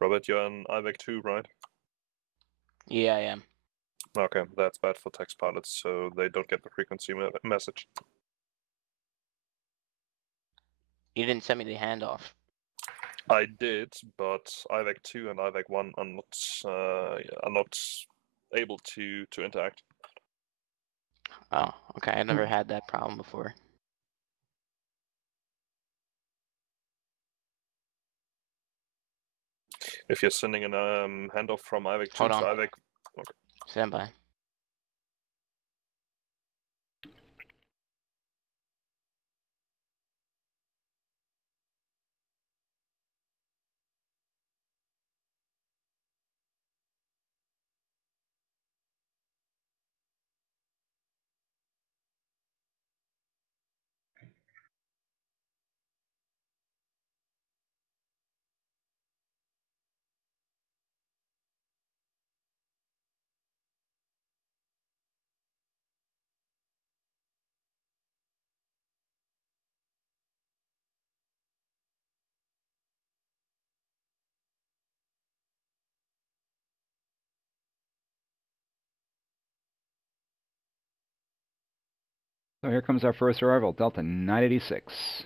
Robert, you're on IVAC 2, right? Yeah, I am. Okay, that's bad for text pilots, so they don't get the frequency message. You didn't send me the handoff. I did, but IVAC 2 and IVAC 1 are not able to interact. Oh, okay. I never had that problem before. If you're sending a handoff from IVAC 2 Hold to on. IVAC... Okay. Stand by. So here comes our first arrival, Delta 986.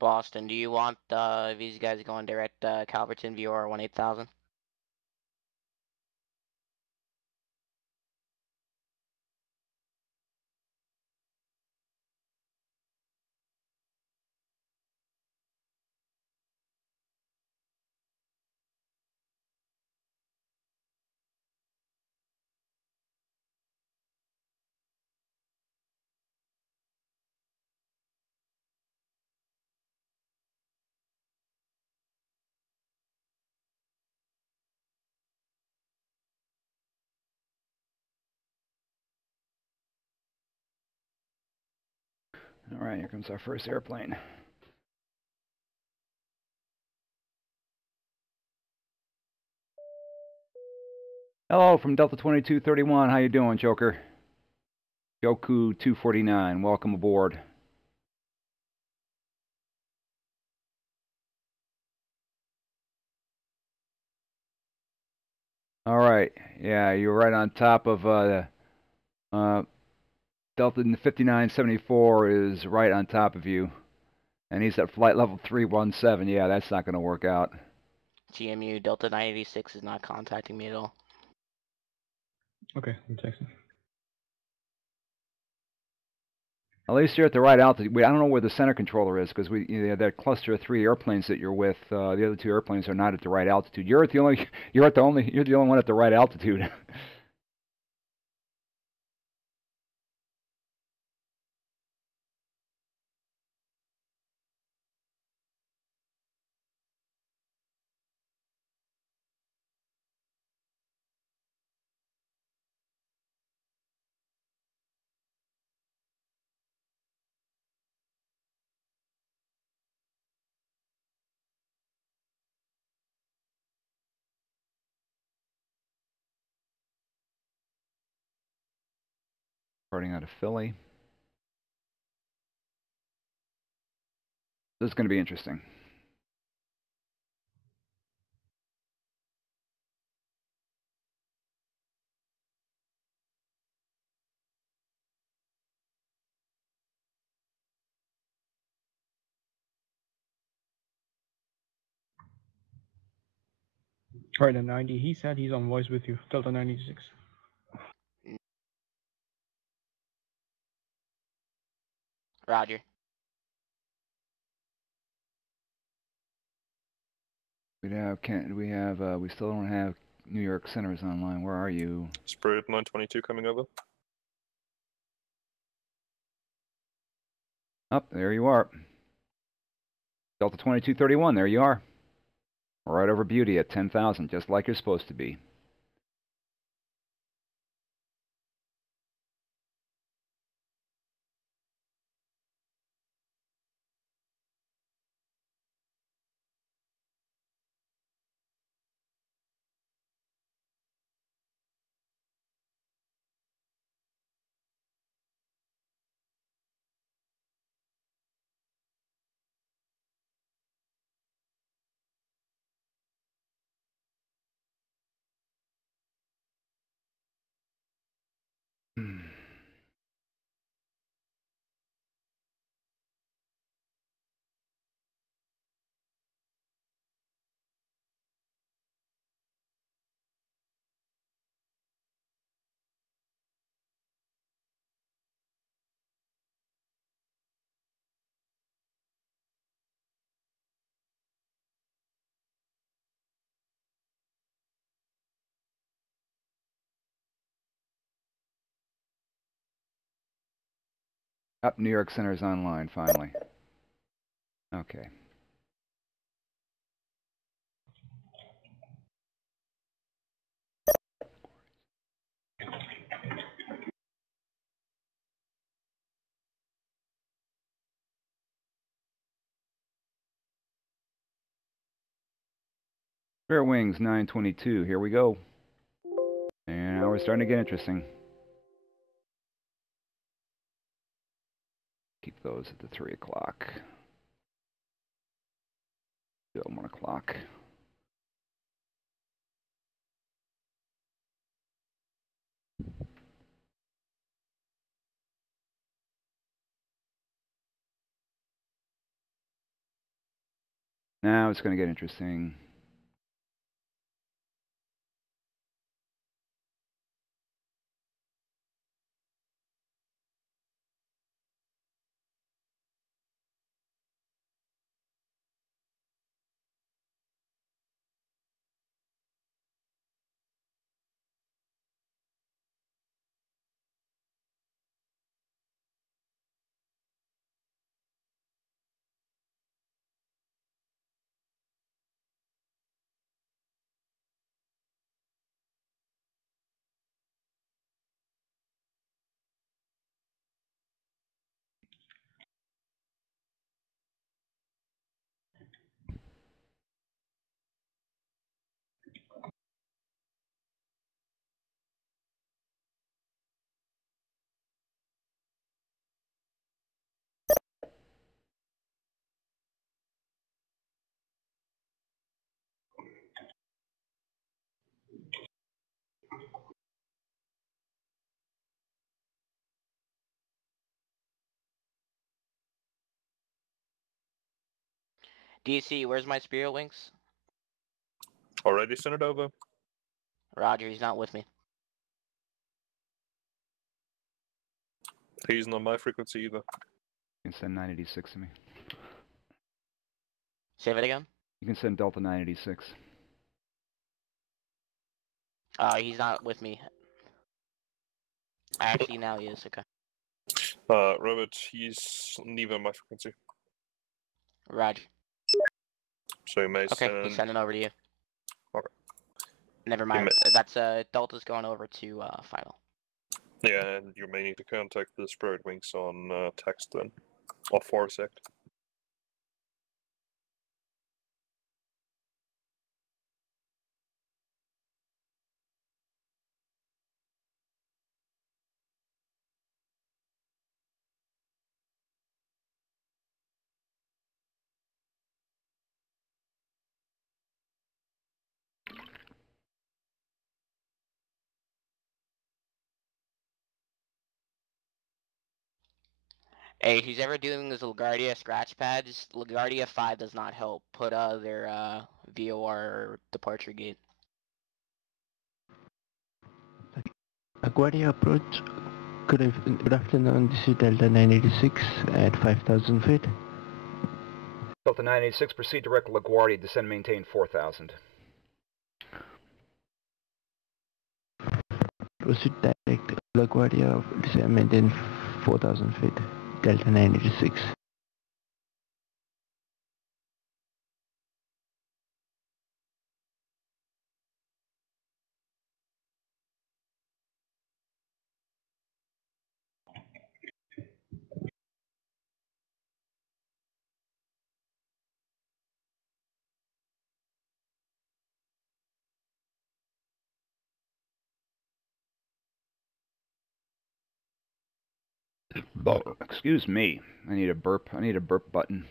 Boston, do you want these guys going direct Calverton, VR 18000? All right, here comes our first airplane. Hello from Delta 2231. How you doing, Joker? Yoku 249. Welcome aboard. All right. Yeah, you're right on top of Delta 5974 is right on top of you. And he's at flight level 317. Yeah, that's not going to work out. GMU Delta 986 is not contacting me at all. Okay, I'm texting. At least you're at the right altitude. I don't know where the center controller is because that cluster of 3 airplanes that you're with. The other 2 airplanes are not at the right altitude. You're the only one at the right altitude. Starting out of Philly. This is going to be interesting. Alright, then 90. He said he's on voice with you. Delta 96. Roger. We still don't have New York Centers online. Where are you? Spirit 922 coming over. Up there you are. Delta 2231, there you are. Right over Beauty at 10,000, just like you're supposed to be. Up, New York Center's online, finally. Okay. Fair Wings 922, here we go. And now we're starting to get interesting. Keep those at the 3 o'clock. Still 1 o'clock. Now it's going to get interesting. DC, where's my Spirit Wings? Already sent it over. Roger, he's not with me. He's not my frequency either. You can send 986 to me. Save it again? You can send Delta 986. He's not with me. Actually, now he is, okay. Robert, he's neither my frequency. Roger. So you may Okay, send... he's sending over to you. Okay. Never mind. That's Delta's going over to final. Yeah, and you may need to contact the Spirit Wings on text then. Or Forsec. Hey, if he's ever doing his LaGuardia scratch pads, LaGuardia 5 does not help put their VOR departure gate. LaGuardia approach. Good afternoon, this is Delta 986 at 5,000 feet. Delta 986, proceed direct LaGuardia, descend maintain 4,000. Proceed direct LaGuardia, descend maintain 4,000 feet. Delta 986. Excuse me. I need a burp. I need a burp button.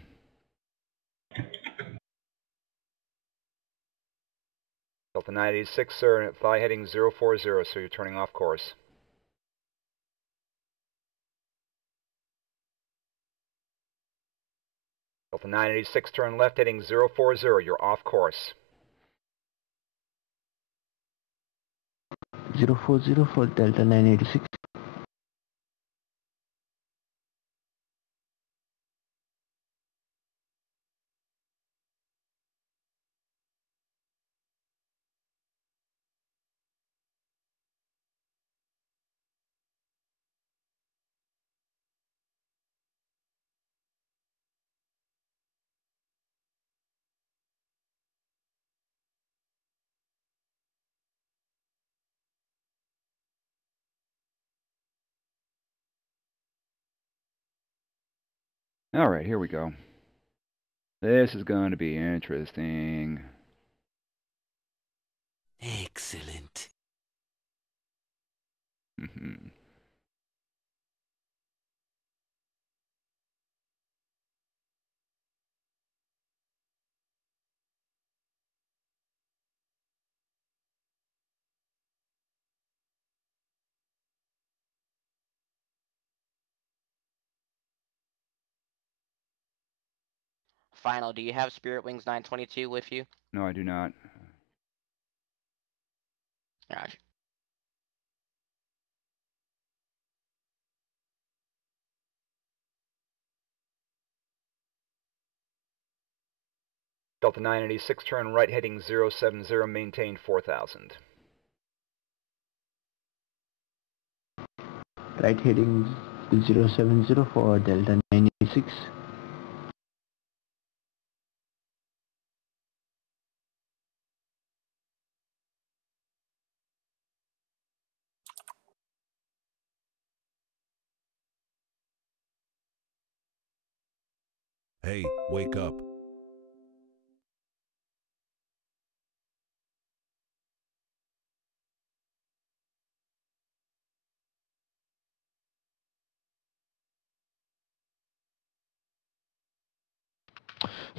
Delta 986, sir. Fly heading 040, so you're turning off course. Delta 986, turn left heading 040, you're off course. 040 for Delta 986. All right, here we go. This is going to be interesting. Excellent. Final, do you have Spirit Wings 922 with you? No, I do not. Gotcha. Delta 986, turn right heading 070, maintain 4,000. Right heading 070 for Delta 986. Hey, wake up.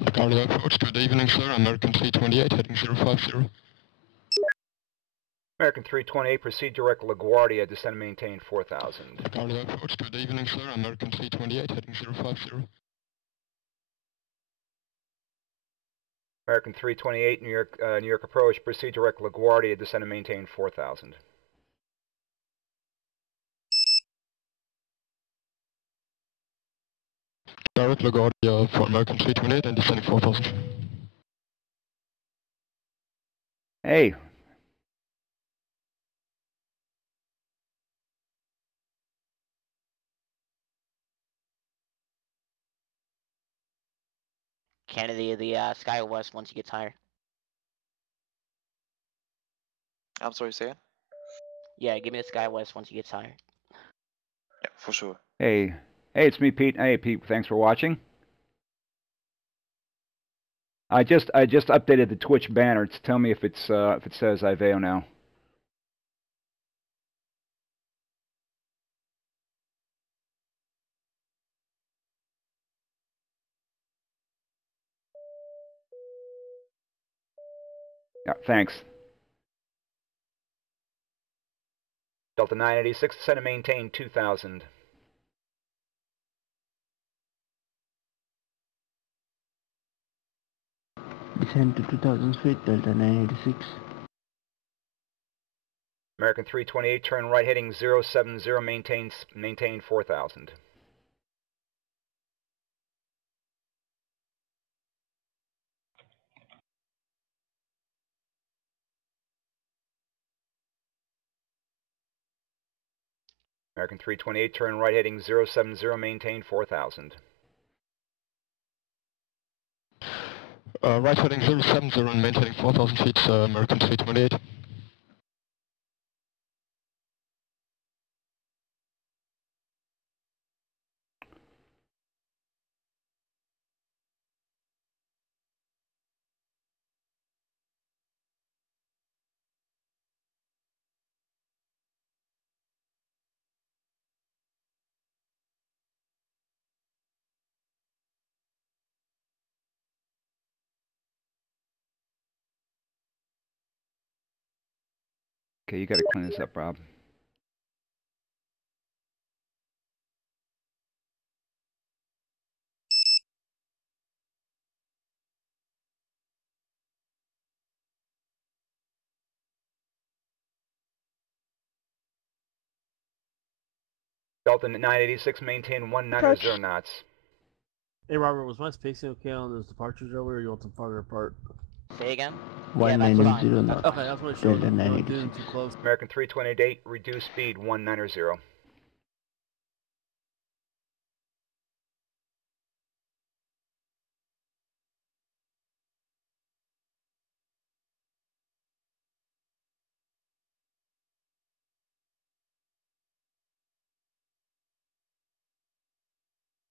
LaGuardia approach, good evening, sir. American 328, heading 050. American 328, proceed direct LaGuardia, descend and maintain 4,000. LaGuardia approach, good evening, sir. American 328, heading 050. American 328, New York approach, proceed direct LaGuardia, descend and maintain 4,000. Direct LaGuardia for American 328 and descending 4,000. Hey. Kennedy, the Sky West once he gets higher. I'm sorry, say it. Yeah, give me the Sky West once he gets higher. Yeah, for sure. Hey, it's me, Pete. Hey, Pete, thanks for watching. I just updated the Twitch banner to tell me if it says IVAO now. Yeah, thanks. Delta 986, descend and maintain 2,000. Descend to 2,000 feet, Delta 986. American 328, turn right heading 070, maintain 4000. American 328, turn right heading 070, maintain 4000. Right heading 070 and maintaining 4000 feet, American 328. Okay, you gotta clean this up, Rob. Delta 986, maintain 190 knots. Hey Robert, was my spacing okay on those departures earlier, or you want them farther apart? Say again? 190 knots. Okay, that's what I showed. Delta You don't do 986. them too close. American 328, reduce speed 190.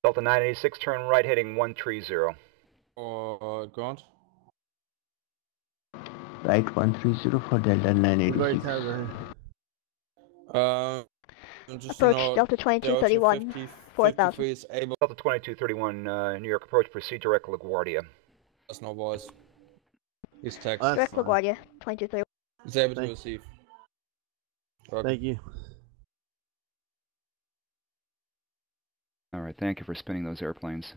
Delta 986, turn right heading 130. Ground. Right 130 for Delta 986. Just Approach Delta 2231, 4000. is able. Delta 2231, New York approach, proceed direct LaGuardia. That's no voice. His text. Direct LaGuardia, 2231. Is able to receive. Thank you. Alright, thank you for spinning those airplanes.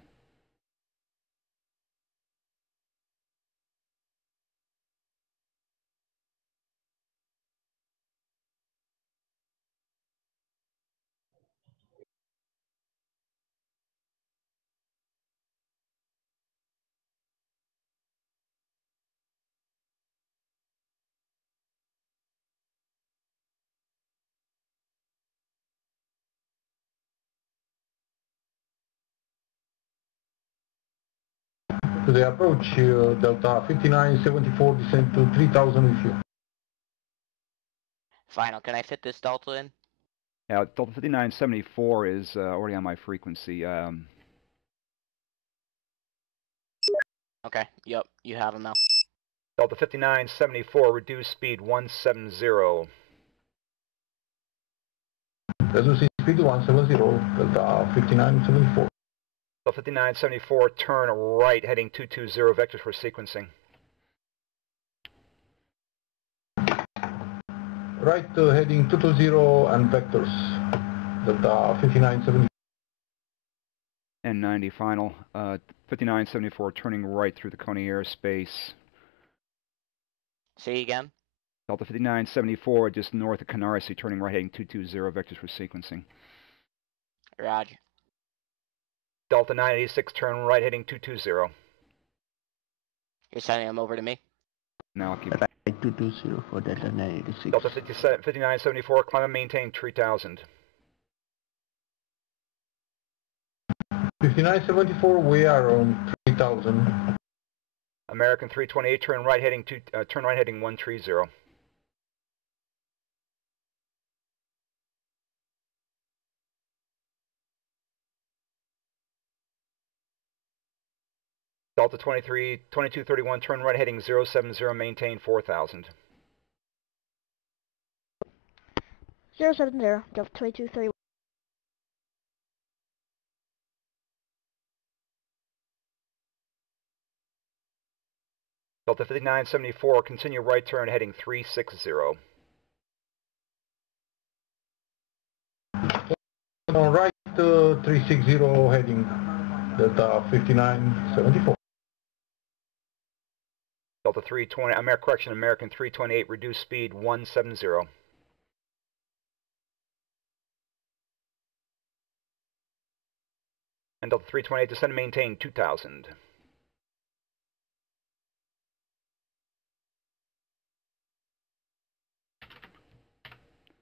To the approach, Delta 5974, descend to 3000 with you. Final, can I fit this Delta in? Yeah, Delta 5974 is already on my frequency. Okay, yep, you have him now. Delta 5974, reduce speed 170. Reduce speed 170, Delta 5974. Delta 5974, turn right heading 220, vectors for sequencing. Right heading 220 and vectors, Delta 5974. N90 final, 5974 turning right through the Coney airspace. Say again? Delta 5974 just north of Canarsie, turning right heading 220, vectors for sequencing. Roger. Delta 986, turn right heading 220. You're sending him over to me? Now I'll keep... Right 220 for Delta 986. Delta 5974, climb and maintain 3000. 5974, we are on 3000. American 328, turn right heading 130. Delta 2231, turn right heading 070, maintain 4000. 070, Delta 2231. Delta 5974, continue right turn heading 360. On right 360 heading Delta 5974. Delta 320, American 328, reduce speed 170. And Delta 328, descend and maintain 2,000.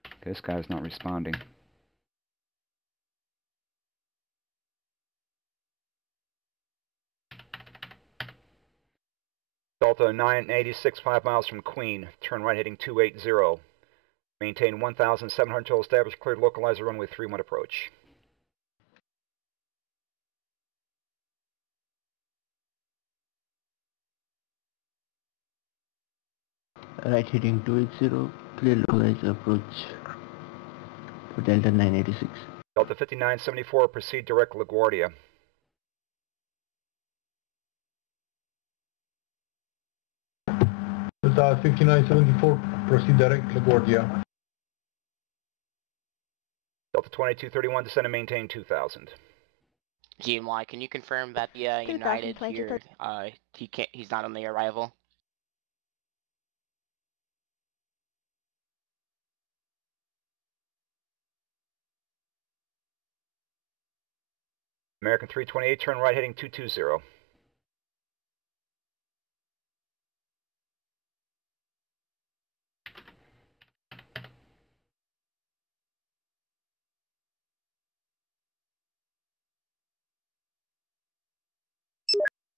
Okay, this guy's not responding. Delta 986, 5 miles from Queen. Turn right heading 280. Maintain 1,700 until established. Cleared localizer runway 31 approach. Right heading 280, clear localizer approach to Delta 986. Delta 5974, proceed direct LaGuardia. Delta 5974, proceed direct LaGuardia. Delta 2231, descend and maintain 2,000. GMY, can you confirm that the United here, he's not on the arrival? American 328, turn right heading 220.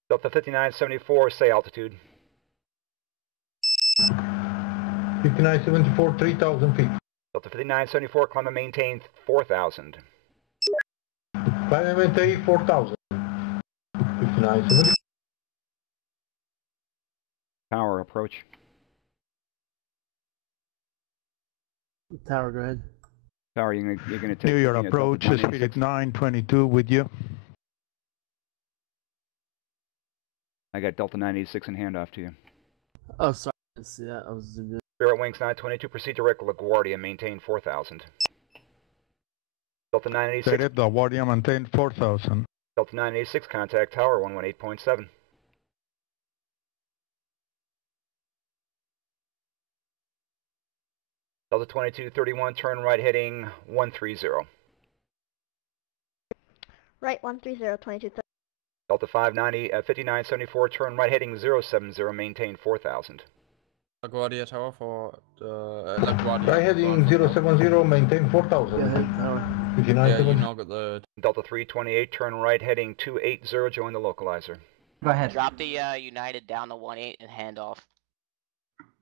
Delta 5974, say altitude. 5974, 3,000 feet. Delta 5974, climb and maintain 4,000. Climb and maintain 4,000. 5974. Tower approach. Tower, go ahead. Tower, you're gonna take New York approach, Spirit 922 with you. I got Delta 986 in handoff to you. Oh, sorry. I didn't see that. I was zoomed in. Spirit Wings 922, proceed direct LaGuardia, maintain 4,000. Delta 986. Direct LaGuardia, maintain 4,000. Delta 986, contact tower 118.7. Delta 2231, turn right heading 130. Right 130, 2230. Delta 5974, turn right heading 070, maintain 4,000. LaGuardia Tower for LaGuardia. Right heading 070, maintain 4,000. Yeah, head tower. 5974. Yeah, you now got the... Delta 328, turn right heading 280, join the localizer. Go ahead. Drop the United down to 18 and hand off.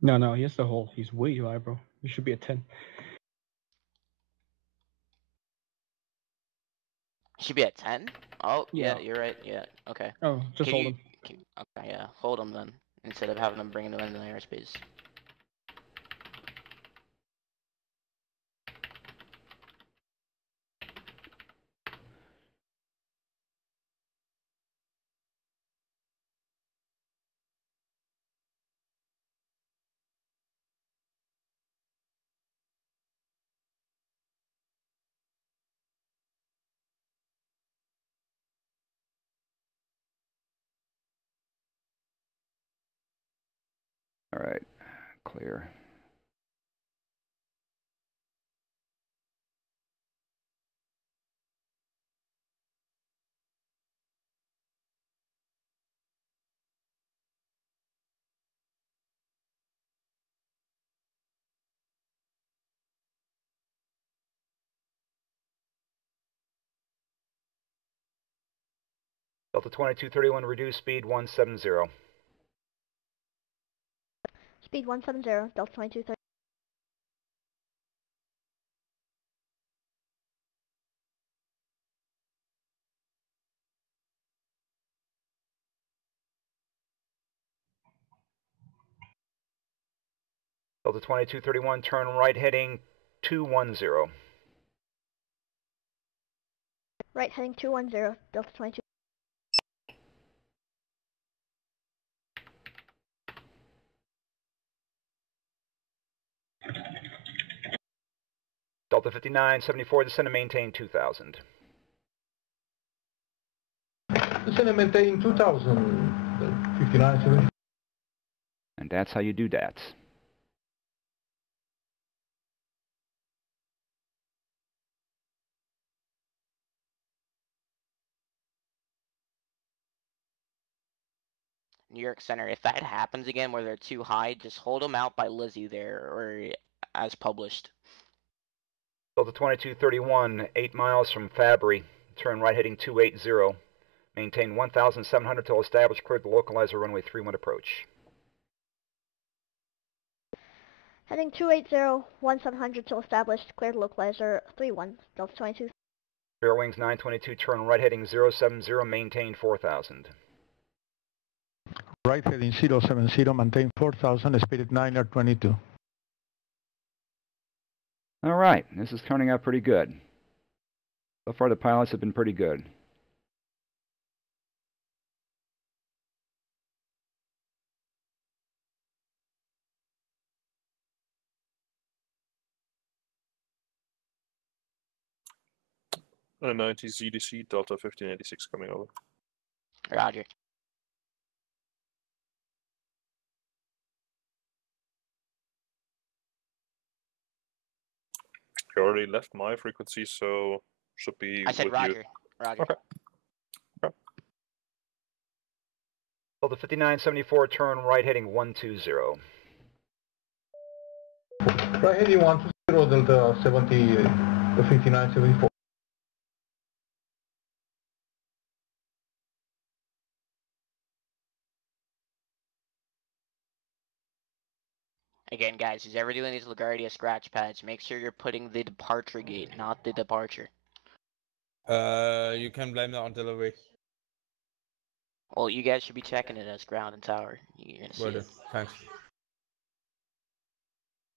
No, he has to hold. He's way too high, bro. He should be at 10. He should be at 10? Oh, yeah, Yeah. you're right. Yeah, okay. Oh, just hold him. Okay, yeah, hold him then, instead of having them bringing them into the airspace. All right, clear. Delta 2231, reduce speed 170. Speed 170, Delta 2230. Delta 2231, turn right heading 210. Right heading 210, Delta 22. Delta 5974, descend and maintain 2,000. Descend and maintain 2,000. 5974. And that's how you do that. New York Center. If that happens again where they're too high, just hold them out by Lizzie there, or as published. Delta 2231, 8 miles from Fabry. Turn right heading 280. Maintain 1,700 till established. Cleared the localizer runway 31 approach. Heading 280, 1700 till established, cleared localizer 31, Delta 22. Fair wings 922, turn right heading 070, maintain 4,000. Right heading 070, maintain 4,000, Spirit 9 or 22. All right, this is turning out pretty good. So far the pilots have been pretty good. And 90 ZDC, Delta 1586 coming over. Roger. You already left my frequency, so should be I said with Roger. you. Roger. Okay. Delta 5974, turn right heading 120. Right heading 120, Delta 5974. Again, guys, who's ever doing these LaGuardia scratch pads, make sure you're putting the departure gate, not the departure. You can blame that on delivery. Well, you guys should be checking it as ground and tower. You're gonna see it. Thanks.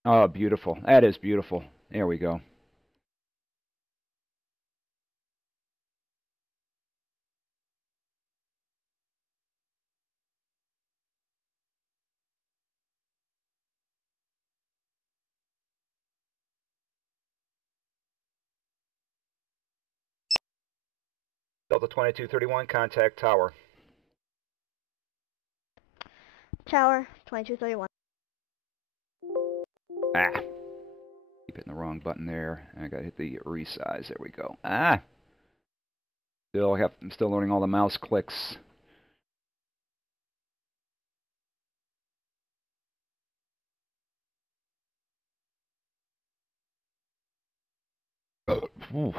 Oh, beautiful. That is beautiful. There we go. Delta 2231, contact tower. Tower, 2231. Ah. Keep hitting the wrong button there. I gotta hit the resize. There we go. Ah. I'm still learning all the mouse clicks. Ooh.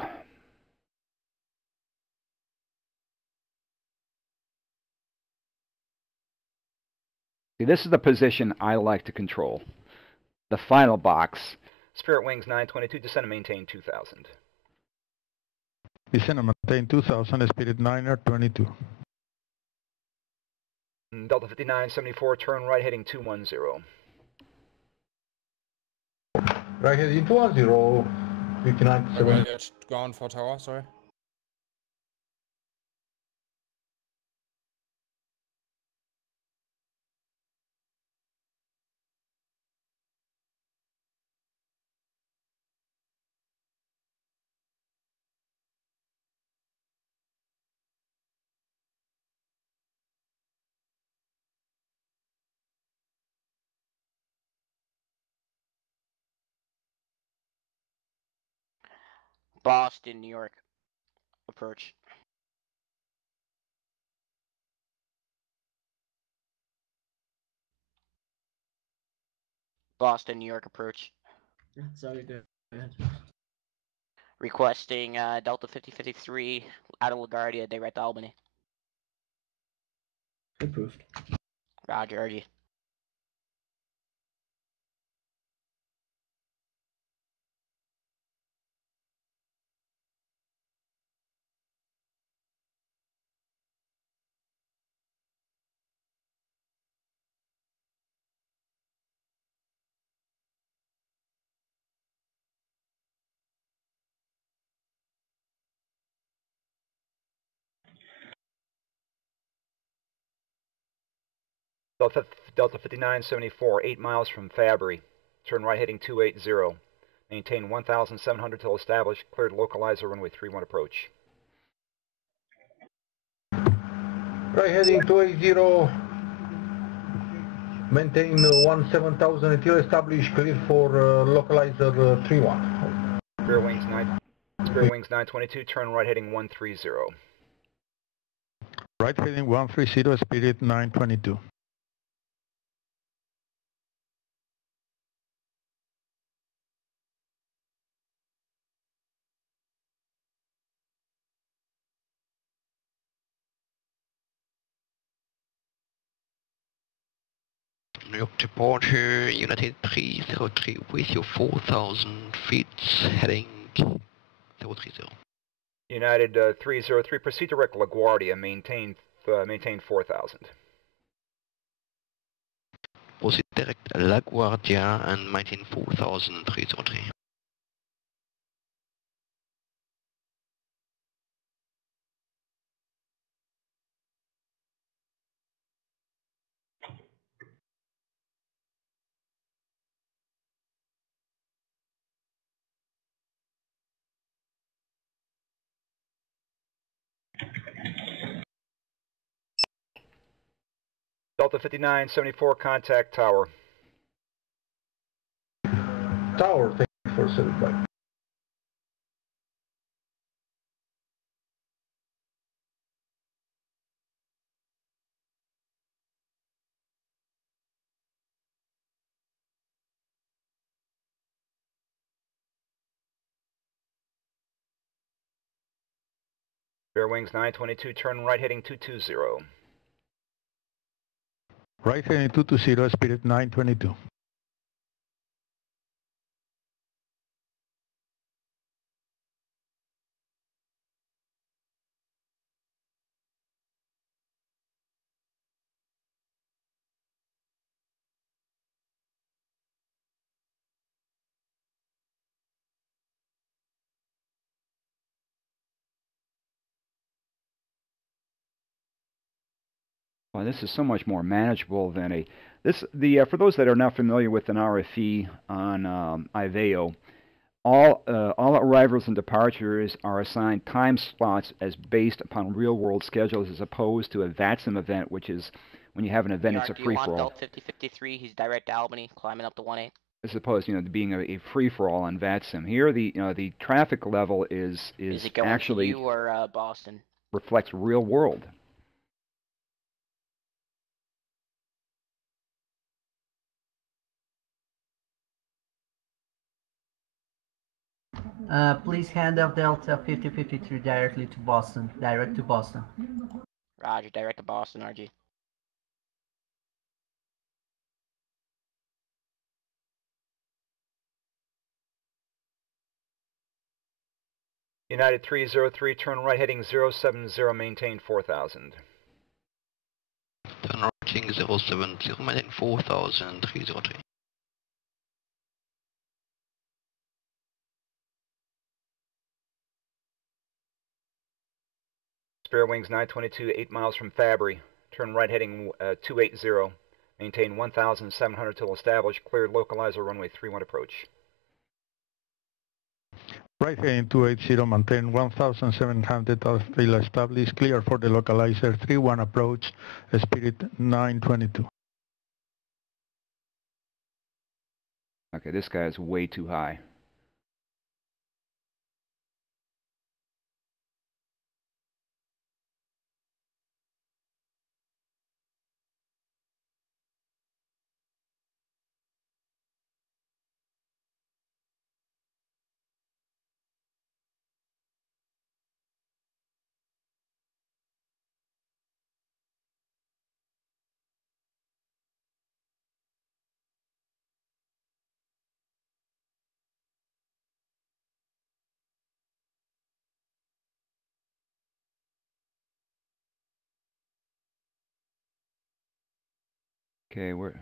See, this is the position I like to control. The final box. Spirit Wings 922, descend and maintain 2,000. Descend and maintain 2,000, Spirit 9 or 22. Delta 5974, turn right heading 210. Right heading 210, 5970. Ground for tower, sorry. Boston, New York. Approach. Boston, New York approach. Sorry, go ahead. Requesting Delta 5053 out of LaGuardia, direct to Albany. Approved. Roger, RG. Delta 5974, 8 miles from Fabry. Turn right heading 280. Maintain 1,700 till established. Cleared localizer runway 31 approach. Right heading 280. Maintain 17,000 until established. Clear for localizer 31. Spirit Wings 922, turn right heading 130. Right heading 130, Spirit 922. New York departure, United 303 with you 4,000 feet, heading 030. United 303, proceed direct LaGuardia, maintain 4,000. Proceed direct LaGuardia and maintain 4,303. Delta 5974, contact tower. Tower, thank you for certified. Fair wings 922, turn right heading 220. Right heading 220, Spirit 922. Well, this is so much more manageable than a for those that are not familiar with an RFE on IVAO, all arrivals and departures are assigned time slots as based upon real-world schedules, as opposed to a VATSIM event, which is when you have an event, it's a free-for-all. Do you want Delta 5053? He's direct to Albany, climbing up to 18. As opposed, to being a free-for-all on VATSIM. Here, the traffic level is it going actually to you or Boston? Reflects real world. Please hand off Delta 5053 directly to Boston. Direct to Boston. Roger, direct to Boston, RG. United 303, turn right heading 070, maintain 4,000. Turn right heading 070, maintain 4,303. Spare wings 922, 8 miles from Fabry. Turn right heading 280. Maintain 1,700 till established. Cleared localizer runway 31 approach. Right heading 280, maintain 1,700 till established. Clear for the localizer 31 approach, Spirit 922. Okay, this guy is way too high. Okay, we're...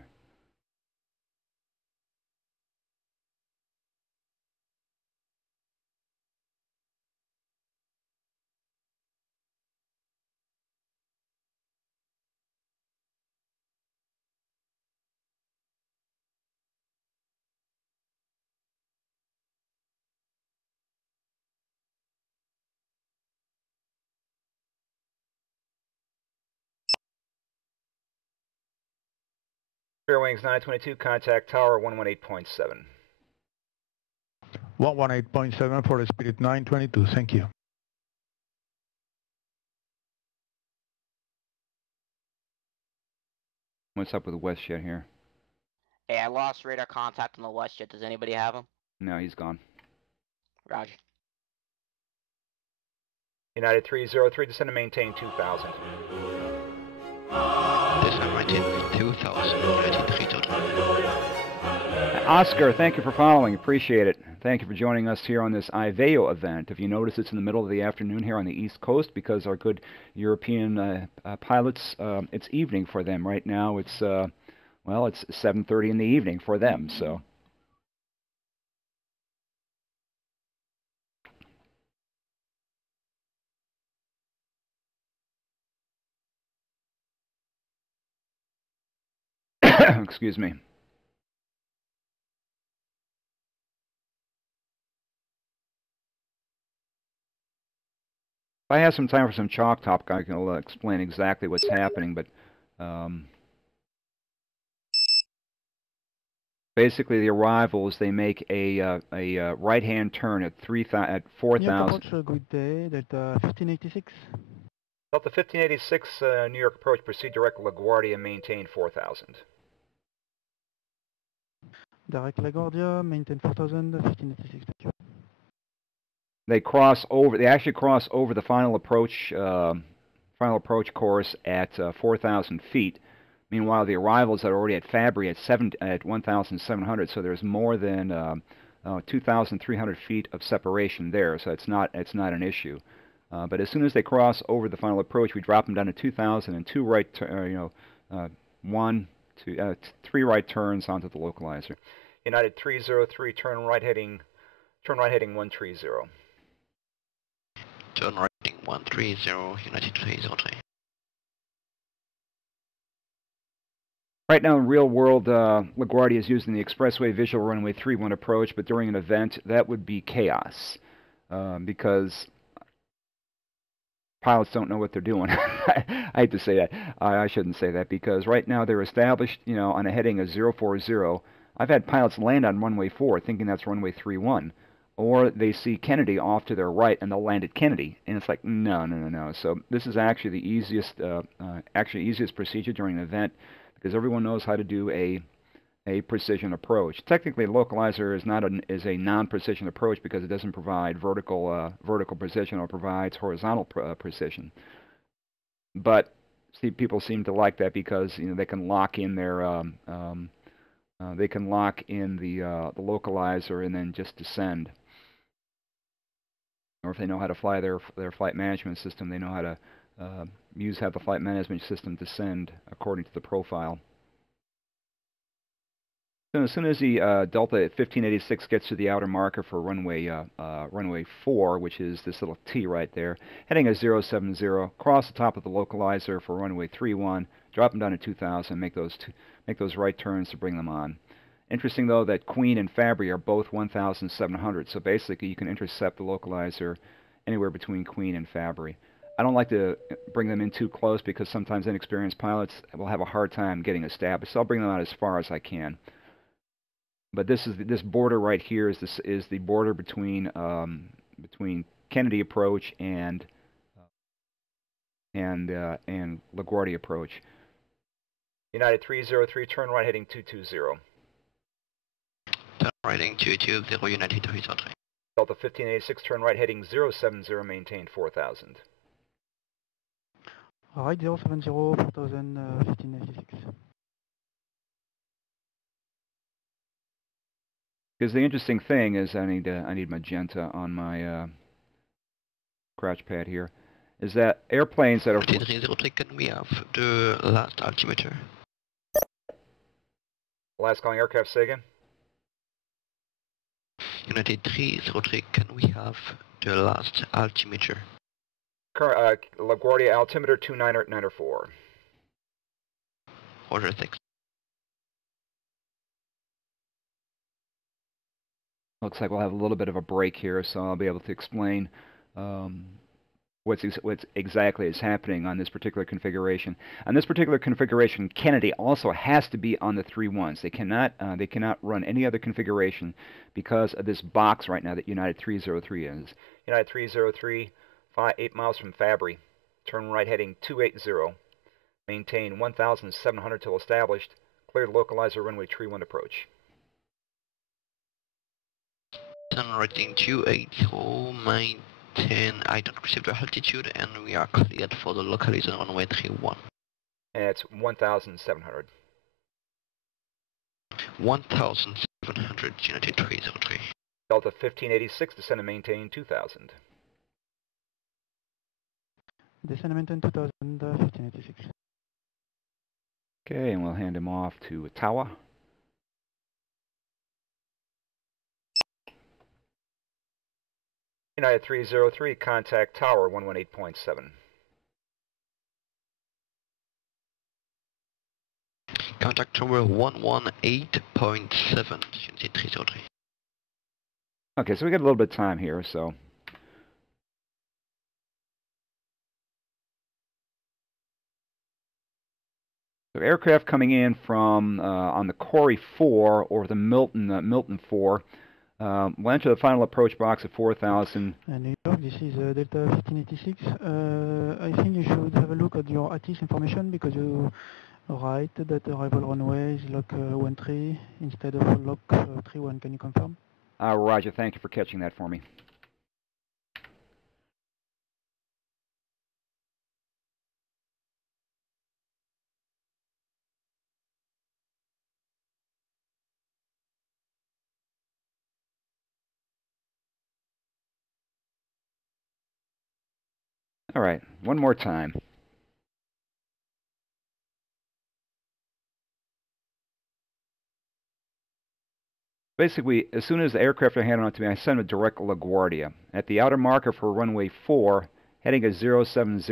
Fairwings 922, contact tower 118.7. 118.7 for Spirit 922, thank you. What's up with the WestJet here? Hey, I lost radar contact on the WestJet. Does anybody have him? No, he's gone. Roger. United 303, descend and maintain 2,000. Descend maintain 2,000, United 303. Oscar, thank you for following. Appreciate it. Thank you for joining us here on this IVAO event. If you notice, it's in the middle of the afternoon here on the East Coast because our good European pilots, it's evening for them. Right now, it's, well, it's 7:30 in the evening for them, so... Excuse me. If I have some time for some chalk talk, I can explain exactly what's happening, but basically the arrivals, they make a right-hand turn at 4,000. Good day, Delta 1586. Delta 1586, New York approach, proceed direct LaGuardia, maintain 4,000. Direct LaGuardia, maintain 4,000, 1586, thank you. They actually cross over the final approach course at 4,000 feet. Meanwhile, the arrivals are already at Fabry at 1,700, so there's more than 2,300 feet of separation there, so it's not an issue. But as soon as they cross over the final approach, we drop them down to 2,000 and three right turns onto the localizer. United 303, turn right heading 130. Turn right heading 130, United 303. Right now in real world, LaGuardia is using the expressway visual runway 31 approach, but during an event, that would be chaos because pilots don't know what they're doing. I hate to say that. I shouldn't say that because right now they're established, on a heading of 040. I've had pilots land on runway 4 thinking that's runway 31. Or they see Kennedy off to their right and they'll land at Kennedy. And it's like, no. So this is actually the easiest procedure during an event because everyone knows how to do a precision approach. Technically, a localizer is a non-precision approach because it doesn't provide vertical precision or provides horizontal precision. But people seem to like that because they can lock in their the localizer and then just descend. Or if they know how to fly their flight management system, they know how to have the flight management system descend according to the profile. So as soon as the Delta 1586 gets to the outer marker for runway 4, which is this little T right there, heading at 070, cross the top of the localizer for runway 31, drop them down to 2,000, make those right turns to bring them on. Interesting, though, that Queen and Fabry are both 1,700, so basically you can intercept the localizer anywhere between Queen and Fabry. I don't like to bring them in too close because sometimes inexperienced pilots will have a hard time getting established, so I'll bring them out as far as I can. But this border right here is the border between Kennedy approach and LaGuardia approach. United 303, turn right heading 220. Turn right heading 220, United 303. Delta 1586, turn right heading 070, maintain 4,000. Right 070, 4,000, 1586. Because the interesting thing is, I need magenta on my crouch pad here, is that airplanes that are... 303, can we have the last altimeter? Last calling aircraft, say again? United 303, can we have the last altimeter? LaGuardia altimeter 2994. Roger, thanks. Looks like we'll have a little bit of a break here, so I'll be able to explain what's exactly is happening on this particular configuration. On this particular configuration, Kennedy also has to be on the 3-1s. They cannot run any other configuration because of this box right now that United 303 is. United 303, 8 miles from Fabry. Turn right heading 280. Maintain 1,700 till established. Cleared localizer runway 31 approach. Rating 280, maintain, I don't receive the altitude, and we are cleared for the localizer runway 31. And it's 1,700. 1,700, United 303. Delta 1586, descend and maintain 2,000. Descend and maintain 2,000, 1586. Okay, and we'll hand him off to Ottawa. United 303, contact tower 118.7. Contact tower 118.7, United 303. Okay, so we got a little bit of time here, so. So aircraft coming in from on the Corey 4 or the Milton 4 will enter the final approach box at 4,000. New York, this is Delta 1586. I think you should have a look at your ATIS information because you write that arrival runway is lock 13 instead of lock 31. Can you confirm? Roger, thank you for catching that for me. All right, one more time. Basically, as soon as the aircraft are handed on to me, I send a direct LaGuardia. At the outer marker for runway 4, heading at 070,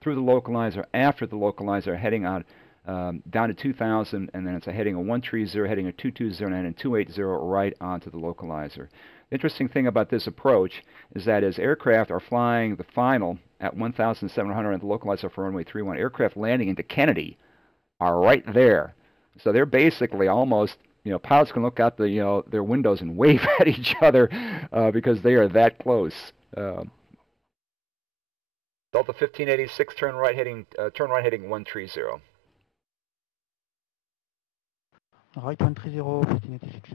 through the localizer, after the localizer, heading out down to 2,000, and then it's a heading of 130, heading of 220, and then 280 right onto the localizer. The interesting thing about this approach is that as aircraft are flying the final at 1,700 at the localizer for runway 31, aircraft landing into Kennedy are right there. So they're basically almost, pilots can look out their windows and wave at each other because they are that close. Delta 1586, turn right heading 130. Right 130, 1586.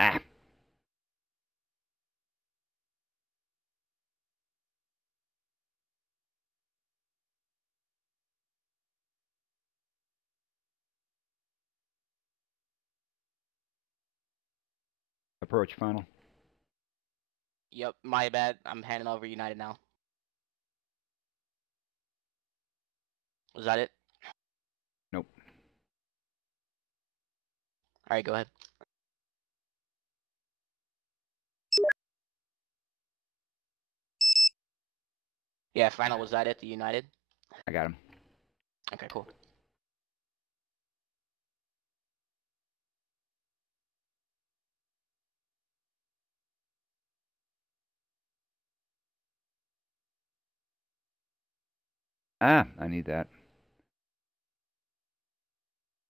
Ah. Approach final. Yep, my bad. I'm handing over United now. Was that it? Nope. Alright, go ahead. Yeah, final, was that it, the United? I got him. Okay, cool. I need that.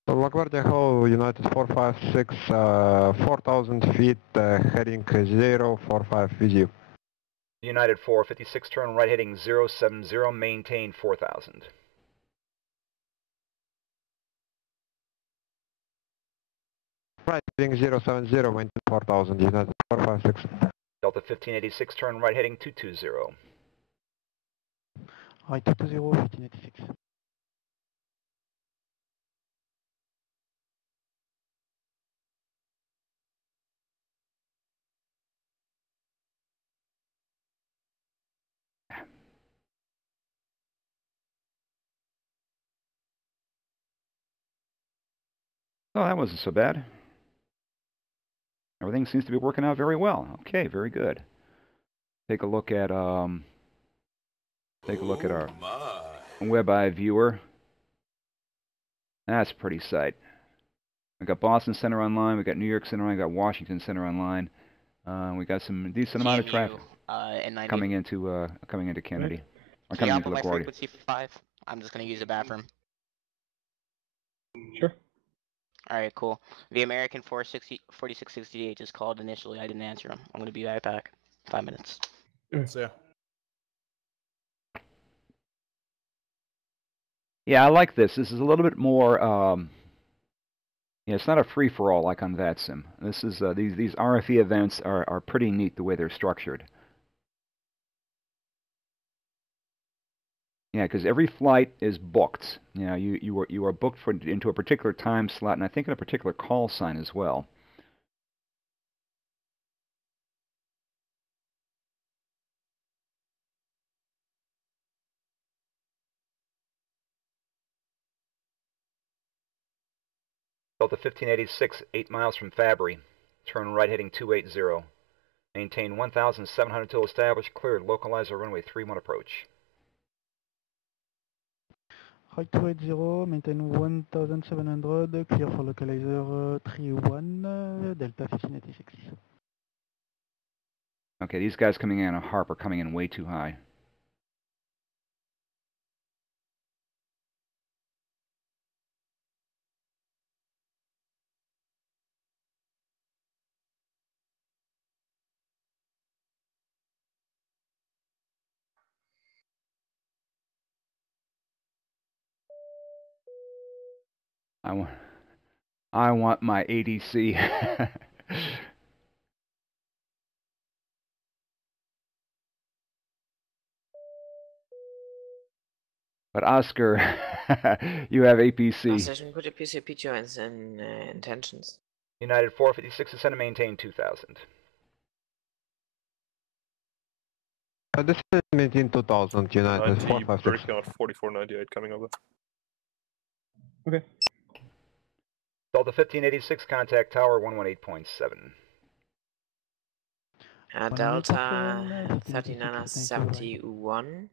So LaGuardia Hall, United 456, 4,000 feet, heading 045 with you. United 456, turn right heading 070, maintain 4,000. Right heading 070, maintain 4,000, United 456. Delta 1586, turn right heading 220. Right 220, 1586. Oh, that wasn't so bad. Everything seems to be working out very well. Okay, very good. Take a look at our web eye viewer. That's a pretty sight. We got Boston Center online, we got New York Center online, we got Washington Center online. We got some decent amount of traffic coming into Kennedy. Or coming into LaGuardia. Frequency for 5. I'm just gonna use the bathroom. Sure. Alright, cool. The American 4668 just called initially. I didn't answer him. I'm gonna be right back. 5 minutes. See ya. Yeah, I like this. This is a little bit more. Yeah, it's not a free for all like on VATSIM. This is these RFE events are pretty neat the way they're structured. Yeah, because every flight is booked. You know, you are booked into a particular time slot, and I think in a particular call sign as well. Delta 1586, 8 miles from Fabry. Turn right heading 280. Maintain 1,700 till established. Cleared. Localizer runway 31 approach. Right 280, maintain 1,700, clear for localizer 31, Delta 1586. Okay, these guys coming in on Harp are coming in way too high. I want my ADC. But Oscar, you have APC. Station, put your PC PTO in intentions. United 456 descend and maintain 2,000. This is maintain 2000, United 90, 456. breaking out 4498 coming over. Okay. Delta 1586, contact tower 118.7. Delta 3971.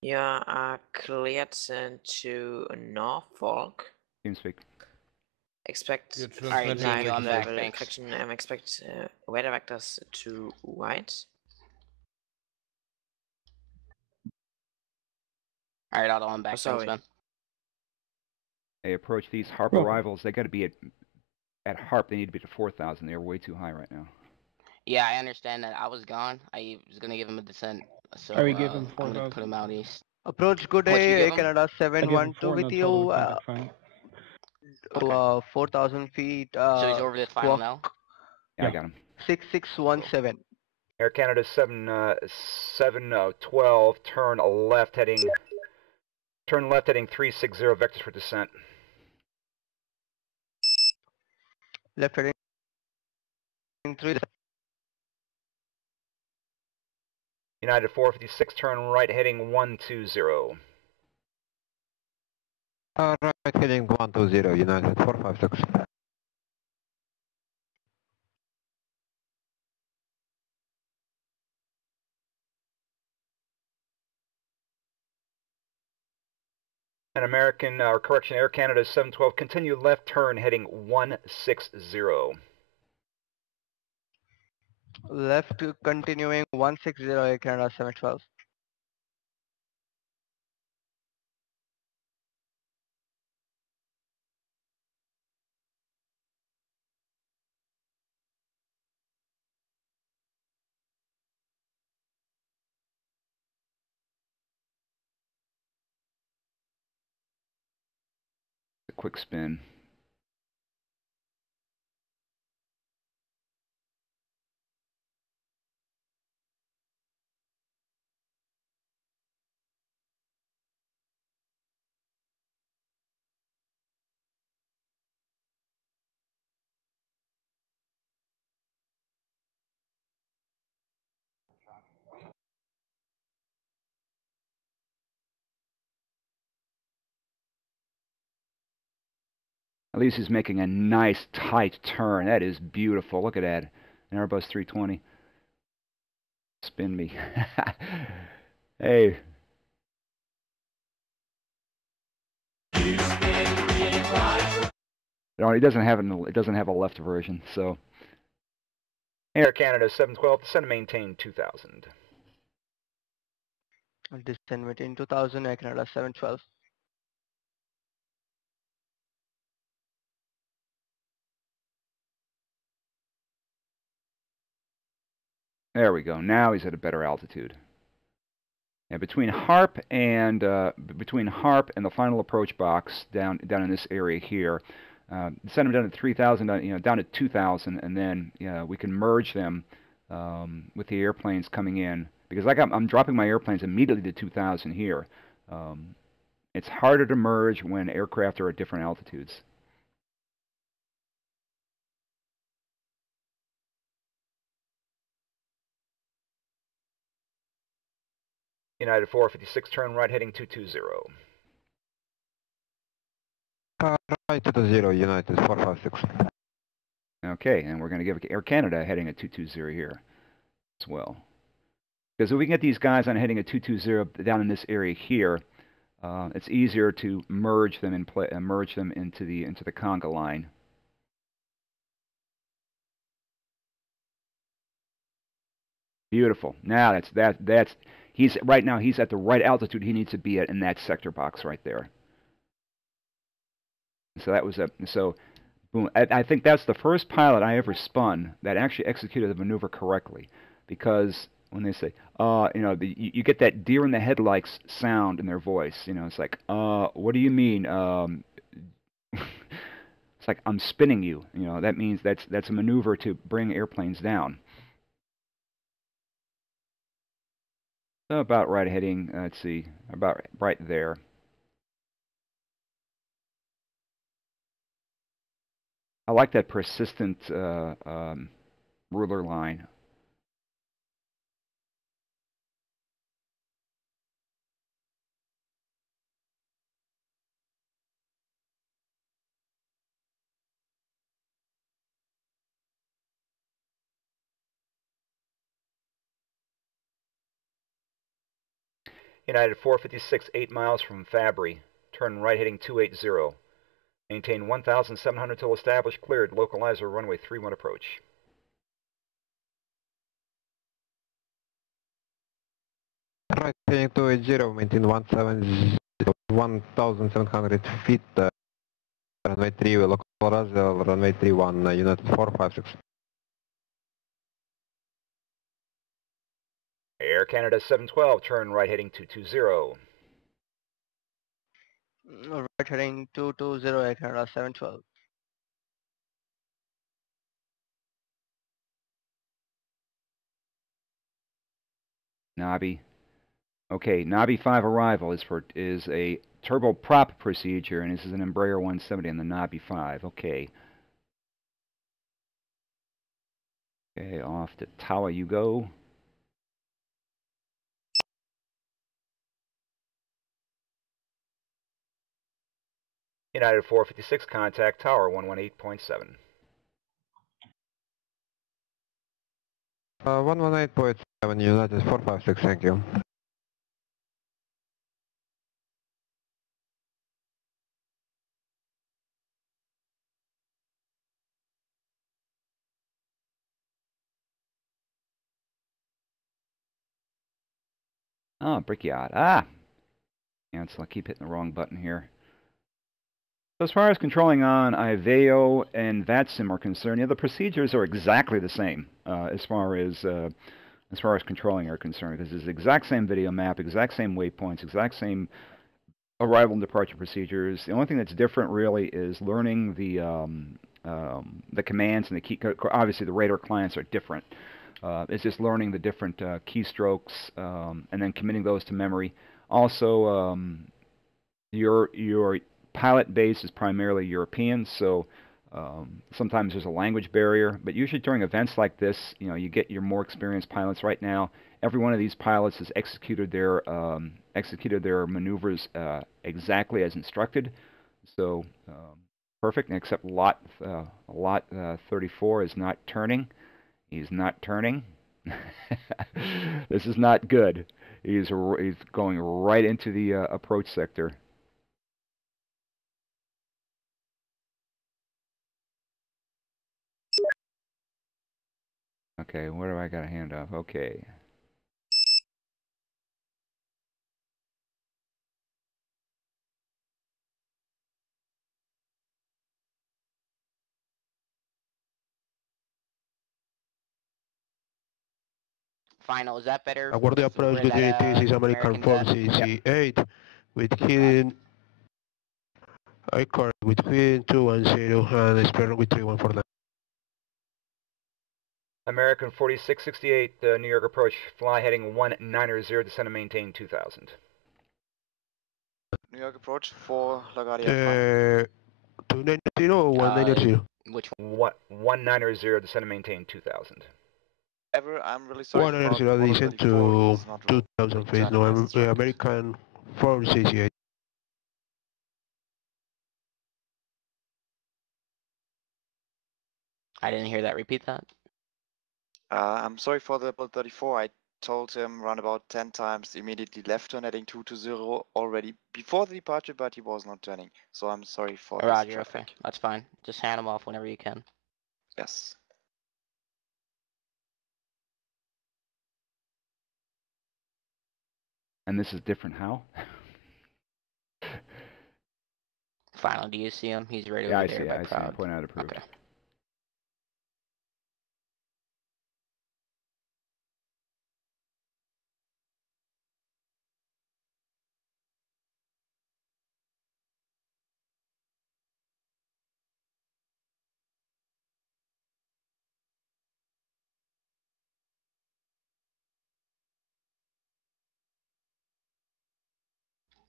You are cleared to Norfolk. TeamSpeak. Expect Alright, live I'm back, level thanks. infection. Expect weather vectors to white. Alright, Otto, I'm back. Thanks, man. They approach these Harp arrivals. They got to be at Harp. They need to be to 4,000. They're way too high right now. Yeah, I understand that. I was gone. I was gonna give him a descent, so we gave him I'm gonna 4,000. put him out east. Approach good How much you day, give him? Canada I gave him 712 with you. 4,000 feet. So he's over the final now? Yeah, I got him. 6617. Air Canada 712. Turn left heading 360. Vectors for descent. Left heading 3. United 456. Turn right heading 120. Right heading 120, United 456. An American, Air Canada 712. Continue left turn heading 160. Left continuing 160, Air Canada 712. A quick spin. At least he's making a nice tight turn. That is beautiful. Look at that. An Airbus 320. Spin me. Hey. No, it doesn't have a left version, so. Air Canada 712, descend and maintain 2,000. Descend maintain 2000, Air Canada 712. There we go. Now he's at a better altitude. And between HARP and the final approach box down in this area here, send them down to 3,000, down to 2,000, and then we can merge them with the airplanes coming in, because I'm dropping my airplanes immediately to 2,000 here. It's harder to merge when aircraft are at different altitudes. United 456, turn right heading 220. Right 220, United 456. Okay, and we're going to give Air Canada heading at 220 here as well. Because if we can get these guys on heading at 220 down in this area here, it's easier to merge them into the conga line. Beautiful. Now he's right now he's at the right altitude he needs to be at in that sector box right there. So that was boom. I think that's the first pilot I ever spun that actually executed the maneuver correctly, because when they say, you get that deer in the headlights sound in their voice. It's like, what do you mean? It's like, I'm spinning you. That means that's a maneuver to bring airplanes down. So about right heading, let's see, about right there. I like that persistent ruler line. United 456, 8 miles from Fabry. Turn right heading 280. Maintain 1,700 till established, cleared. Localizer runway 31 approach. Right heading 280, maintain 1,700 feet. Runway 3, localizer, runway 31, United 456. Air Canada 712, turn right heading 220. Right heading 220, Air Canada 712. Nabi. Okay, Nabi 5 arrival is a turboprop procedure, and this is an Embraer 170 on the Nabi 5. Okay. Okay, off to Tawa you go. United 456, contact tower 118.7. 118.7, United 456, thank you. Oh, Brickyard. Ah! Cancel. I keep hitting the wrong button here. So as far as controlling on IVAO and VATSIM are concerned, the procedures are exactly the same as far as controlling are concerned. This is the exact same video map, exact same waypoints, exact same arrival and departure procedures. The only thing that's different really is learning the commands and the key. Obviously, the radar clients are different. It's just learning the different keystrokes and then committing those to memory. Also, your pilot base is primarily European, so sometimes there's a language barrier. But usually during events like this, you get your more experienced pilots. Right now, every one of these pilots has executed their maneuvers exactly as instructed. So perfect, except lot 34 is not turning. He's not turning. This is not good. He's going right into the approach sector. Okay, where do I got a handoff? Okay. Final, is that better? LaGuardia approach Where between that, this is American American's at? 468 with heading I correct with heading 210 and Spirit with 3149. American 4668, New York approach, fly heading 190, descend and maintain 2000. New York approach for LaGuardia. 290 or 190? Which one? 190, descend and maintain 2000. Ever, I'm really sorry. 190 descend to 2000 feet. No, American 468. I didn't hear that. Repeat that. I'm sorry for the 34. I told him run about 10 times, immediately left turn heading 220 already before the departure, but he was not turning. So I'm sorry for this Roger, traffic. okay. That's fine. Just hand them off whenever you can. Yes. And this is different how? Final, do you see him? He's right Yeah, over I there see. by I see. crowd. Point out approved. Okay.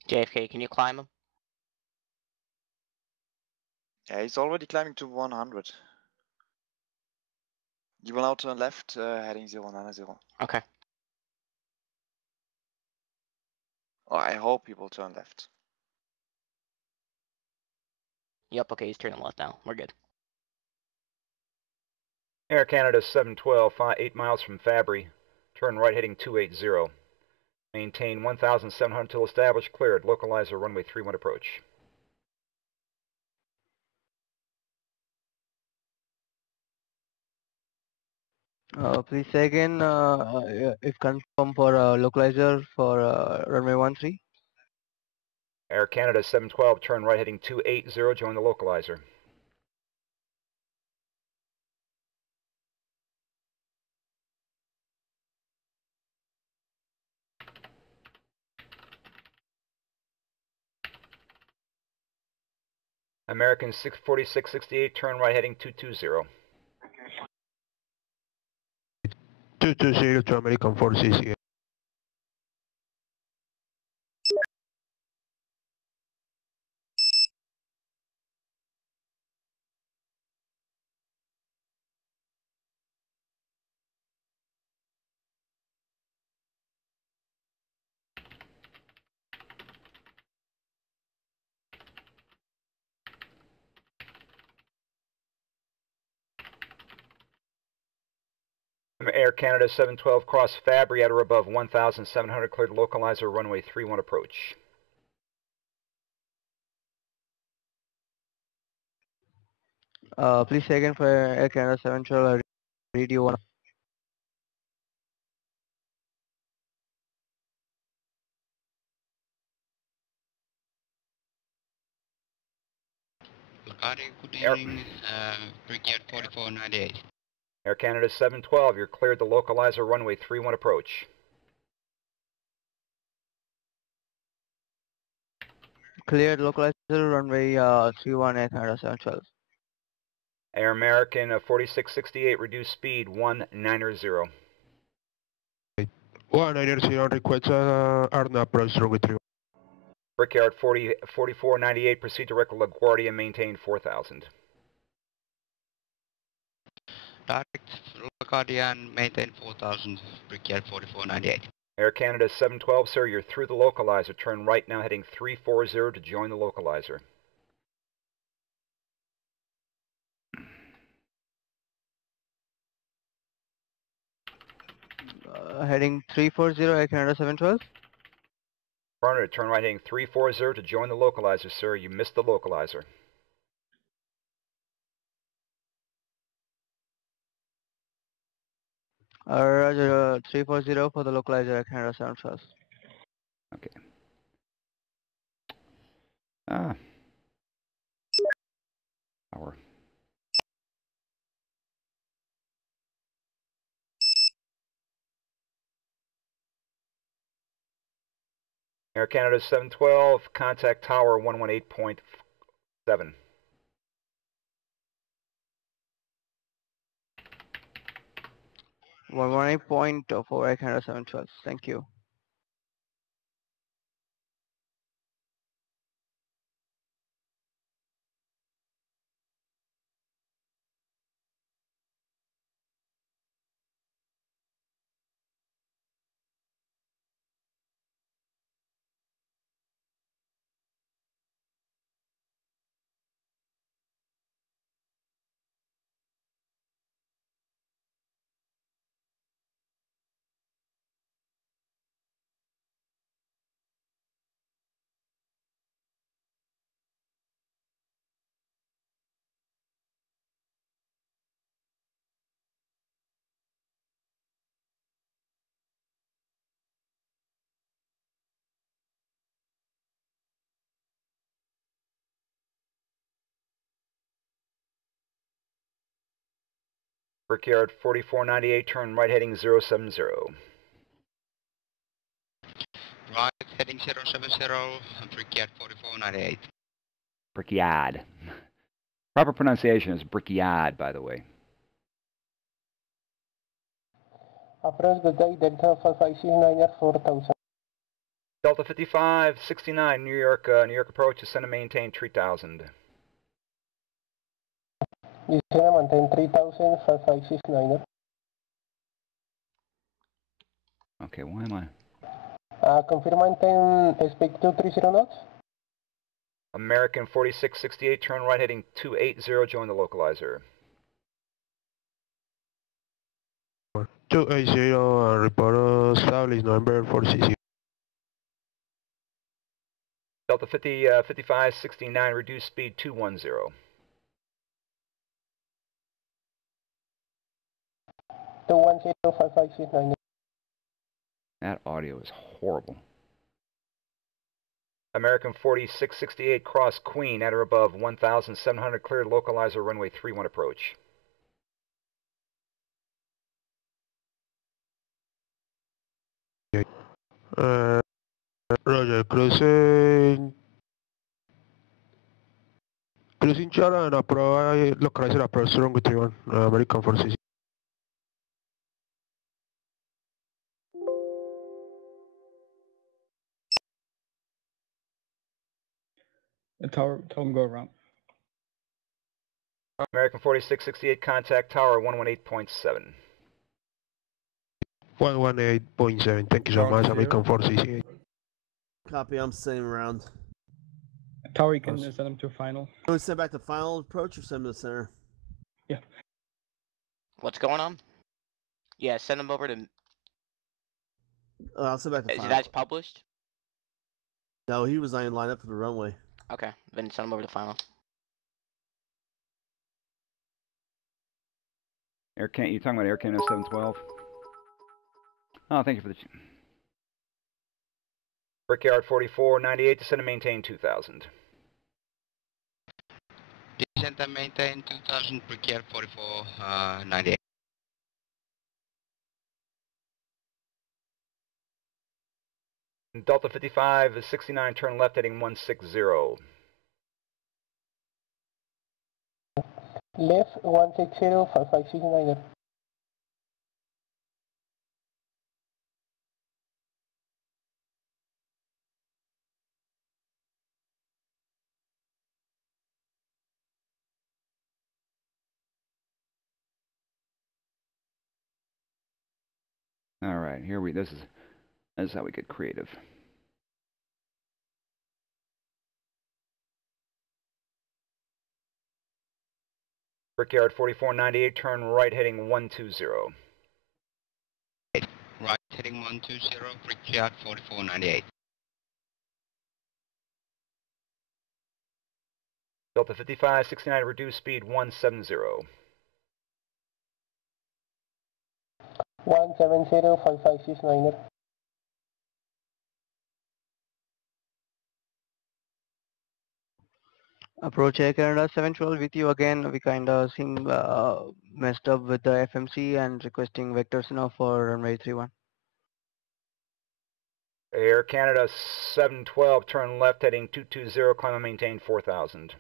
JFK, can you climb him? Yeah, he's already climbing to 100. You will now turn left, heading 090. Okay. Oh, I hope he will turn left. Yep, okay, he's turning left now. We're good. Air Canada 712, 8 miles from Fabry. Turn right heading 280. Maintain 1,700 until established. Cleared. Localizer runway 31 approach. Please say again if confirm for localizer for runway 13. Air Canada 712, turn right heading 280, join the localizer. American 64668, turn right heading 220. 220 to American 468. Air Canada 712, cross Fabry at or above 1,700, cleared localizer, runway 31 approach. Please say again for Air Canada 712 radio 1. LaGuardia, good evening, Brigade 4498. Air Canada 712, you're cleared the localizer, runway 31 approach. Cleared localizer runway 31 Air Canada 712. Air American 4668, reduce speed 190. 190 request Arna approach runway 31. Brickyard 4498, proceed direct to LaGuardia, maintain 4,000. Direct LaGuardia and maintain 4000, Brigade 4498. Air Canada 712, sir, you're through the localizer. Turn right now heading 340 to join the localizer. Heading 340 Air Canada 712. Partner, turn right heading 340 to join the localizer, sir. You missed the localizer. Roger, 340 for the localizer Air Canada 712. Okay. Ah. Hour. Air Canada 712, contact tower 118.7. One 118.4 Air Canada 712. Thank you. Brickyard 4498, turn right heading 070. Right heading 070, Brickyard 4498. Brickyard. Proper pronunciation is Brickyard, by the way. Approach the day Delta 5569 4000. Delta 5569, New York approach, descend and maintain 3000. Descend and maintain 3000, 5569. Okay, why am I? Confirm maintain speed 230 knots. American 4668, turn right heading 280, join the localizer. 280, report established November 460. Delta 5569, reduce speed 210. 210, 5569. That audio is horrible. American 4668, cross Queen at or above 1,700, cleared localizer runway 31 approach. Roger, cruising chart and approach, localizer approach runway 31, American 46. The tower, tell him go around. American 4668, contact tower 118.7. 118.7, thank you so much, American 468. Copy, I'm sending around. Tower, you can send him to final. You want to send back to final approach or send him to the center? Yeah. What's going on? Yeah, send him over to. I'll send back to Is final. that published? No, he was not in line up for the runway. Okay, then send him over to final. You're talking about Air Canada 712? Oh, thank you for the... Brickyard 4498, descend and maintain 2000. Descend and maintain 2000, Brickyard 4498. Delta 5569, turn left heading 160. Left 160, 5569. All right, this is how we get creative. Brickyard 4498, turn right heading 120. Right heading 120, Brickyard 4498. Delta 5569, reduce speed 170. 170, 5569. Approach Air Canada 712 with you again. We kind of seem messed up with the FMC and requesting vectors now for runway 31. Air Canada 712, turn left heading 220, climb and maintain 4,000.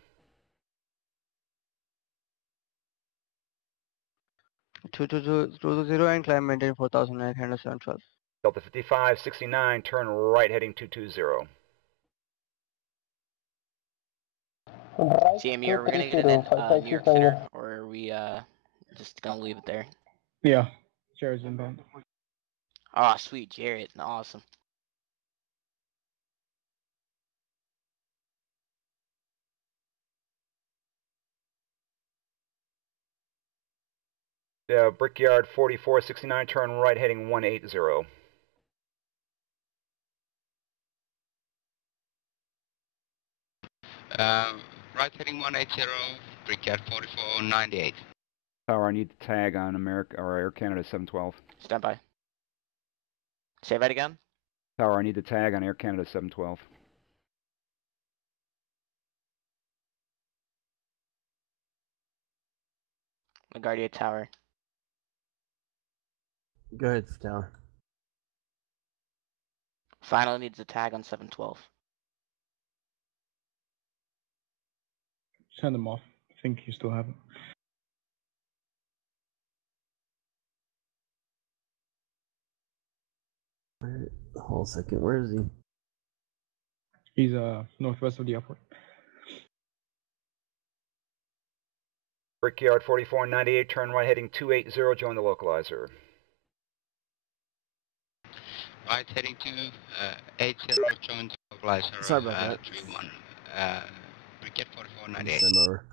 Two to zero and climb maintain 4,000 Air Canada 712. Delta 5569, turn right heading 220. CMU, are we gonna get a New York Center, or are we just gonna leave it there? Yeah, Jared's inbound. Oh, sweet, Jared, awesome. Brickyard 4469, turn right heading 180. Right heading 180, Brickyard 4498. Tower, I need to tag on America or Air Canada 712. Stand by. Say that again. Tower, I need to tag on Air Canada 712. LaGuardia Tower. Go ahead, Tower. Final needs a tag on 712. Send them off. I think you still have it. Wait, hold a second. Where is he? He's northwest of the airport. Brickyard 4498, turn right heading 280, join the localizer. Right heading to 80, join the localizer. Sorry about that. 31. Brickyard 4498. Send over.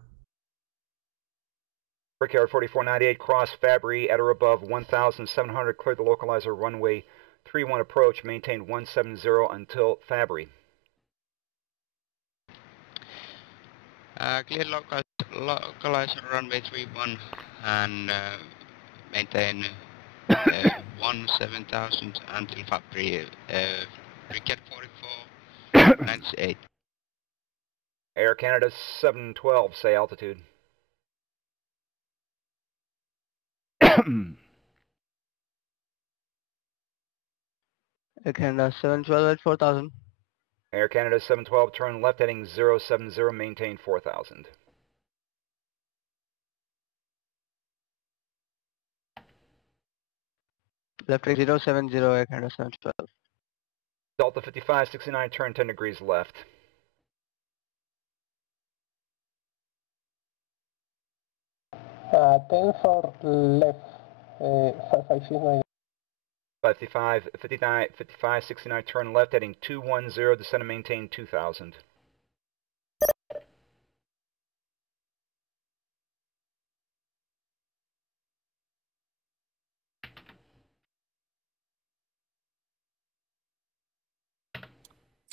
Brickyard 4498, cross Fabry at or above 1,700, clear the localizer, runway 31 approach, maintain 170 until Fabry. Clear localizer runway 31 and maintain 17,000 until Fabry. Brickyard 4498. Air Canada 712, say altitude. Air Canada 712 at 4,000. Air Canada 712, turn left heading 070, maintain 4,000. Left heading 070, Air Canada 712. Delta 5569, turn 10 degrees left. Ten for left, 5569. 5569, turn left heading 210, descend and maintain 2,000.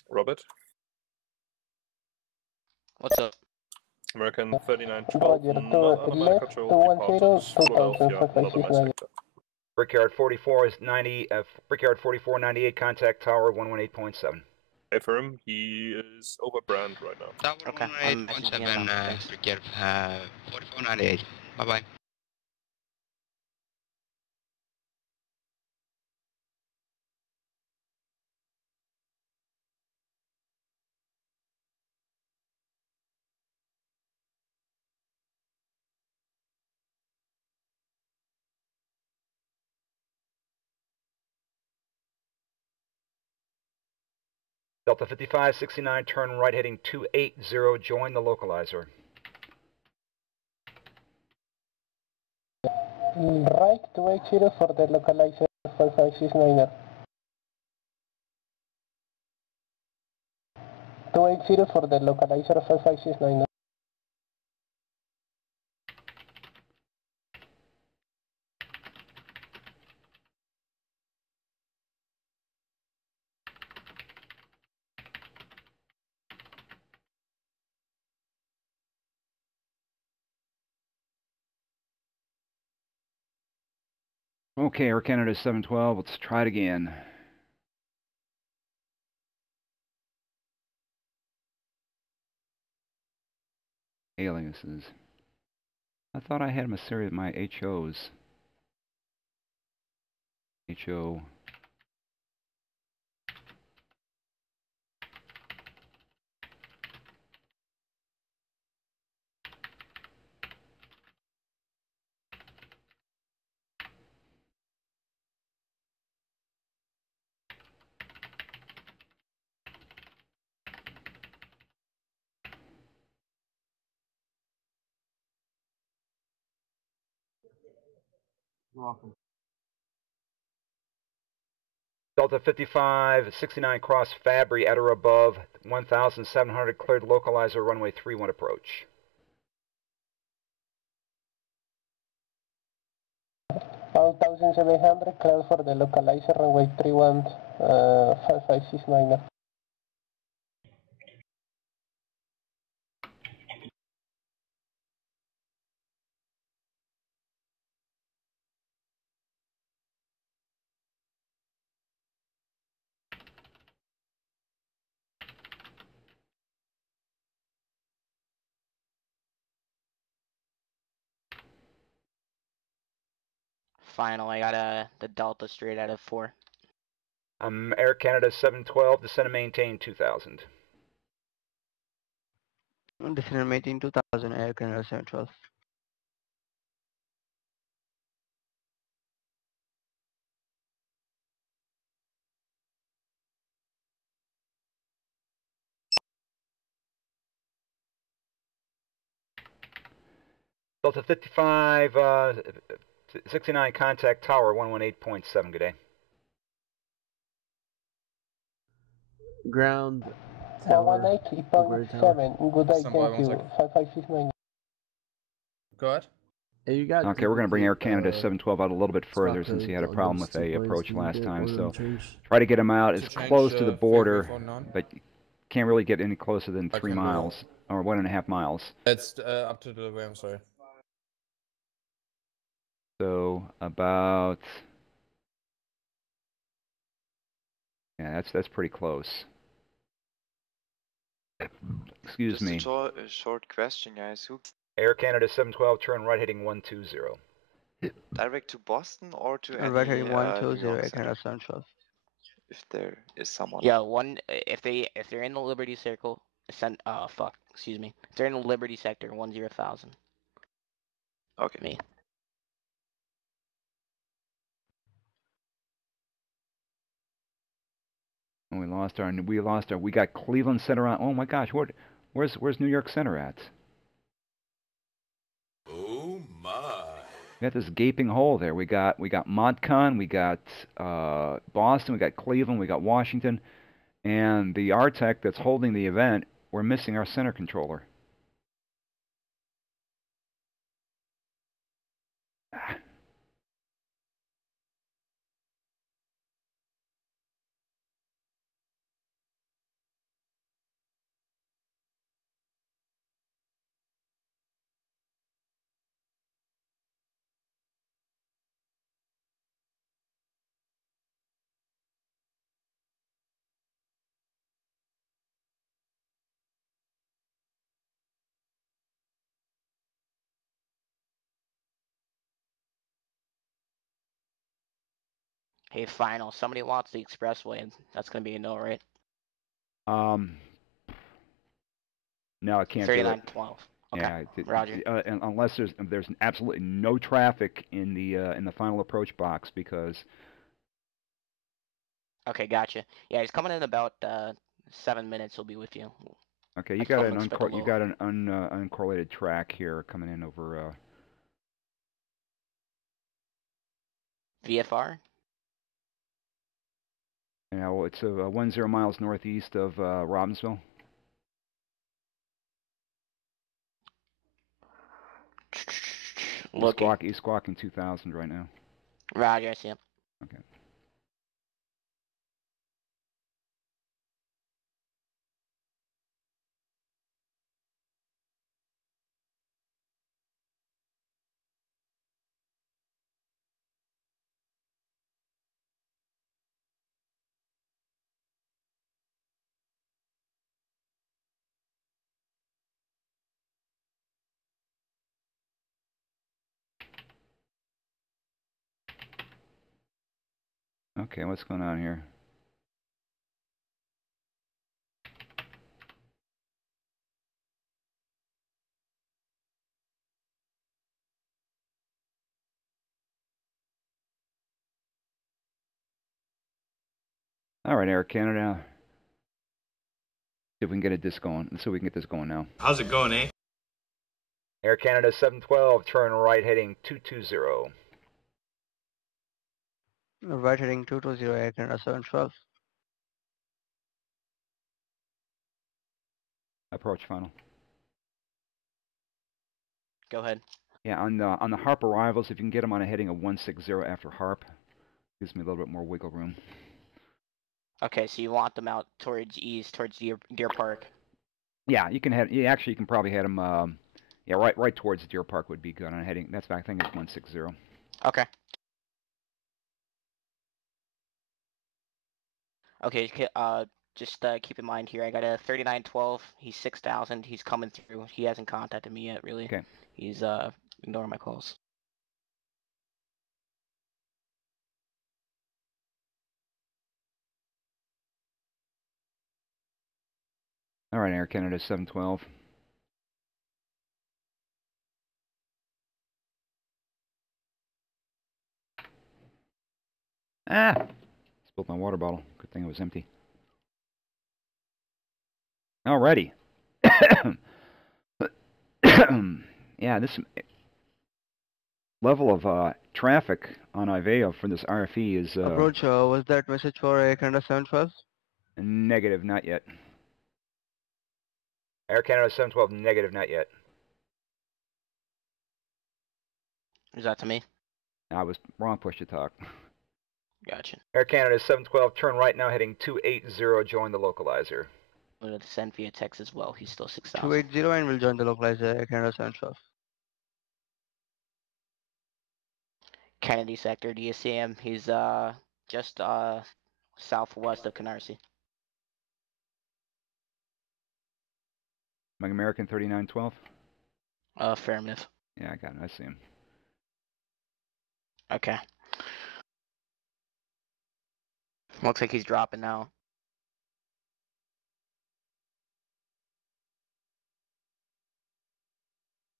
Robert? What's up? American 3912, non-America left, control, 210, departed 2000, Philadelphia, another my sector. Brickyard 44 is 90, Brickyard 4498, contact tower 118.7. Affirm, he is over brand right now. Tower Okay, 118.7, Brickyard 4498. Bye bye. Delta 5569, turn right heading 280, join the localizer. Right 280 for the localizer 5569. 280 for the localizer 5569. Okay, Air Canada 712, let's try it again. Aliases. I thought I had a series of my HOs. HO. You're welcome. Delta 55, 69 cross Fabry at or above 1,700 cleared localizer runway 31 approach. 1,700 clear for the localizer runway 31, 5569. Final, I got the Delta straight out of 4. Air Canada 712, descend and maintain 2,000. Descend and maintain 2000, Air Canada 712. Delta 55, 69 contact tower 118.7, good day. Ground. Tower. 180.7, good day, thank you. 5569. Go ahead. Hey, you got Okay, we're going to bring Air Canada 712 out a little bit further since he had a problem with a approach last time. So try to get him out as close to the border, but you can't really get any closer than 3 miles or 1.5 miles. It's up to delivery, I'm sorry. So about, yeah, that's pretty close. Excuse me. Just a short question, guys. Who Air Canada 712, turn right heading 120. direct to Boston or to any Right heading New 120, York Air Center? Canada 712. If there is someone. Yeah, if they're in the Liberty Circle, excuse me. If they're in the Liberty sector, 10,000. Okay. Me. And we got Cleveland Center on. Oh my gosh, where's New York Center at? Oh my. We got this gaping hole there. We got ModCon, we got Boston, we got Cleveland, we got Washington, and the RTEC that's holding the event, we're missing our center controller. Hey, final. Somebody wants the expressway, and that's gonna be a no, right? No, I can't do it. 3912. Okay. Yeah, Roger. unless there's absolutely no traffic in the final approach box because. Okay, gotcha. Yeah, he's coming in about 7 minutes. He'll be with you. Okay, you got an uncorrelated track here coming in over. VFR. Yeah, well, it's 10 miles northeast of Robbinsville. He's squawking 2,000 right now. Roger, I see him. Okay. Okay, what's going on here? All right, Air Canada. See if we can get this going. Let's see if we can get this going now. How's it going, eh? Air Canada 712, turn right heading 220. Right heading 220 Air Canada 712. Approach final. Go ahead. Yeah, on the harp arrivals, if you can get them on a heading of 160 after harp, gives me a little bit more wiggle room. Okay, so you want them out towards east, towards Deer Park. Yeah, you can head. Yeah, actually, you can probably head them. Yeah, right towards Deer Park would be good on a heading. That's I think it's 160. Okay. Okay. Just keep in mind here. I got a 3912. He's 6,000. He's coming through. He hasn't contacted me yet, really. Okay. He's ignoring my calls. All right, Air Canada 712. Ah! Spilled my water bottle. Good thing it was empty. Alrighty. Yeah, this level of traffic on IVAO for this RFE is Approach, was that message for Air Canada 712? negative, not yet. Air Canada 712, negative, not yet. Is that to me? I was wrong push to talk. Gotcha. Air Canada 712, turn right now, heading 280, join the localizer. I'm going to send via text as well. He's still 6,000. 280 and we'll join the localizer Air Canada 712. Kennedy sector, do you see him? He's just southwest of Canarsie. American 3912? Affirmative. Yeah, I got it. I see him. Okay. Looks like he's dropping now.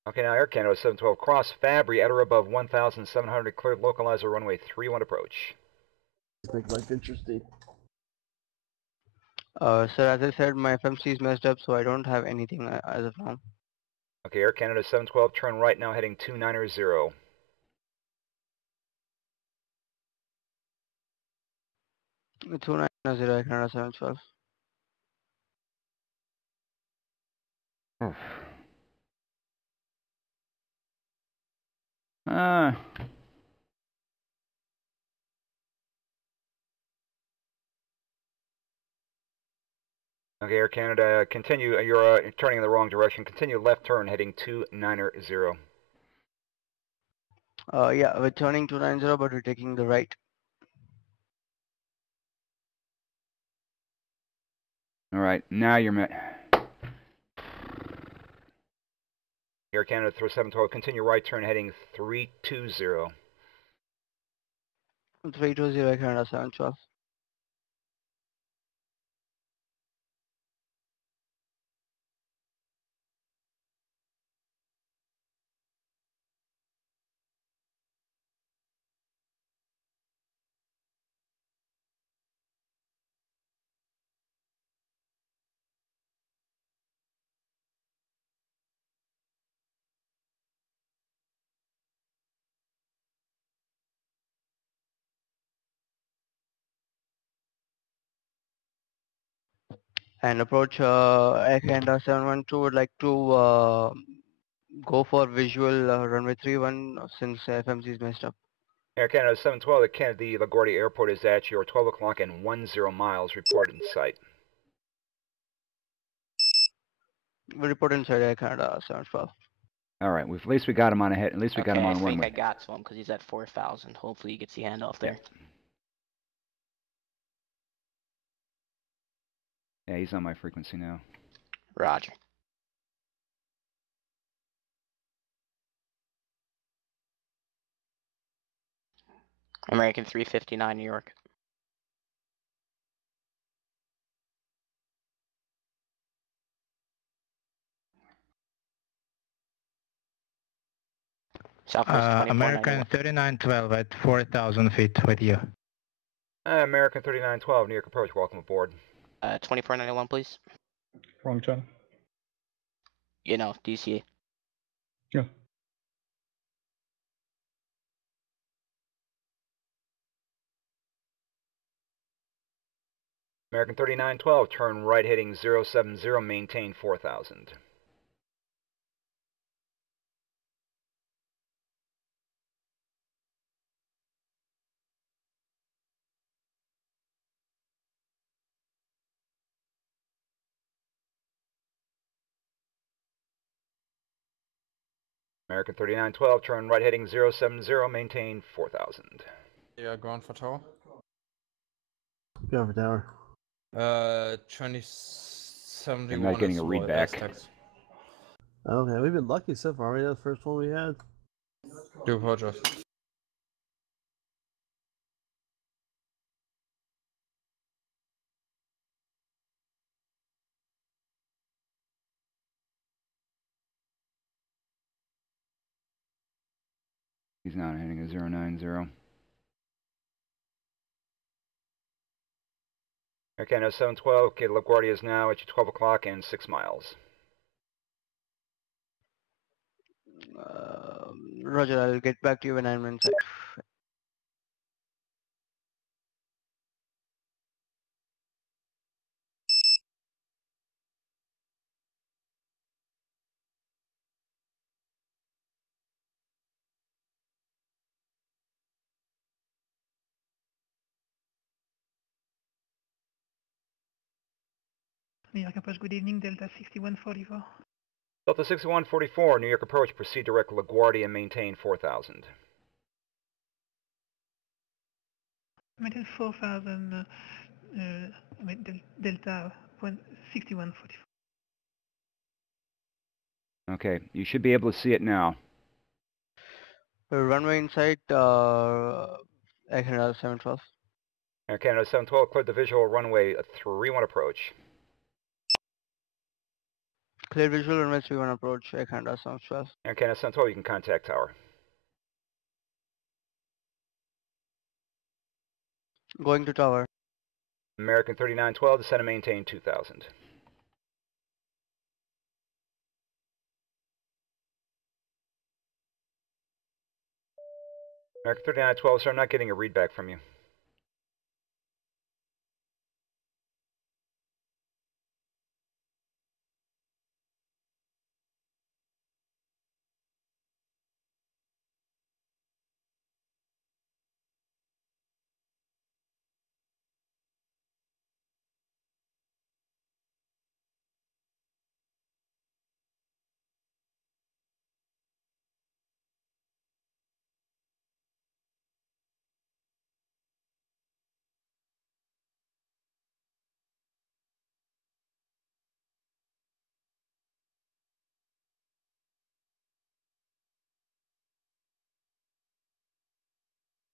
Okay, now Air Canada 712, cross Fabry at or above 1,700, cleared localizer runway 31 approach. Make life interesting. Sir, as I said, my FMC is messed up, so I don't have anything as of now. Okay, Air Canada 712, turn right now, heading 290. 290 Air Canada 712. Oof. Okay, Air Canada, continue. You're turning in the wrong direction. Continue left turn, heading 290. Yeah, we're turning 290, but we're taking the right. All right, now you're met. Air Canada 712, continue right turn, heading 320. 320 Air Canada 712. And approach Air Canada 712 would like to go for visual runway 31 since FMC is messed up. Air Canada 712, the LaGuardia Airport is at your 12 o'clock and 10 miles. Report in sight. We report inside Air Canada 712. All right, at least we got him on ahead. At least we got him on I think runway. I got to him because he's at 4,000. Hopefully he gets the handoff there. Yeah, he's on my frequency now. Roger. American 359, New York. Southwest American 3912 at 4,000 feet with you. American 3912, New York approach, welcome aboard. 2491, please. Wrong channel. You know, DCA. Yeah. American 3912, turn right heading 070, maintain 4000. American 3912, turn right heading 070, maintain 4000. Yeah, going for tower. Going for tower. 2071 I'm not getting is a read what back. Aztecs. Okay, we've been lucky so far. Right? That's the first one we had. Do apologize. He's not heading a 090. Okay, now 712. Okay, LaGuardia is now at your 12 o'clock and 6 miles. Roger, I'll get back to you when I'm inside. New York approach, good evening, Delta 6144. Delta 6144, New York approach, proceed direct LaGuardia and maintain 4000. Maintain 4000, Delta 6144. Okay, you should be able to see it now. Runway inside, Air Canada 712. Air Canada 712, cleared the visual runway 31 approach. Clear visual runway 31 approach, Air Canada 712. Air Canada 712, you can contact tower. Going to tower. American 3912, descend and maintain 2000. American 3912, sir, I'm not getting a read back from you.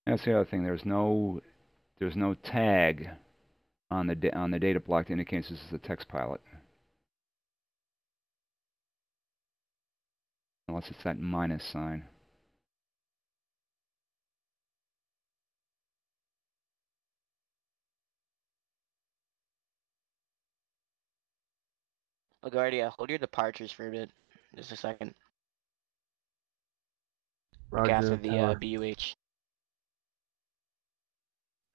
That's the other thing. There's no tag on the data block that indicates this is a text pilot, unless it's that minus sign. LaGuardia, hold your departures for a bit. Just a second. Roger, After the tower. BUH.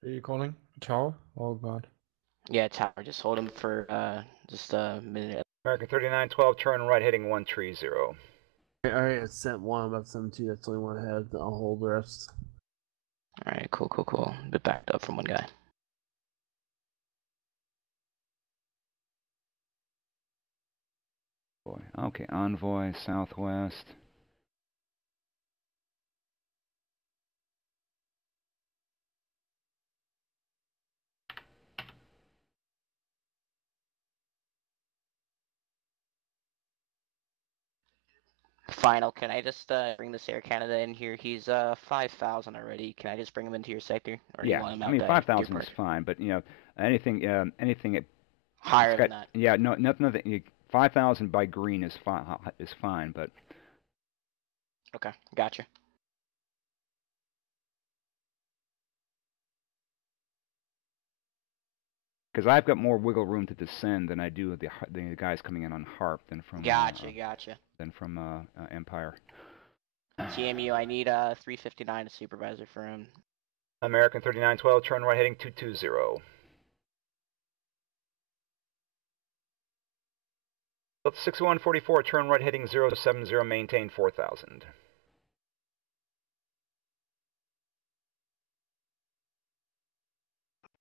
Are you calling? Tower? Oh god. Yeah, tower. Just hold him for just a minute. American 3912, turn right heading 130. Alright, I sent one, I'm about to send two. That's the only one I had. I'll hold the rest. Alright, cool. A bit backed up from one guy. Okay, Envoy, Southwest. Final, can I just bring this Air Canada in here? He's 5,000 already. Can I just bring him into your sector? Or do you Yeah, want him out I mean Deer 5,000 Park? is fine, but you know anything Higher than that. Yeah, no, nothing. 5,000 by green is fine, but Okay, gotcha. because I've got more wiggle room to descend than I do the guys coming in on Harp than from Gotcha. than from Empire. TMU, I need 359 a supervisor for him. American 3912, turn right heading 220. Delta 6144, turn right heading 070, maintain 4000.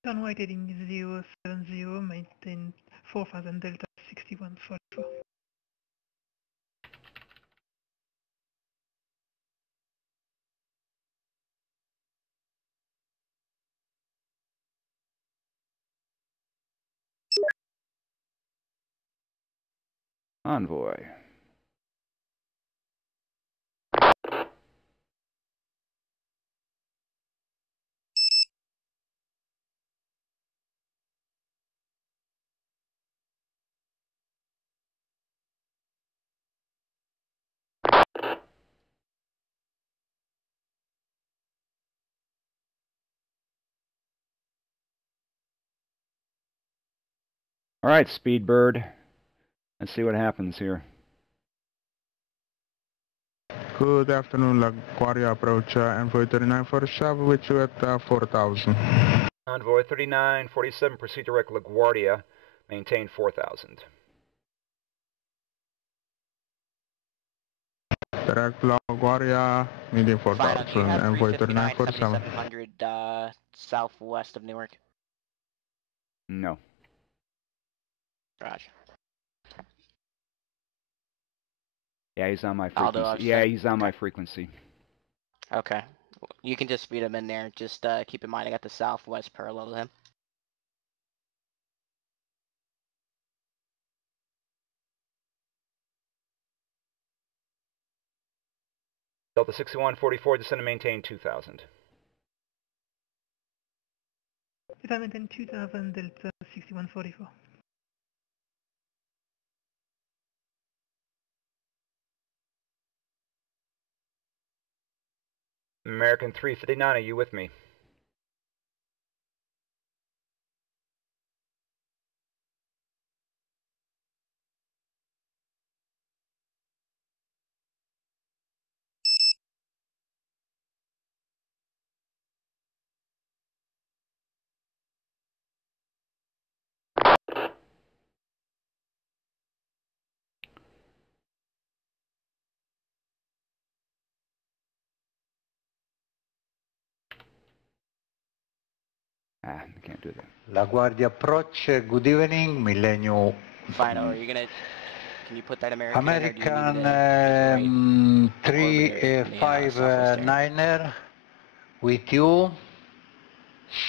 Turn right heading 070, maintain 4000 Delta 6144. Envoy. All right, Speedbird. Let's see what happens here. Good afternoon, LaGuardia approach, Envoy 39 for shove with you at 4000. Envoy 3947, proceed direct LaGuardia, maintain 4000. Direct LaGuardia, medium 4000, Envoy 3947. 7700 southwest of Newark. No. Roger. Yeah, he's on my Aldo, frequency. Yeah, he's on my frequency. Okay. You can just speed him in there. Just keep in mind I got the southwest parallel to him. Delta 6144, descend and maintain 2000. If I maintain 2000 Delta 6144. American 359, are you with me? I can't do that. LaGuardia approach, good evening, Millennium. Final, are you gonna... Can you put that American American in, 359er with you,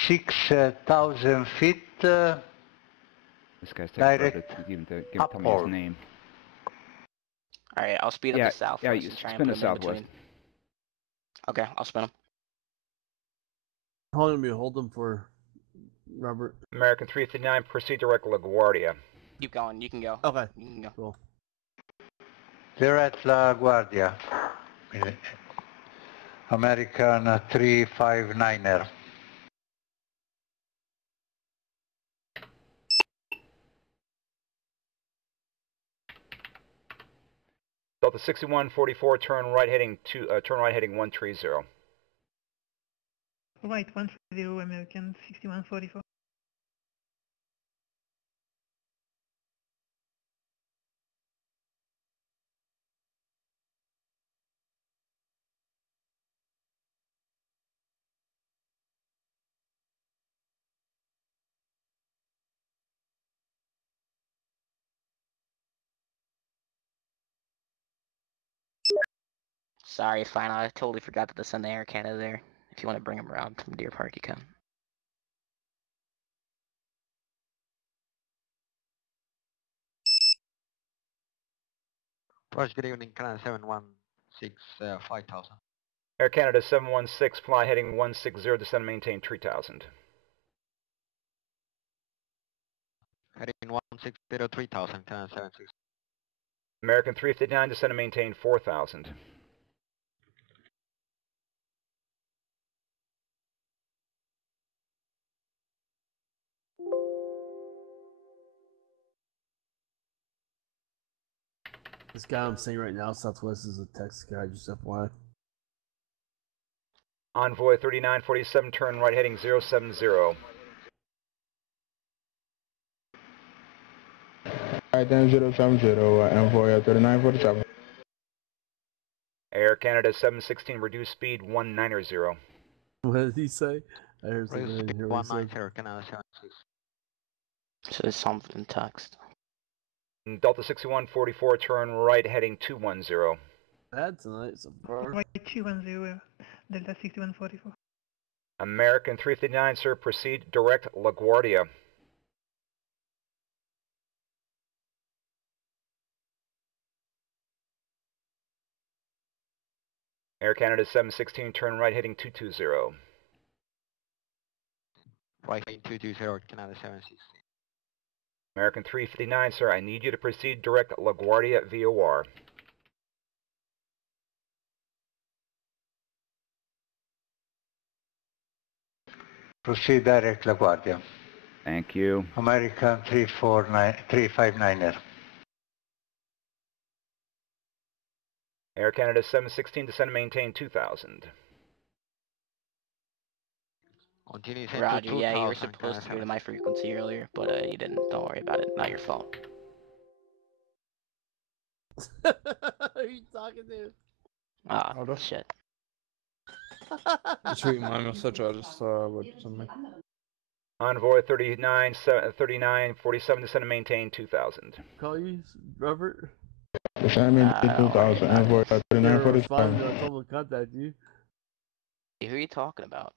6,000 feet. This guy's taking direct forever to give tell me his name. Alright, I'll speed up the southwest yeah, you and try and spin put the him in southwest. between. Okay, I'll spin him. How long do you hold them for, Robert? American 359, proceed direct LaGuardia. Keep going, you can go. Okay. You can go. Cool. Direct LaGuardia. American 359er. Delta 6144, turn right heading 130. Right, 130 American 6144. Sorry, Final, I totally forgot to send the Air Canada there. If you want to bring him around from Deer Park, you can. Approach, good evening, Canada 716, 5000. Air Canada 716, fly heading 160, descend and maintain 3000. Heading 160, 3000, Canada 76. American 359, descend and maintain 4000. This guy I'm seeing right now, Southwest, is a Texas guy, just FYI. Envoy 3947, turn right heading 070. Titan 070, envoy 3947. Air Canada 716, reduce speed 190. What did he say? I heard something Reduce in speed here. What he said. 190, Canada 76. So something in text. Delta 6144, turn right heading 210. That's nice. Right 210, Delta 6144. American 359, sir, proceed direct LaGuardia. Air Canada 716, turn right heading 220. Right heading 220, Canada 760. American 359, sir, I need you to proceed direct LaGuardia VOR. Proceed direct LaGuardia. Thank you. American 359er. Air Canada 716, descend and maintain 2000. Roger, yeah, you were supposed to go to my frequency earlier, but you didn't. Don't worry about it. Not your fault. Who are you talking to? Ah, shit. Just reading my message, I just wrote something. Envoy 3947, descend and maintain 2000. Call you, Robert? Descend and maintain 2000, envoy Never 3947. responded. I told him to contact you. Who are you talking about?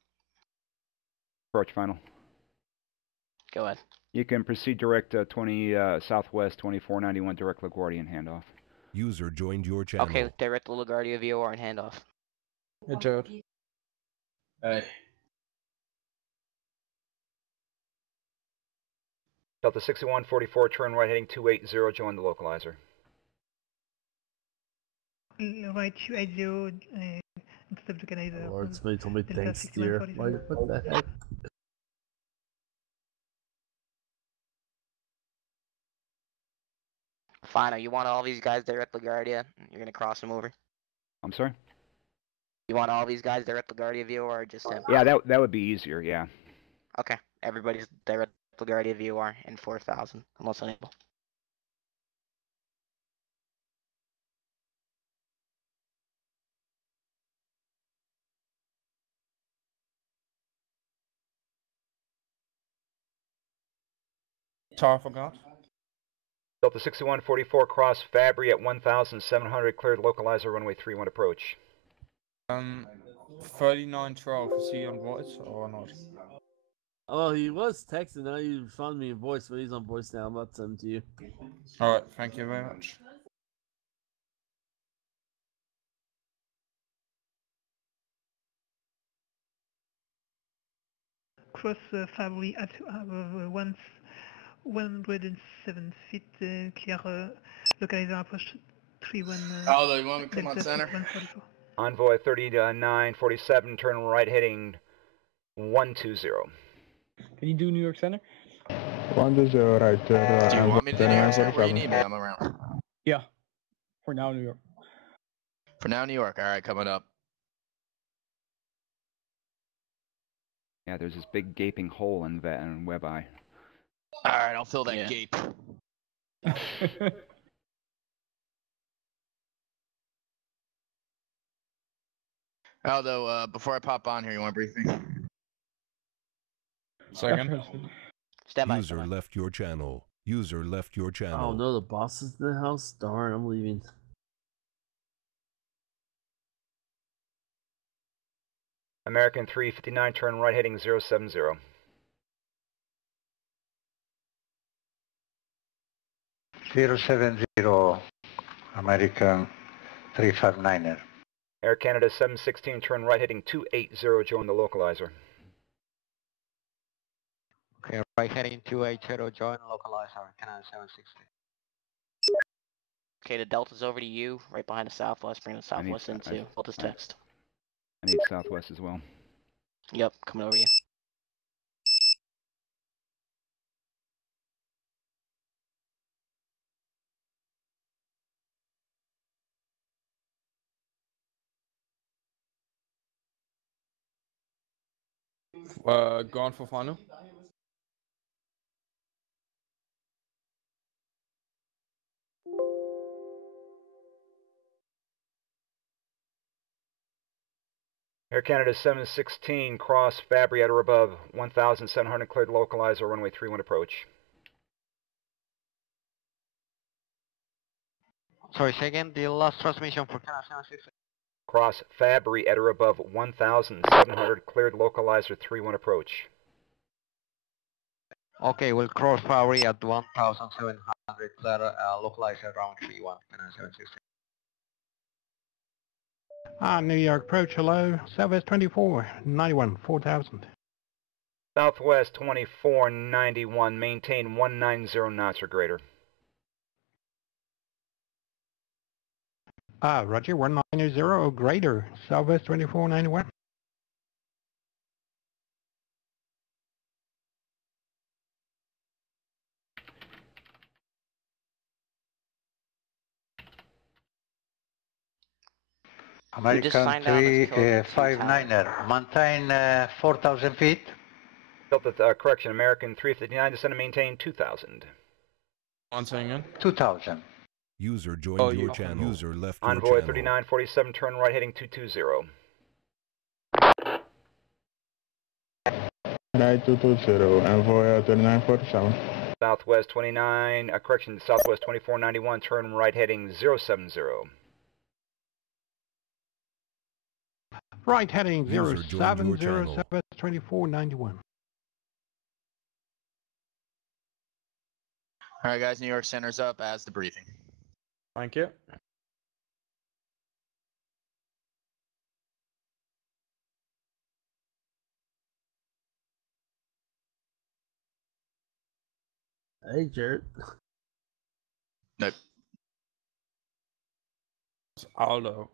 Approach final. Go ahead. You can proceed direct 20 Southwest 2491, direct LaGuardia and handoff. User joined your channel. Okay, direct LaGuardia VOR and handoff. Hey, Jared. Hey. Delta 6144, turn right heading 280, join the localizer. Right 280, stop the Canada. Lord, somebody told me thanks, dear. Like, what the heck? Fine, you want all these guys direct LaGuardia? You're gonna cross them over? I'm sorry? You want all these guys direct LaGuardia VOR or just him? Yeah, that would be easier, yeah. Okay, everybody's direct LaGuardia VOR in 4000, unless unable. Tar forgot. Delta 6144, cross Fabry at 1700, cleared localizer, runway 31 approach. 3912, is he on voice or not? Oh, he was texting. Now you found me in voice, but he's on voice now. I'm not sending to you. Alright, thank you very much. Cross Fabry at 107 feet, clear localizer approach 31. Aldo, you want me to come on center? Envoy 3947, turn right heading 120. Can you do New York Center? 120, right. Do you want me to do New York Center? Where you need me? I'm around. Yeah. For now, New York. For now, New York. All right, coming up. Yeah, there's this big gaping hole in WebEye. All right, I'll fill that gape. Aldo, before I pop on here, you want to brief me? Second. Stand by. User left your channel. User left your channel. Oh no, the boss is in the house. Darn, I'm leaving. American 359, turn right heading 070. 070, American 359er. Air Canada 716, turn right heading 280, join the localizer. Okay, right heading 280, join localizer, Canada 760. Okay, the Delta's over to you, right behind the Southwest. Bring the Southwest in too. Delta's text. I need Southwest as well. Yep, coming over to you. Gone for final. Air Canada 716, cross Fabry at or above 1,700, cleared localizer, runway 31 approach. Sorry, say again, the last transmission for Canada 716. Cross Fabry at or above 1,700, cleared localizer 31 approach. Okay, we'll cross Fabry at 1,700, clear localizer around 31, Canada 716. New York approach, hello, Southwest 24, 91, 4,000. Southwest 2491, maintain 190 knots or greater. Roger, 190 or greater, Southwest 2491. American 359er, maintain 4,000 feet. Delta, correction, American 359, descend and maintain 2,000. One second. 2,000. User joined your channel. User left your Envoy channel. 3947, turn right heading 220. Right 220, Envoy 3947. Southwest 29, correction, Southwest 2491, turn right heading 070. Right heading User 070, joined your channel. Southwest 2491. All right, guys. New York Center's up as the briefing. Thank you. Hey, Jared. Nope. It's Aldo.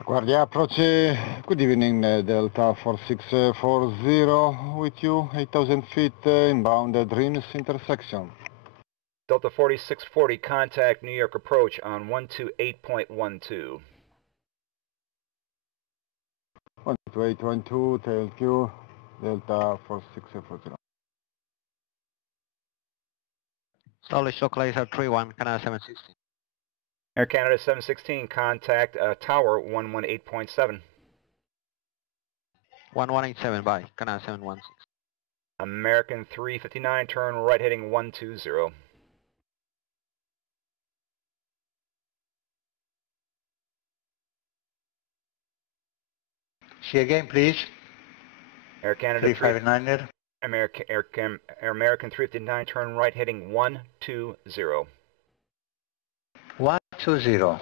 LaGuardia approach, good evening, Delta 4640 with you, 8,000 feet inbound Dreams intersection. Delta 4640, contact New York approach on 128.12. 12812, thank you, Delta 4640. Establish localizer 31, Canada 716. Air Canada 716, contact tower 118.7. 1187, bye, Canada 716. American 359, turn right heading 120. See again, please. Air Canada 359er. American 359, turn right heading 120. 120.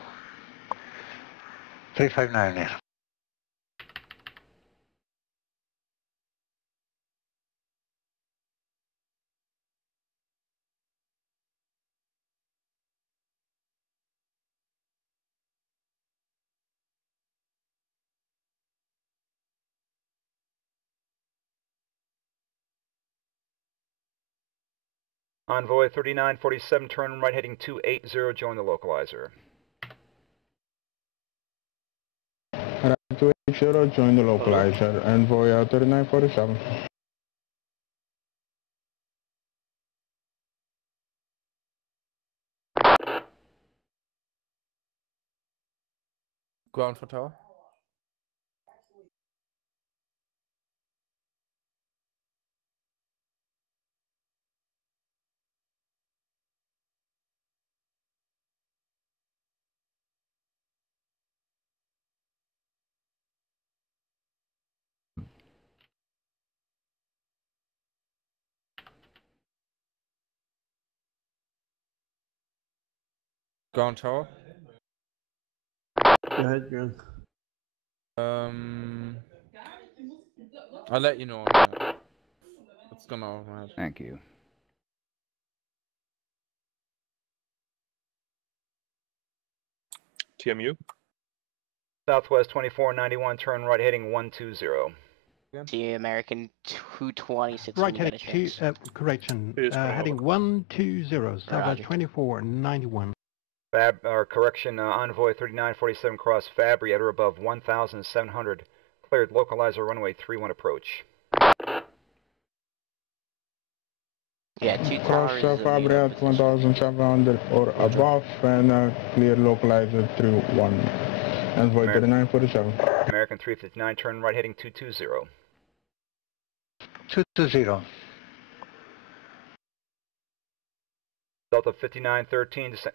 359er. Envoy 3947, turn right heading 280, join the localizer. 280, join the localizer, Envoy 3947. Ground for tower. Ground tower. Go ahead, Greg. I'll let you know on that. What's going on, man? Thank you. TMU. Southwest 2491, turn right heading 120. The American 226. Right heading correction, heading 120, Southwest 2491. Correction, Envoy 3947, cross Fabry at or above 1,700, cleared localizer runway 31 approach. Yeah, 2 Cross towers. Fabriat 1700 or above and clear localizer through 1. And void 3947. American 359, turn right heading 220. 220. Delta 5913, descent.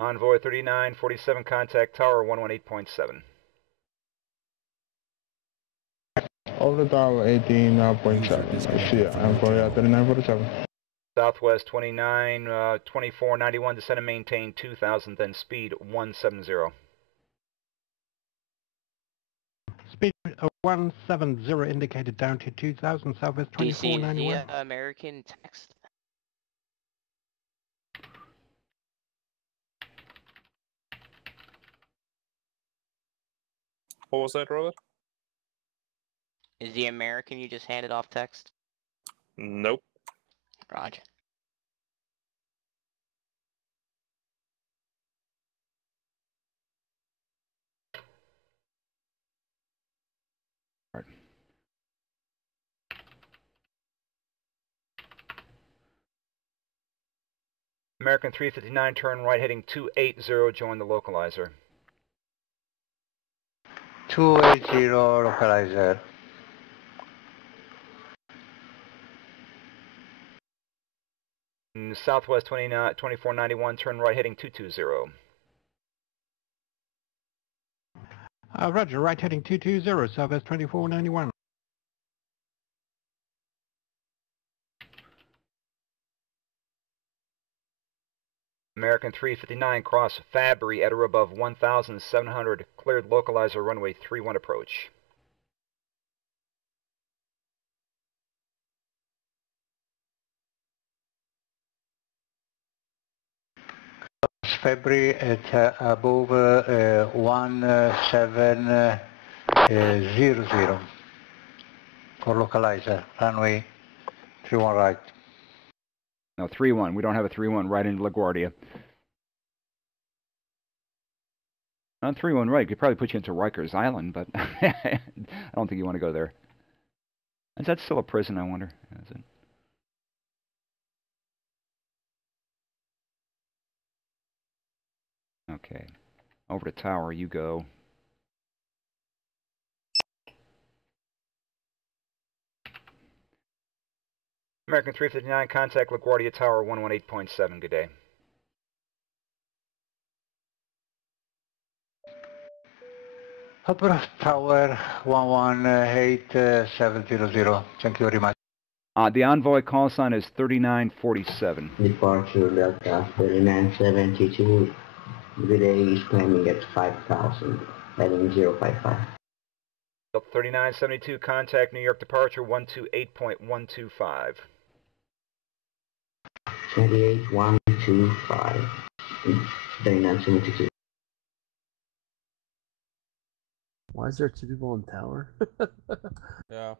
Envoy 3947, contact tower 118.7. Over the tower 18.7. I see ya. Envoy 3947. Southwest 2491, descend and maintain 2000, then speed 170. Speed 170 indicated down to 2000, Southwest DC is 2491. the American text. What was that, Robert? Is the American you just handed off text? Nope. Roger. American 359, turn right heading 280, join the localizer. 280 localizer. Southwest 2491, turn right heading 220. Roger, right heading 220, Southwest 2491. American 359, cross Fabry at or above 1,700, cleared localizer runway 31 approach. February at above 1700 for localizer, runway 31 right. No, 31. We don't have a 31 right into LaGuardia. On 31 right, could probably put you into Rikers Island, but I don't think you want to go there. Is that still a prison, I wonder? Is it? Okay. Over to tower, you go. American 359, contact LaGuardia Tower 118.7. Good day. Opera Tower 118.700. Thank you very much. The envoy call sign is 3947. Departure Delta 3972. Good day is climbing at 5000. Heading 055. Delta 3972, contact New York departure 128.125. 28125. 3972. Why is there 2 people in tower? Yeah.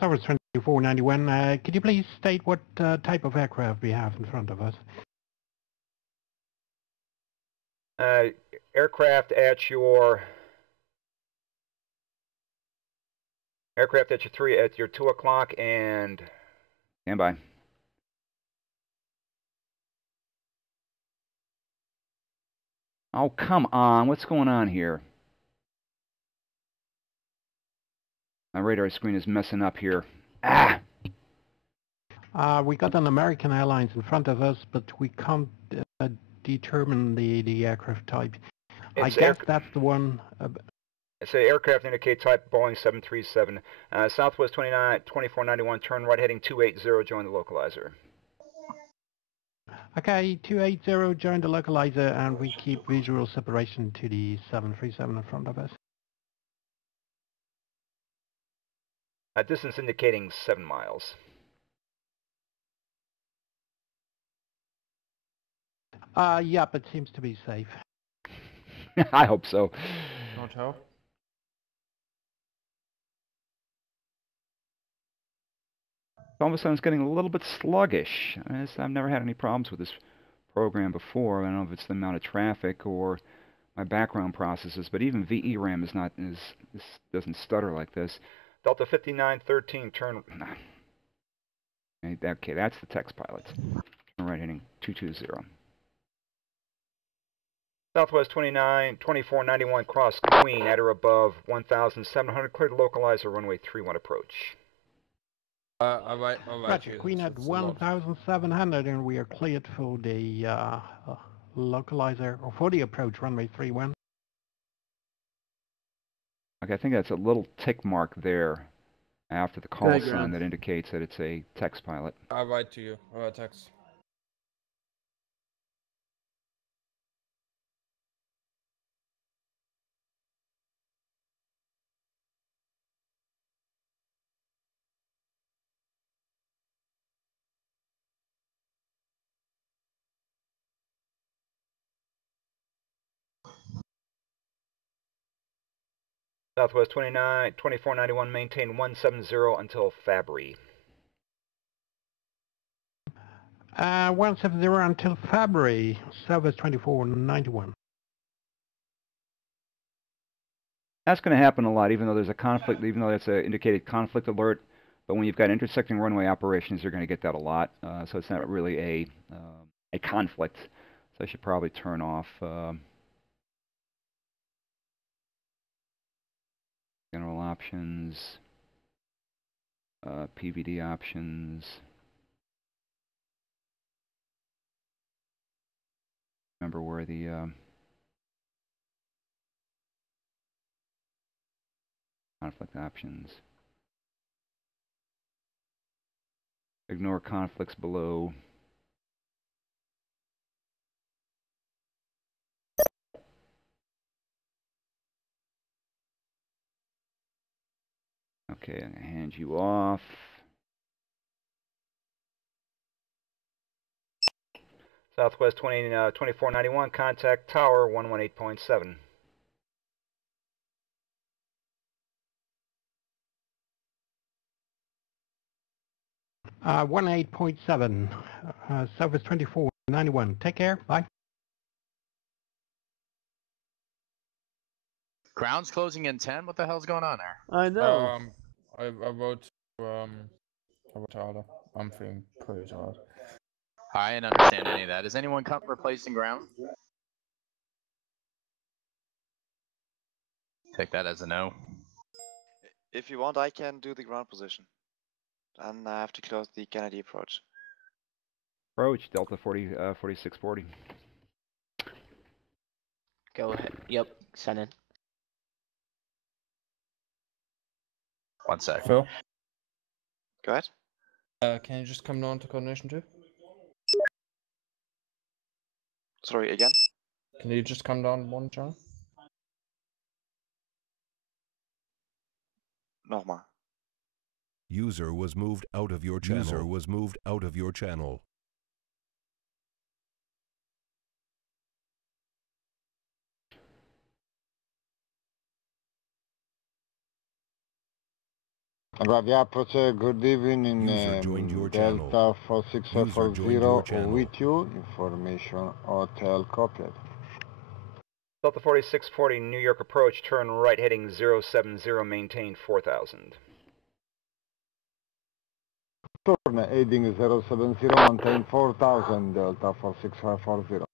Southwest 2491, could you please state what type of aircraft we have in front of us? Aircraft at your 2 o'clock and stand by. Oh, come on. What's going on here? My radar screen is messing up here. Ah! We got an American Airlines in front of us, but we can't determine the aircraft type. I guess that's the one. It's an aircraft indicate type Boeing 737. Southwest 2491, turn right heading 280, join the localizer. Okay, 280, join the localizer, and we keep visual separation to the 737 in front of us. Distance indicating 7 miles. Yep, it seems to be safe. I hope so. Not help. All of a sudden, it's getting a little bit sluggish. I've never had any problems with this program before. I don't know if it's the amount of traffic or my background processes, but even VERAM is not this doesn't stutter like this. Delta 5913 turn. Okay, that's the text pilot. Turn right heading 220. Southwest 2491 cross Queen at or above 1,700. Clear to localizer runway 31 approach. All right. Roger, Queen at 1,700 and we are cleared for the localizer, or for the approach runway 31. Okay, I think that's a little tick mark there after the call sign that indicates that it's a text pilot. I'll write to you. Text. Southwest 2491, maintain 170 until Fabry. 170 until February, Southwest 2491. That's going to happen a lot, even though there's a conflict, even though that's an indicated conflict alert. But when you've got intersecting runway operations, you're going to get that a lot. So it's not really a conflict. So I should probably turn off general options, PVD options. Remember where the conflict options. Ignore conflicts below. Okay, I'm going to hand you off. Southwest 2491, contact tower 118.7. Uh, 18.7, Southwest 2491. Take care, bye. Ground's closing in 10. What the hell's going on there? I know. I wrote Tyler. I'm feeling pretty tired. I didn't understand any of that. Is anyone replacing ground? Take that as a no. If you want, I can do the ground position. And I have to close the Kennedy approach. Approach, Delta 4640. Go ahead. Yep, send in. 1 sec. Phil? Go ahead. Can you just come down to coordination 2? Sorry, again? Can you just come down one channel? Nochmal. User was moved out of your channel. User was moved out of your channel. LaGuardia approach, good evening, Delta 4640 with you, information hotel copied. Delta 4640, New York approach, turn right heading 070, maintain 4000. Turn heading 070, maintain 4000, Delta 4640.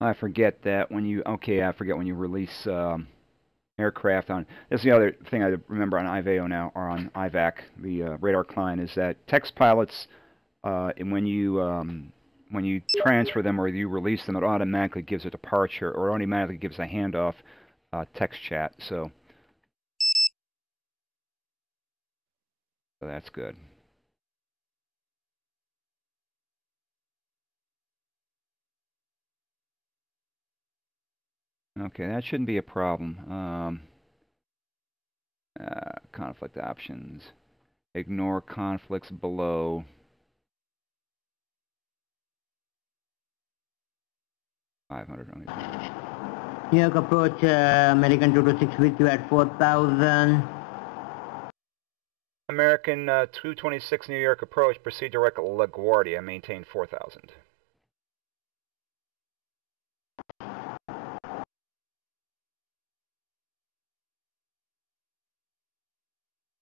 I forget that when you, I forget when you release aircraft on, this is the other thing I remember on IVAO now, or on IVAC, the radar client, is that text pilots, and when you when you transfer them or you release them, it automatically gives a departure or automatically gives a handoff text chat. So that's good. Okay, that shouldn't be a problem. Conflict options. Ignore conflicts below. 500 only. New York approach American 226 with you at 4,000. American 226 New York approach. Proceed direct LaGuardia. Maintain 4,000.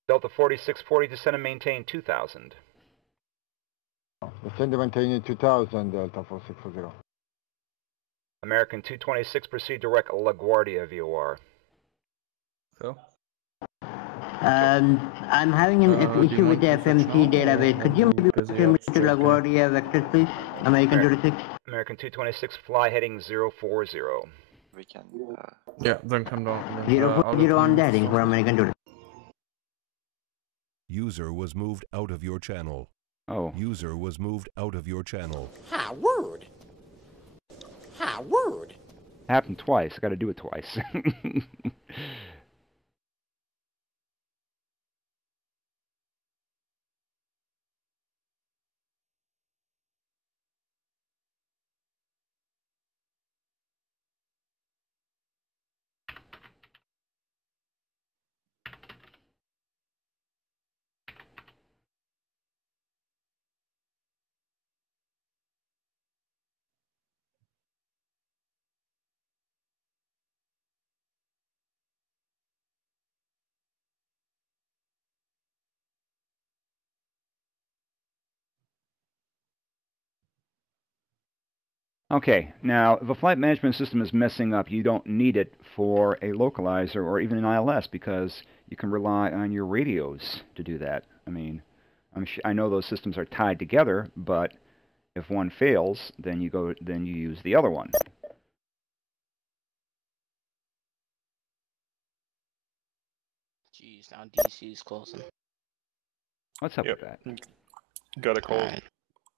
Delta 4640 descend and maintain 2,000. Descend and maintain 2,000, Delta 4640. American 226 proceed direct LaGuardia VOR. Phil? I'm having an issue with the FMC database. Could you maybe put me to LaGuardia vectors, please? American 226. American 226 fly heading 040. We can. Yeah, then come down. 040 on the heading for American 226. User was moved out of your channel. Oh. User was moved out of your channel. Ha, word. Ha, word. Happened twice. I got to do it twice. Okay, now if a flight management system is messing up, you don't need it for a localizer or even an ILS because you can rely on your radios to do that. I mean, I know those systems are tied together, but if one fails, then you use the other one. Jeez, now DC is closing. What's up with that? Got a call. Alright.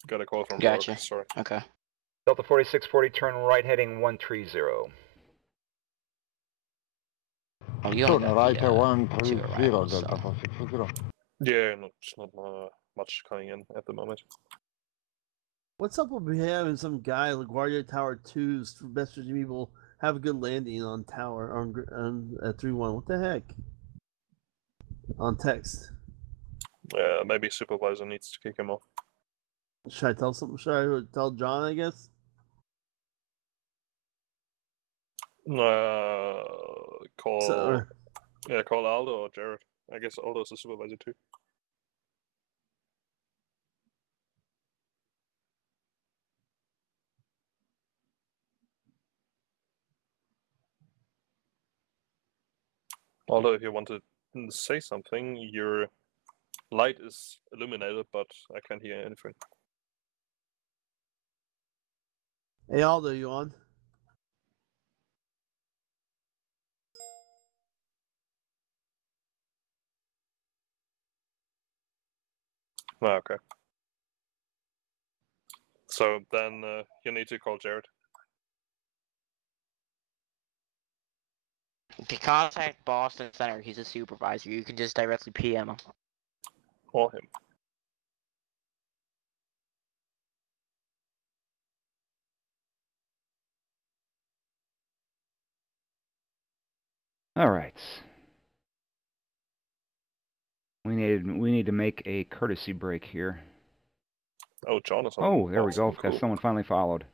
Got a call from Gotcha. Rogue, sorry. Okay. Delta 4640, turn right heading 130. Oh, you Turn only got right the, 130, two arrivals, Delta so. 4640. Yeah, not much coming in at the moment. What's up with having some guy LaGuardia Tower 2's messaging people have a good landing on tower on 3-1? What the heck? On text. Maybe supervisor needs to kick him off. Should I tell something? Should I tell John, I guess? Call Aldo or Jared. I guess Aldo's the supervisor too. Aldo, if you want to say something, your light is illuminated, but I can't hear anything. Hey Aldo, you on? Oh, okay. So then you need to call Jared. If you contact Boston Center, he's a supervisor. You can just directly PM him. Or him. All right. We need to make a courtesy break here. Oh, Jonathan. Oh, there we go. Cool. Got someone finally followed.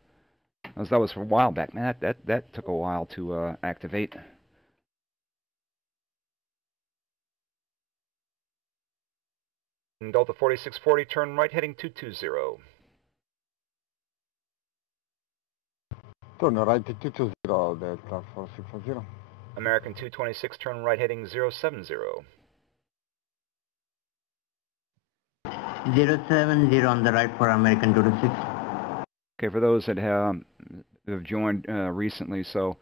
That was a while back, man. That took a while to activate. Delta 4640, turn right heading 220. Turn right to 220, Delta 4640. American 226, turn right heading 070. 070 on the right for American 226. Okay, for those that have joined recently, so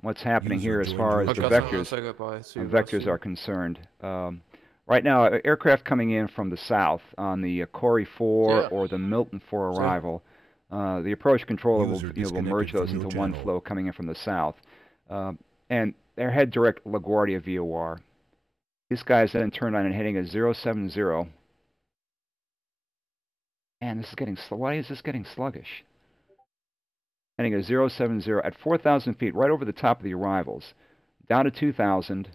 what's happening here as far as the vectors are concerned. Right now, aircraft coming in from the south on the Corey 4 or the Milton 4 arrival, the approach controller will merge those into one flow coming in from the south. And they're head direct LaGuardia VOR. These guys then turned on and heading a 070. And this is getting why is this getting sluggish? Heading a 070 at 4,000 feet, right over the top of the arrivals. Down to 2,000,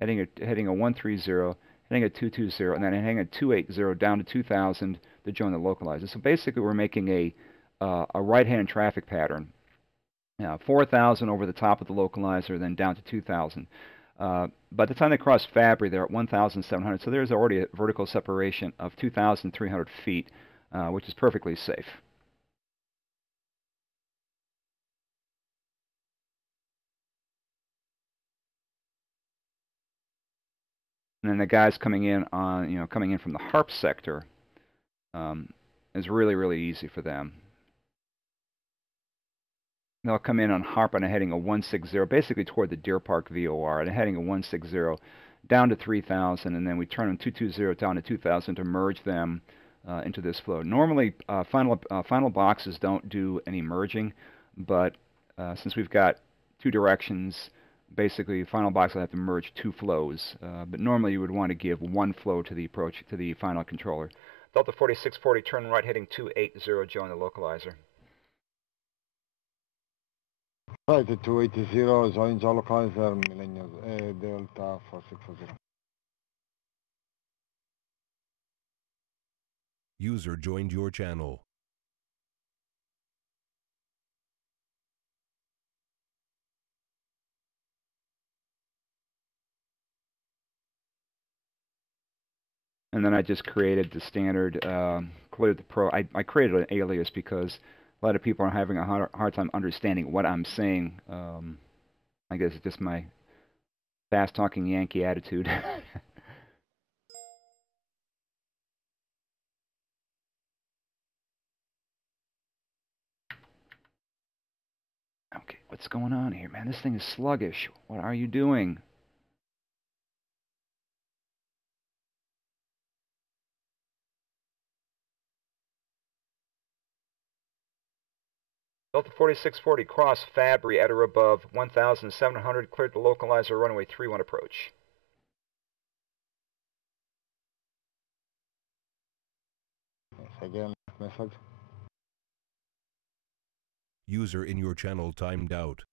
heading a 130, heading a 220, and then heading a 280 down to 2,000 to join the localizer. So basically, we're making a right-hand traffic pattern. 4,000 over the top of the localizer, then down to 2,000. By the time they cross Fabry, they're at 1,700. So there's already a vertical separation of 2,300 feet, which is perfectly safe. And then the guys coming in on, coming in from the HARP sector, is really, really easy for them. They'll come in on HARP on a heading of 160, basically toward the Deer Park VOR, and a heading of 160 down to 3,000, and then we turn them 220 down to 2,000 to merge them into this flow. Normally, final boxes don't do any merging, but since we've got two directions, basically final box will have to merge two flows. But normally you would want to give one flow to the approach to the final controller. Delta 4640, turn right heading 280, join the localizer. Right, 280, join the localizer, Millennium, Delta 4640. User joined your channel. And then I just created the standard, cleared the pro. I created an alias because a lot of people are having a hard time understanding what I'm saying. I guess it's just my fast-talking Yankee attitude. Okay, what's going on here, man? This thing is sluggish. What are you doing? Delta 4640, cross Fabry at or above 1,700, cleared the localizer, runway 31 approach. Again, message. User in your channel timed out.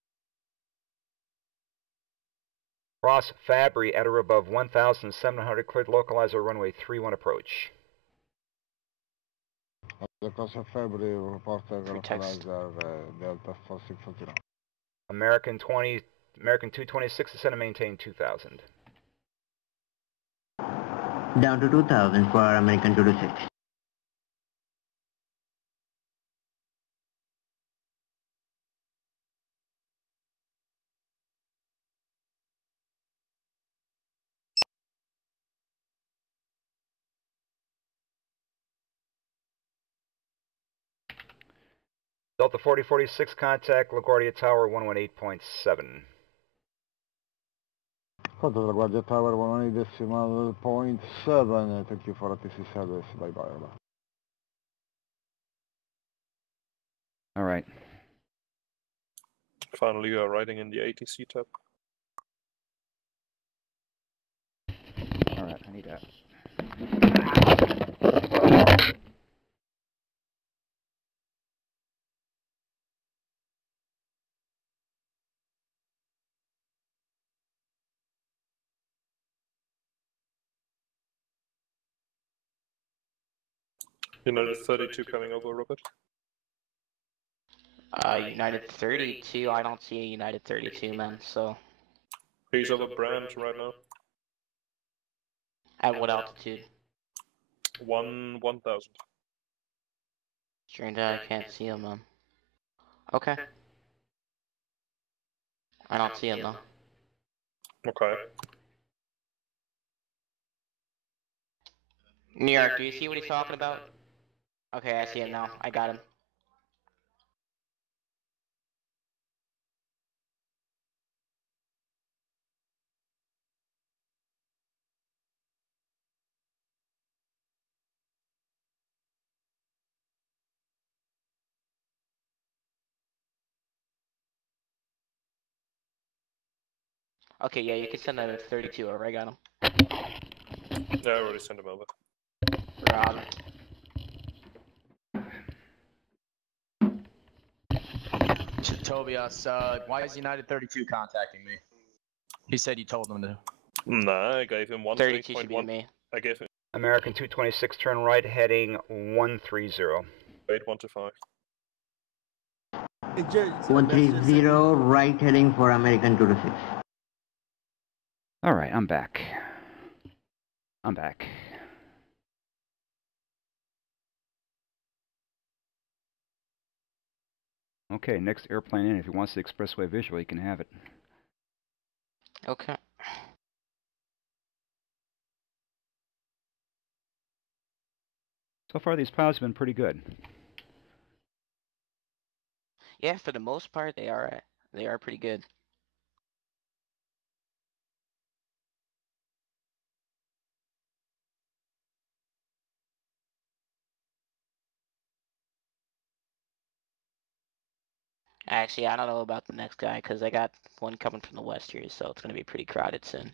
Cross Fabry at or above 1,700, cleared localizer, runway 31 approach. The cross of February, report localizer, Delta 4640. American 226, descend and maintain 2,000. Down to 2,000 for American 226. Delta 4046, contact LaGuardia Tower 118.7. Contact LaGuardia Tower 118.7. Thank you for ATC service. Bye bye. All right. Finally, you are writing in the ATC tab. All right, I need that. United 32 coming over, Robert. United 32, I don't see a United 32, man, so... He's over Brand right now. At what altitude? 1,000. Strange, I can't see him, man. Okay. I don't see him, though. Okay. New York, do you see what he's talking about? Okay, I see him now. I got him. Okay, yeah, you can send that at 32 over. I got him. Yeah, I already sent him over. Rob. Tobias, why is United 32 contacting me? He said you told him to. Nah, I gave him 32 should be 1.1. me. I gave him American 226, turn right, heading 130. 8125. Hey, Jared, 130, right heading for American 226. All right, I'm back. I'm back. Okay, next airplane in. If he wants the expressway visual, he can have it. Okay. So far, these pilots have been pretty good. Yeah, for the most part, they are pretty good. Actually, I don't know about the next guy because I got one coming from the west here, so it's gonna be pretty crowded soon.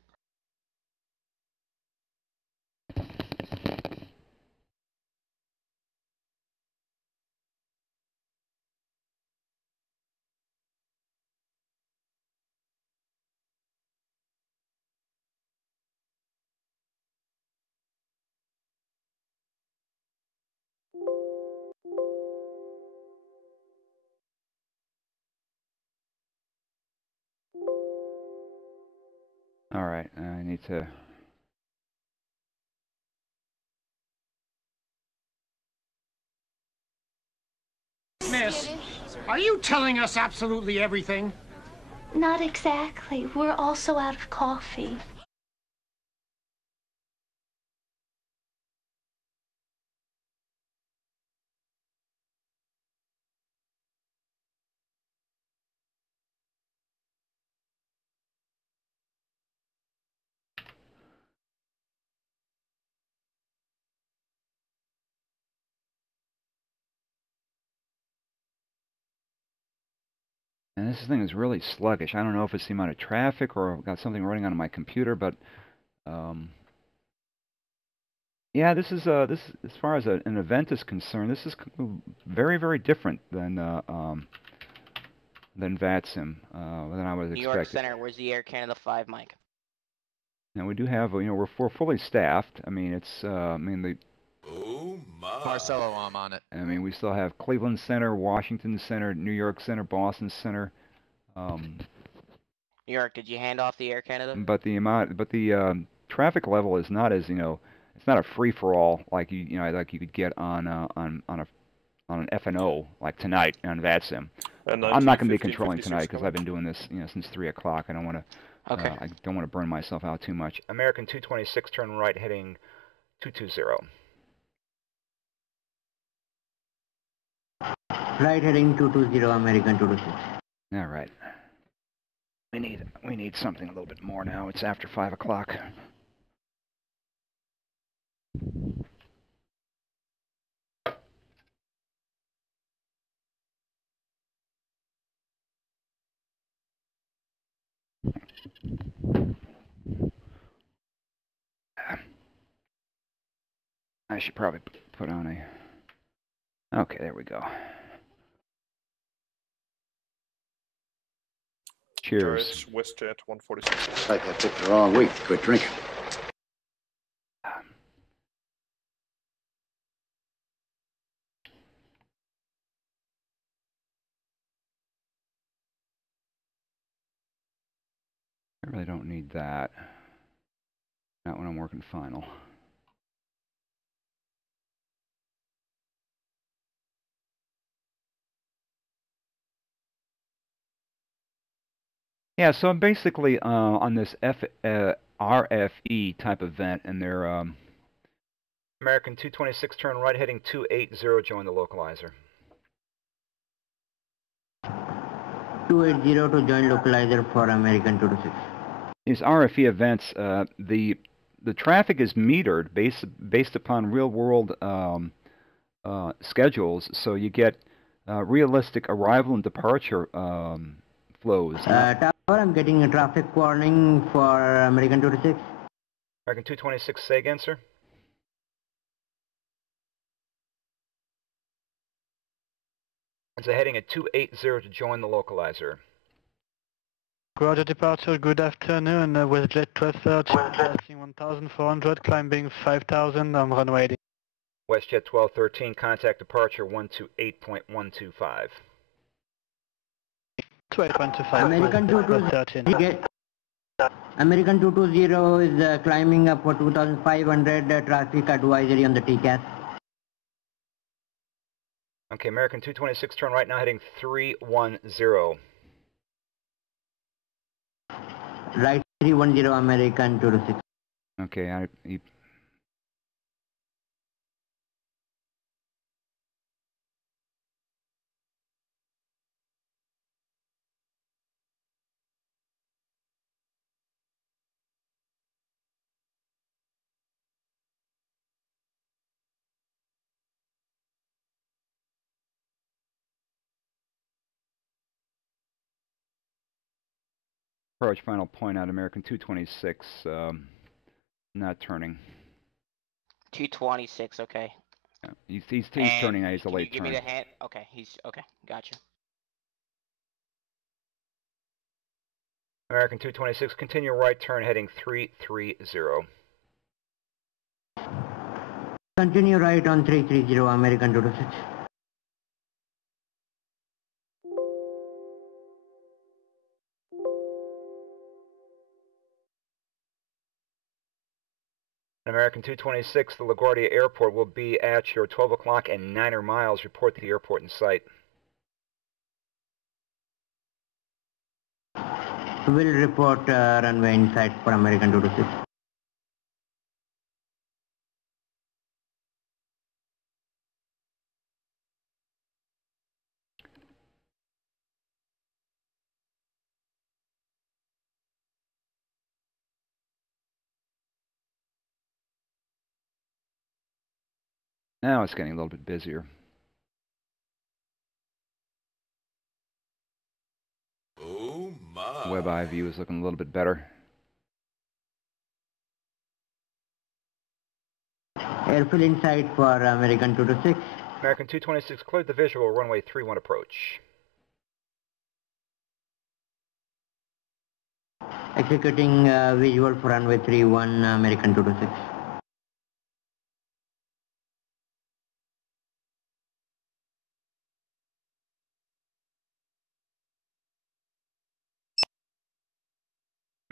All right, I need to... Miss, are you telling us absolutely everything? Not exactly. We're also out of coffee. And this thing is really sluggish. I don't know if it's the amount of traffic or I've got something running on my computer, but yeah, this is as far as an event is concerned, this is very, very different than VATSIM than I was New expecting. York Center, where's the Air Canada 5 mic? Now we do have, we're fully staffed. I mean, it's Oh my. Marcelo, I'm on it. I mean, we still have Cleveland Center, Washington Center, New York Center, Boston Center. New York, did you hand off the Air Canada? But the traffic level is not as it's not a free for all like like you could get on an FNO like tonight on VATSIM. I'm not going to be controlling tonight because I've been doing this since 3 o'clock. I don't want to. Okay. I don't want to burn myself out too much. American 226, turn right, heading 220. Right heading 220, American 226. All right. We need something a little bit more now. It's after 5 o'clock. I should probably put on a... Okay, there we go. Cheers. WestJet 146. Like I picked the wrong week to quit drinking. I really don't need that. Not when I'm working final. Yeah, so I'm basically on this RFE type event, and they're American 226, turn right, heading 280, join the localizer. 280 to join localizer for American 226. These RFE events, the traffic is metered based upon real-world schedules, so you get realistic arrival and departure flows. Tower I'm getting a traffic warning for American 26. American 226, say again, sir? It's a heading at 280 to join the localizer. Roger departure, good afternoon, with jet 1230, passing 1400, climbing 5000 on runway 8. WestJet 1213, contact departure 128.125. 28.25, American 220, American 220 is climbing up for 2500, traffic advisory on the TCAS. Okay, American 226, turn right now, heading 310. Right 310 American 226. Okay, approach final point out, American 226, not turning. 226, okay. Yeah, he's turning now, he's a late Can you give turn. me the hand? Okay, okay, gotcha. American 226, continue right turn heading 330. Continue right on 330 American 226. American 226, the LaGuardia Airport will be at your 12 o'clock and 9 miles. Report to the airport in sight. Will report runway in sight for American 226. Now it's getting a little bit busier. Oh my. Web eye view is looking a little bit better. Airfield in sight for American 226. American 226 cleared the visual, runway 31 approach. Executing visual for runway 31 American 226.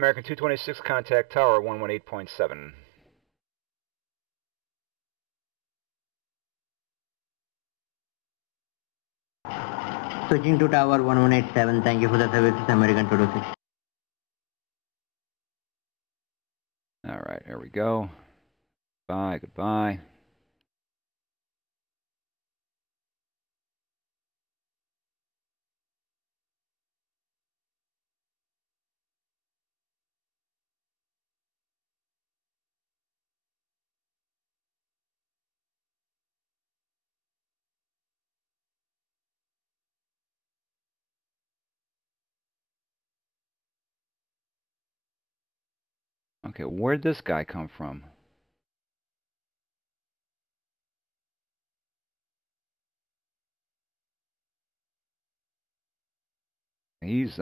American 226, contact tower 118.7. Switching to tower 1187. Thank you for the services, American 226. All right, here we go. Bye, goodbye. Okay, where'd this guy come from? He's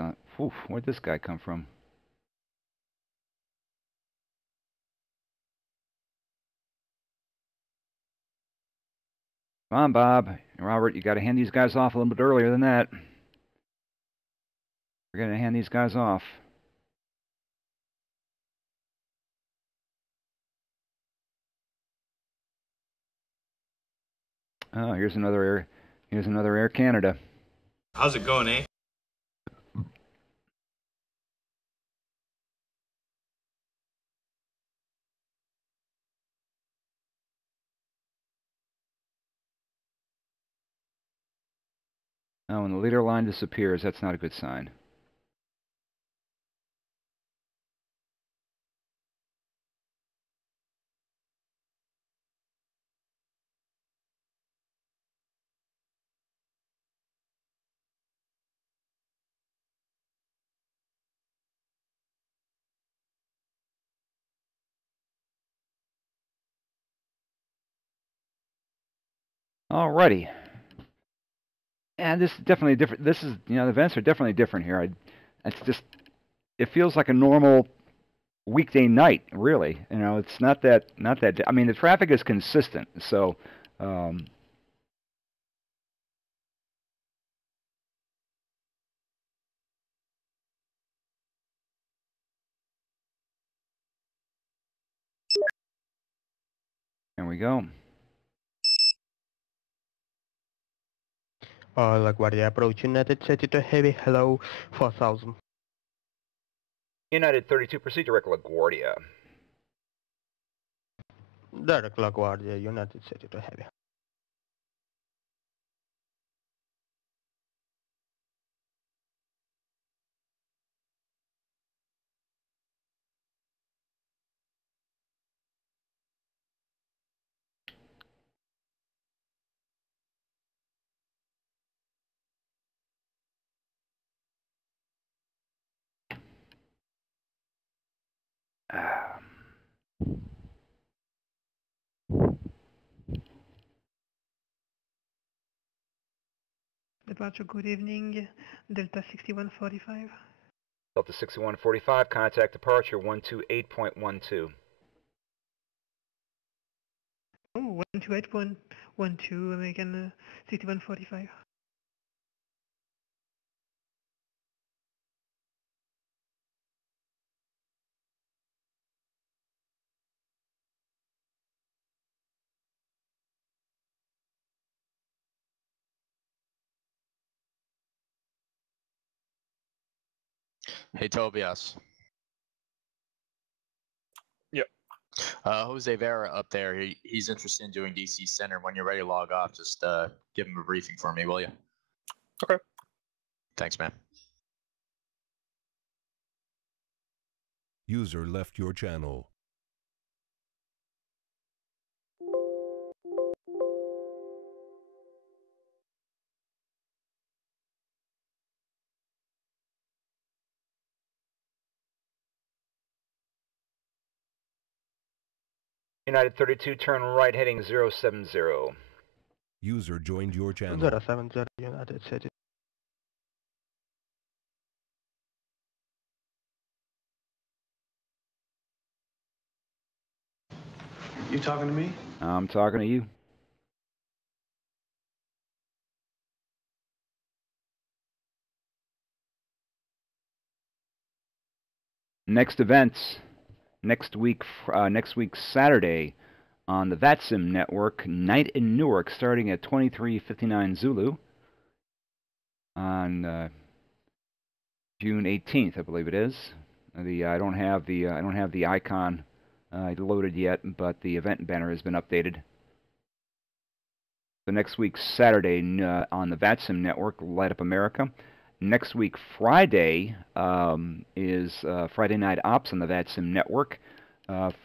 where'd this guy come from? Come on, Bob. Robert, you got to hand these guys off a little bit earlier than that. We're going to hand these guys off. Oh, here's another Air Canada. How's it going, eh? Oh, when the leader line disappears, that's not a good sign. Alrighty. And this is definitely different. This is, the events are definitely different here. It's just, it feels like a normal weekday night, really. It's not that. I mean, the traffic is consistent, so. There we go. LaGuardia approach United City to heavy, hello, 4000. United 32, proceed direct LaGuardia. Direct LaGuardia, United City to heavy. Departure, good evening, Delta 6145. Delta 6145, contact departure 128.12. Oh, 128.12, American 6145. Hey, Tobias. Yep. Jose Vera up there. He's interested in doing DC Center. When you're ready to log off, just give him a briefing for me, will you? Okay. Thanks, man. User left your channel. United 32, turn right heading 070. User joined your channel. 070, United City. You talking to me? I'm talking to you. Next events, next week Saturday on the VATSIM network, Night in Newark, starting at 23:59 Zulu on June 18th, I believe it is. I don't have the icon loaded yet, but the event banner has been updated. So next week Saturday on the VATSIM network, Light Up America. Next week Friday is Friday Night Ops on the VATSIM network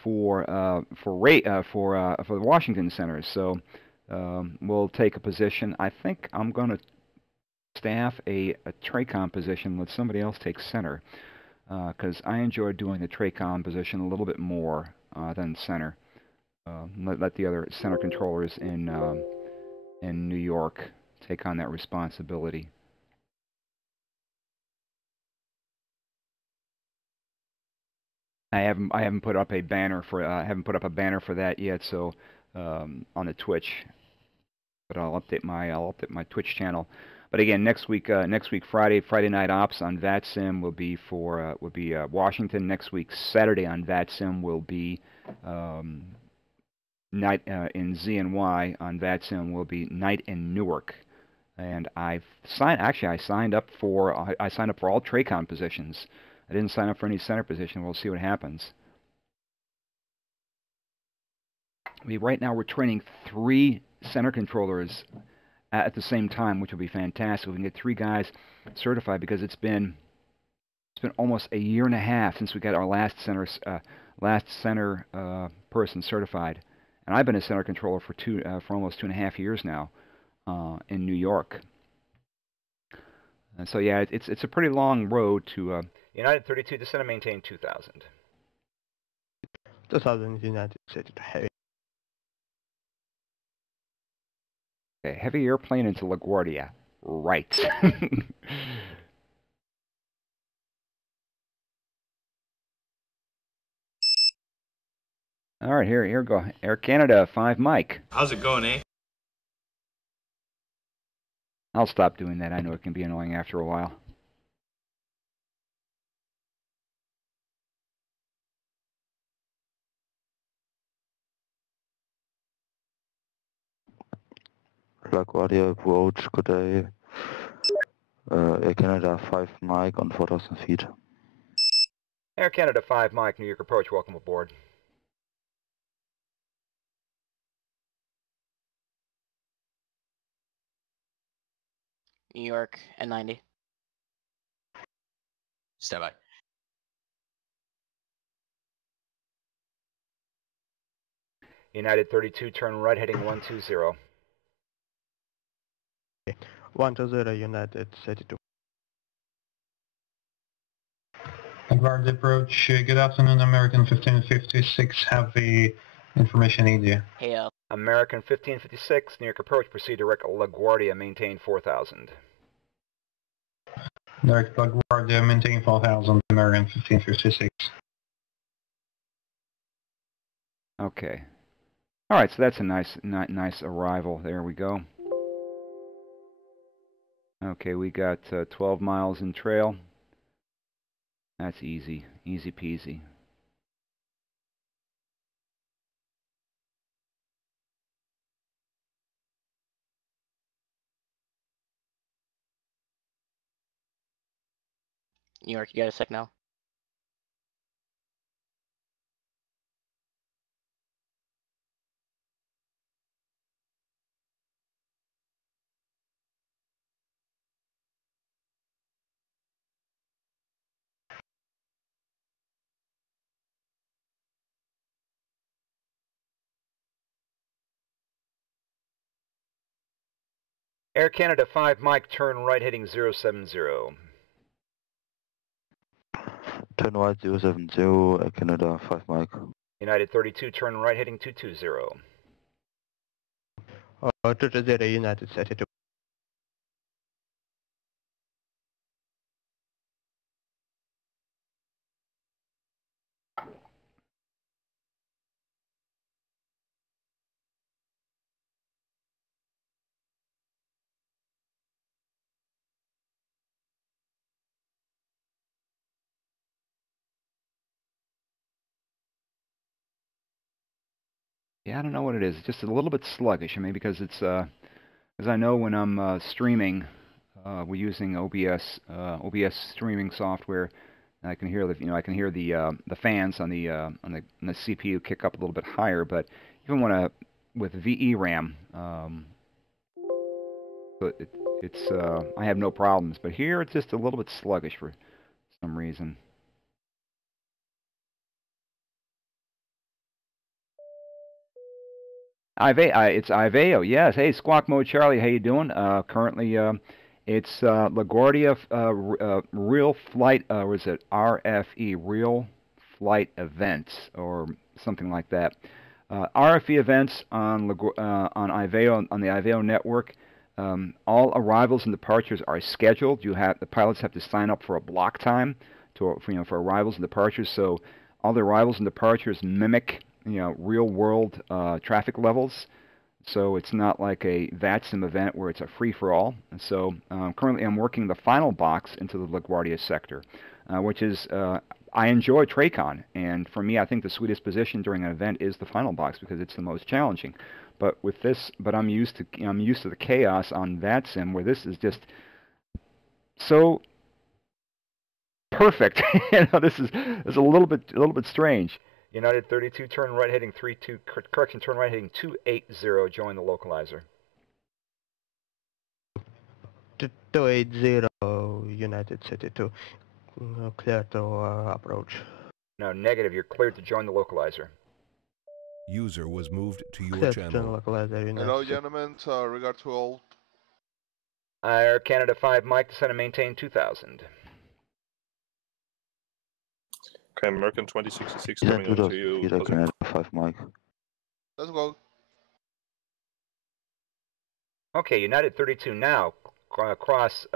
for the Washington Center. So we'll take a position. I think I'm going to staff a TRACOM position. Let somebody else take center, because I enjoy doing the TRACOM position a little bit more than center. Let the other center controllers in New York take on that responsibility. I haven't put up a banner for that yet, so on the Twitch, but I'll update my Twitch channel. But again, next week Friday Night Ops on VATSIM will be for Washington. Next week Saturday on VATSIM will be night in ZNY on VATSIM will be Night in Newark. And I signed up for all TRACOM positions. I didn't sign up for any center position. We'll see what happens. Right now we're training 3 center controllers at the same time, which will be fantastic. We can get 3 guys certified, because it's been almost a year and a half since we got our last center person certified, and I've been a center controller for almost 2.5 years now in New York. And so yeah, it's a pretty long road to. United 32, descend and maintain 2000. 2000 United City to heavy. Okay, heavy airplane into LaGuardia. Right. All right, here we go. Air Canada 5 Mike. How's it going, eh? I'll stop doing that. I know it can be annoying after a while. LaGuardia approach, good day. Air Canada 5 Mike on 4,000 feet. Air Canada 5 Mike, New York approach, welcome aboard. New York and 90. Stand by. United 32, turn right, heading 120. 120 United 32. LaGuardia approach, good afternoon, American 1556, heavy information India. Hey, American 1556, New York approach, proceed direct LaGuardia, maintain 4,000. Direct LaGuardia, maintain 4,000, American 1556. Okay. All right, so that's a nice arrival. There we go. Okay, we got 12 miles in trail. That's easy peasy. New York, you got a sec now? Air Canada 5 Mike, turn right, heading 070. Turn right 070, Air Canada 5 Mike. United 32, turn right, heading 220. 220 United 32. Yeah, I don't know what it is. It's just a little bit sluggish. I mean, because it's as I know when I'm streaming, we're using OBS streaming software. And I can hear the fans on the CPU kick up a little bit higher. But even when with VE RAM, but it's I have no problems. But here it's just a little bit sluggish for some reason. It's IVAO, yes. Hey, Squawk Mode Charlie, how you doing? Currently, it's LaGuardia Real Flight, or is it RFE, Real Flight Events, or something like that. RFE events on IVAO, on the IVAO network. All arrivals and departures are scheduled. The pilots have to sign up for a block time for arrivals and departures. So all the arrivals and departures mimic real world traffic levels. So it's not like a VATSIM event where it's a free-for-all. And so currently I'm working the final box into the LaGuardia sector, which is, I enjoy TRACON. And for me, I think the sweetest position during an event is the final box because it's the most challenging. But with this, I'm used to the chaos on VATSIM where this is just so perfect. This is a little bit strange. United 32, turn right heading 32, correction, turn right heading 280, join the localizer. 280 United 32, clear to approach. No, negative, you're cleared to join the localizer. User was moved to your Clear channel. to join the localizer, United. Hello, gentlemen, regard to all. Air Canada 5 Mike, descend and maintain 2000. Okay, American 2066 coming on to you. Air Canada 5 Mike. Let's go. Okay, United 32 now. Cross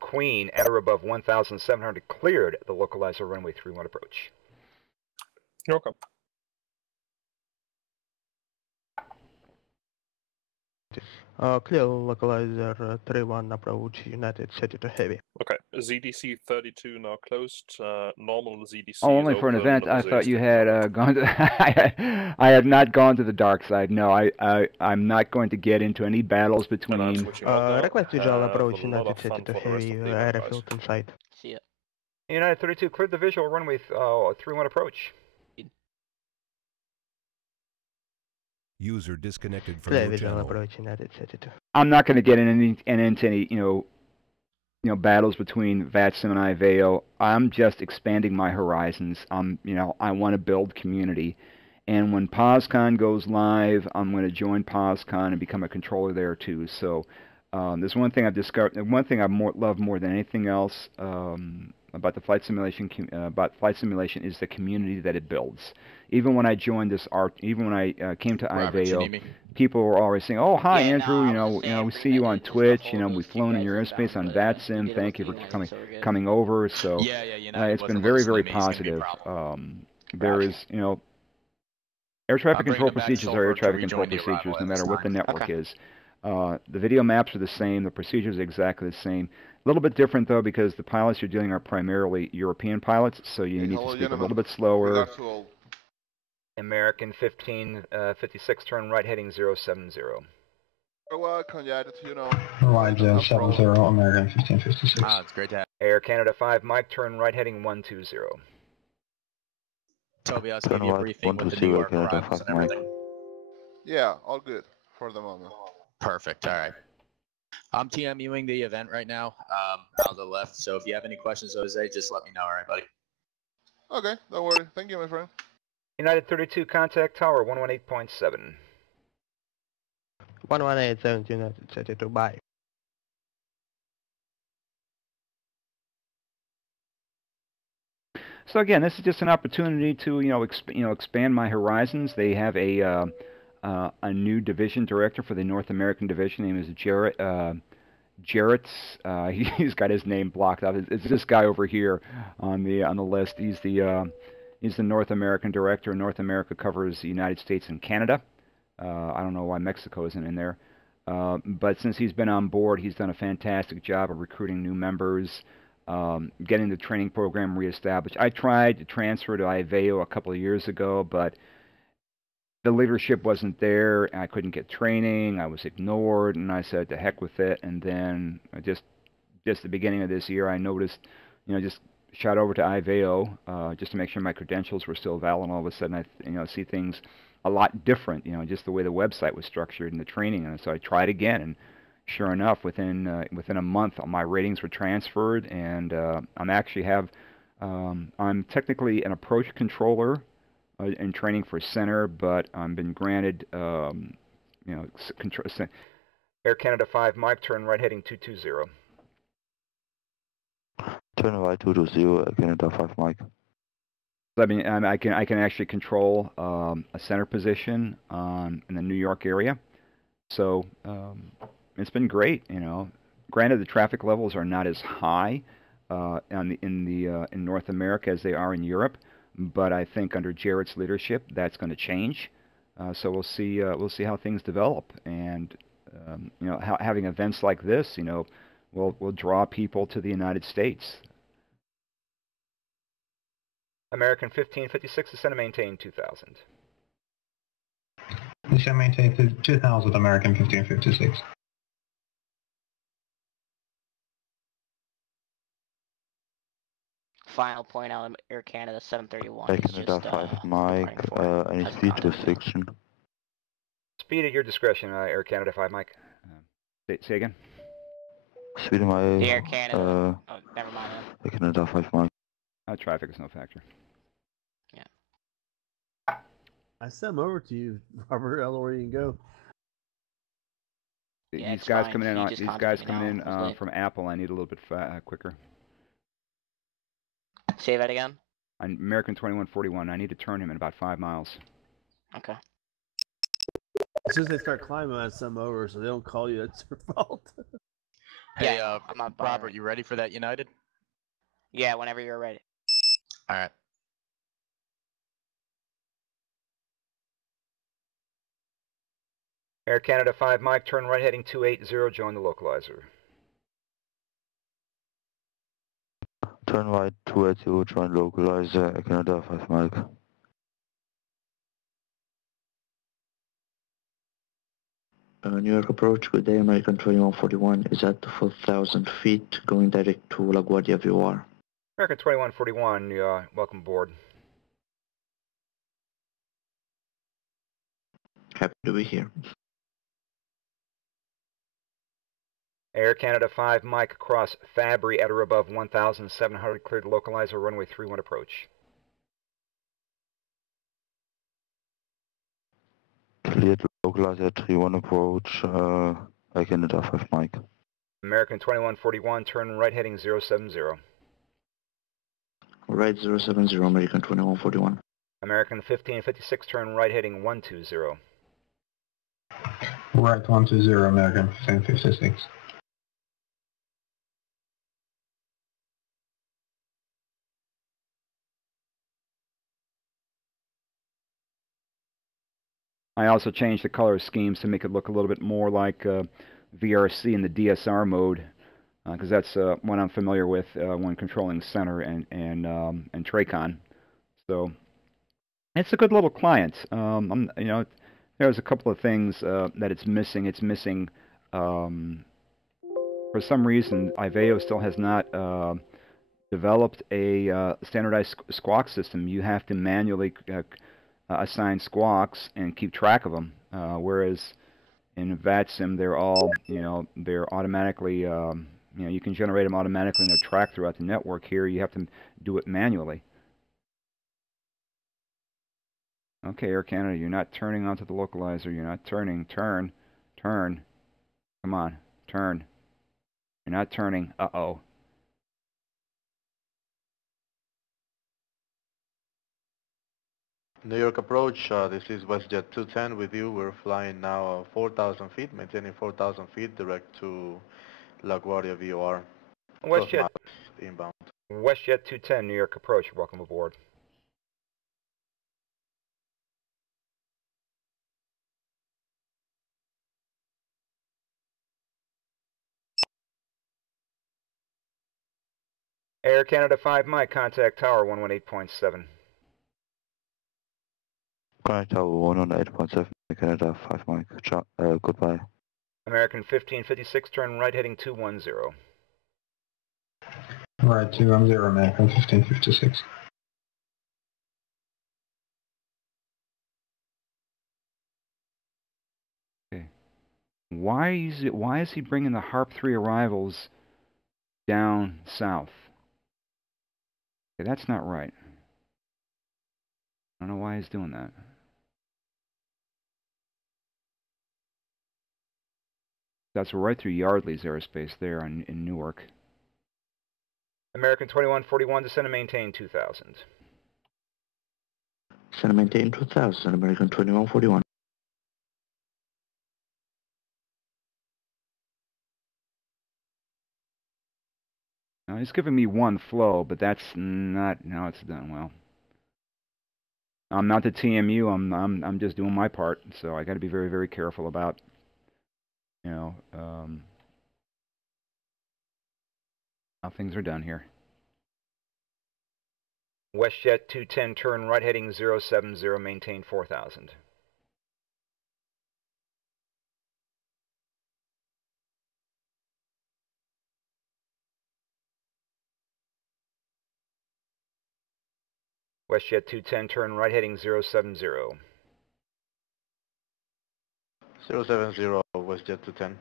Queen at or above 1,700 cleared the localizer runway 31 approach. You're welcome. Clear localizer 31 approach United City to heavy. Okay, ZDC 32 now closed. Normal ZDC. Oh, only is for an open, event. I thought you Limousine had gone to. I have not gone to the dark side. No, I'm not going to get into any battles between. Request visual approach a lot United of City fun to for the rest heavy. of the event, RFE guys. inside. See ya. United 32 cleared the visual runway 31 approach. User disconnected from Clear your visual channel. approach United City to. I'm not going to get into any battles between VATSIM and IVAO. I'm just expanding my horizons. I want to build community. And when POSCON goes live, I'm going to join POSCON and become a controller there too. So there's one thing I've discovered, one thing I love more than anything else about the flight simulation is the community that it builds. Even when I joined this even when I came to IVAO, people were always saying, "Oh, hi, Andrew. We see you on Twitch. We've flown in your airspace on VATSIM. Thank you for coming over." So it's been very, very positive. There is, air traffic control procedures are air traffic control procedures, no matter what the network is. The video maps are the same. The procedures are exactly the same. A little bit different, though, because the pilots you're dealing are primarily European pilots, so you need to speak a little bit slower. American 1556, turn right heading 070. Right, 70, American 1556. Ah, it's great to have. Air Canada 5, Mike, turn right heading 120. Toby, I was giving you a briefing with the New York arrivals and everything. Yeah, all good for the moment. Perfect, all right. I'm TMUing the event right now, out of the left, so if you have any questions, Jose, just let me know, all right, buddy? Okay, don't worry. Thank you, my friend. United 32, contact tower 118.7. 1187 United City to bye. So again, this is just an opportunity to expand my horizons. They have a new division director for the North American division. His name is Jarrett. He's got his name blocked out. It's this guy over here on the list. He's the North American director. North America covers the United States and Canada. I don't know why Mexico isn't in there. But since he's been on board, he's done a fantastic job of recruiting new members, getting the training program reestablished. I tried to transfer to IVAO a couple of years ago, but the leadership wasn't there. I couldn't get training. I was ignored, and I said, to heck with it. And then just the beginning of this year, I noticed, just shot over to IVAO just to make sure my credentials were still valid. And all of a sudden, I see things a lot different. Just the way the website was structured and the training. And so I tried again, and sure enough, within a month, my ratings were transferred, and I'm technically an approach controller in training for center, but I've been granted, Air Canada 5, Mike, turn right heading 220. Turn right 220, Air Canada 5, Mike. I mean, I can actually control a center position in the New York area, so it's been great. Granted, the traffic levels are not as high in North America as they are in Europe. But I think under Jarrett's leadership, that's going to change. So we'll see how things develop, and having events like this, will draw people to the United States. American 1556, descend and maintain 2000. Descend maintain 2000, American 1556. Final point out Air Canada 731. Air Canada 5, Mike, any speed restriction? Speed at your discretion, Air Canada 5, Mike. Say again? Speed in my... The Air Canada. Never mind. Air Canada 5, Mike. Traffic is no factor. Yeah. I sent them over to you, Robert. I don't know where you can go. Yeah, these guys coming in from Apple, I need a little bit quicker. Say that again? American 2141, I need to turn him in about 5 miles. Okay. As soon as they start climbing, that's some over, so they don't call you. It's your fault. Hey, I'm not Robert, you ready for that United? Yeah, whenever you're ready. All right. Air Canada 5 Mike, turn right heading 280, join the localizer. Turn right 280, join localizer, Air Canada 5 Mike. New York approach, good day, American 2141 is at 4,000 feet, going direct to LaGuardia VOR. American 2141, welcome aboard. Happy to be here. Air Canada 5 Mike, across Fabry at or above 1,700, cleared the localizer, runway 31 approach. Cleared localizer 31 approach, Air Canada 5 Mike. American 2141, turn right heading 070. Right 070, American 2141. American 1556, turn right heading 120. Right 120, American 1556. I also changed the color schemes to make it look a little bit more like VRC in the DSR mode, because that's what I'm familiar with when controlling center and Tracon. So it's a good little client. There's a couple of things that it's missing. It's missing, for some reason, IVAO still has not developed a standardized squawk system. You have to manually assign squawks and keep track of them, whereas in VATSIM they're all, they're automatically, you can generate them automatically and they're tracked throughout the network. Here you have to do it manually. Okay, Air Canada, you're not turning onto the localizer. You're not turning. Turn. Turn. Come on. Turn. You're not turning. Uh-oh. New York approach, this is WestJet 210 with you. We're flying now 4,000 feet, maintaining 4,000 feet direct to LaGuardia VOR. WestJet Inbound. WestJet 210, New York approach. Welcome aboard. Air Canada 5 Mike, contact tower 118.7. Contact tower 118.7, Canada 5 Mike. Goodbye. American 1556, turn right heading 210. Right 210, American 1556. Okay. Why is he bringing the HARP 3 arrivals down south? Okay, that's not right. I don't know why he's doing that. That's right through Yardley's airspace there in Newark. American 2141, descend and maintain 2,000. Descend and maintain 2,000, American 2141. Now, he's giving me one flow, but that's not. No, it's done well. I'm not the TMU. I'm just doing my part. So I got to be very, very careful about, how things are done here. WestJet 210, turn right heading 070, maintain 4,000. WestJet 210, turn right heading 070. 070, WestJet 210.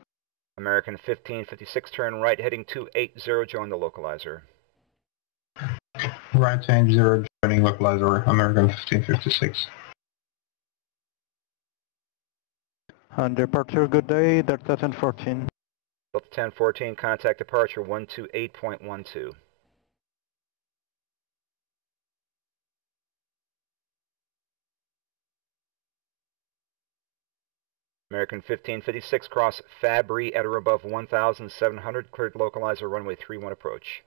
American 1556, turn right heading 280, join the localizer. Right change 0, joining localizer, American 1556. On departure, good day, Delta 1014. Delta 1014, contact departure 128.12. American 1556, cross Fabry at or above 1,700, cleared localizer, runway 31 approach.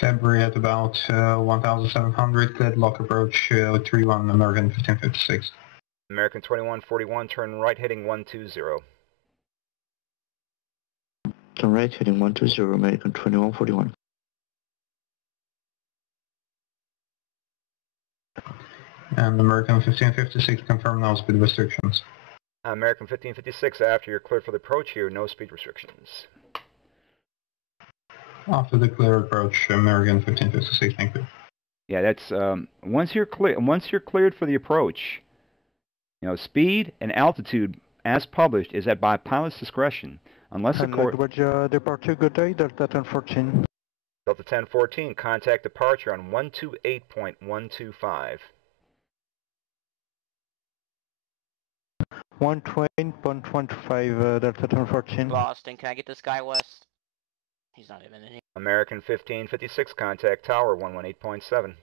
February at about 1,700, cleared lock approach 31 American 1556. American 2141, turn right heading 120. Turn right heading 120, American 2141. And American 1556, confirm no speed restrictions. American 1556, after you're cleared for the approach here, no speed restrictions. After the clear approach, American 1556, thank you. Yeah, that's once you're cleared for the approach, you know, speed and altitude as published is at by pilot's discretion, unless the court. LaGuardia departure, good day, Delta 1014. Delta 1014, contact departure on 128.125. 120.15, Delta 1014. Boston, can I get this guy west? He's not even in here. American 1556, contact tower 118.7.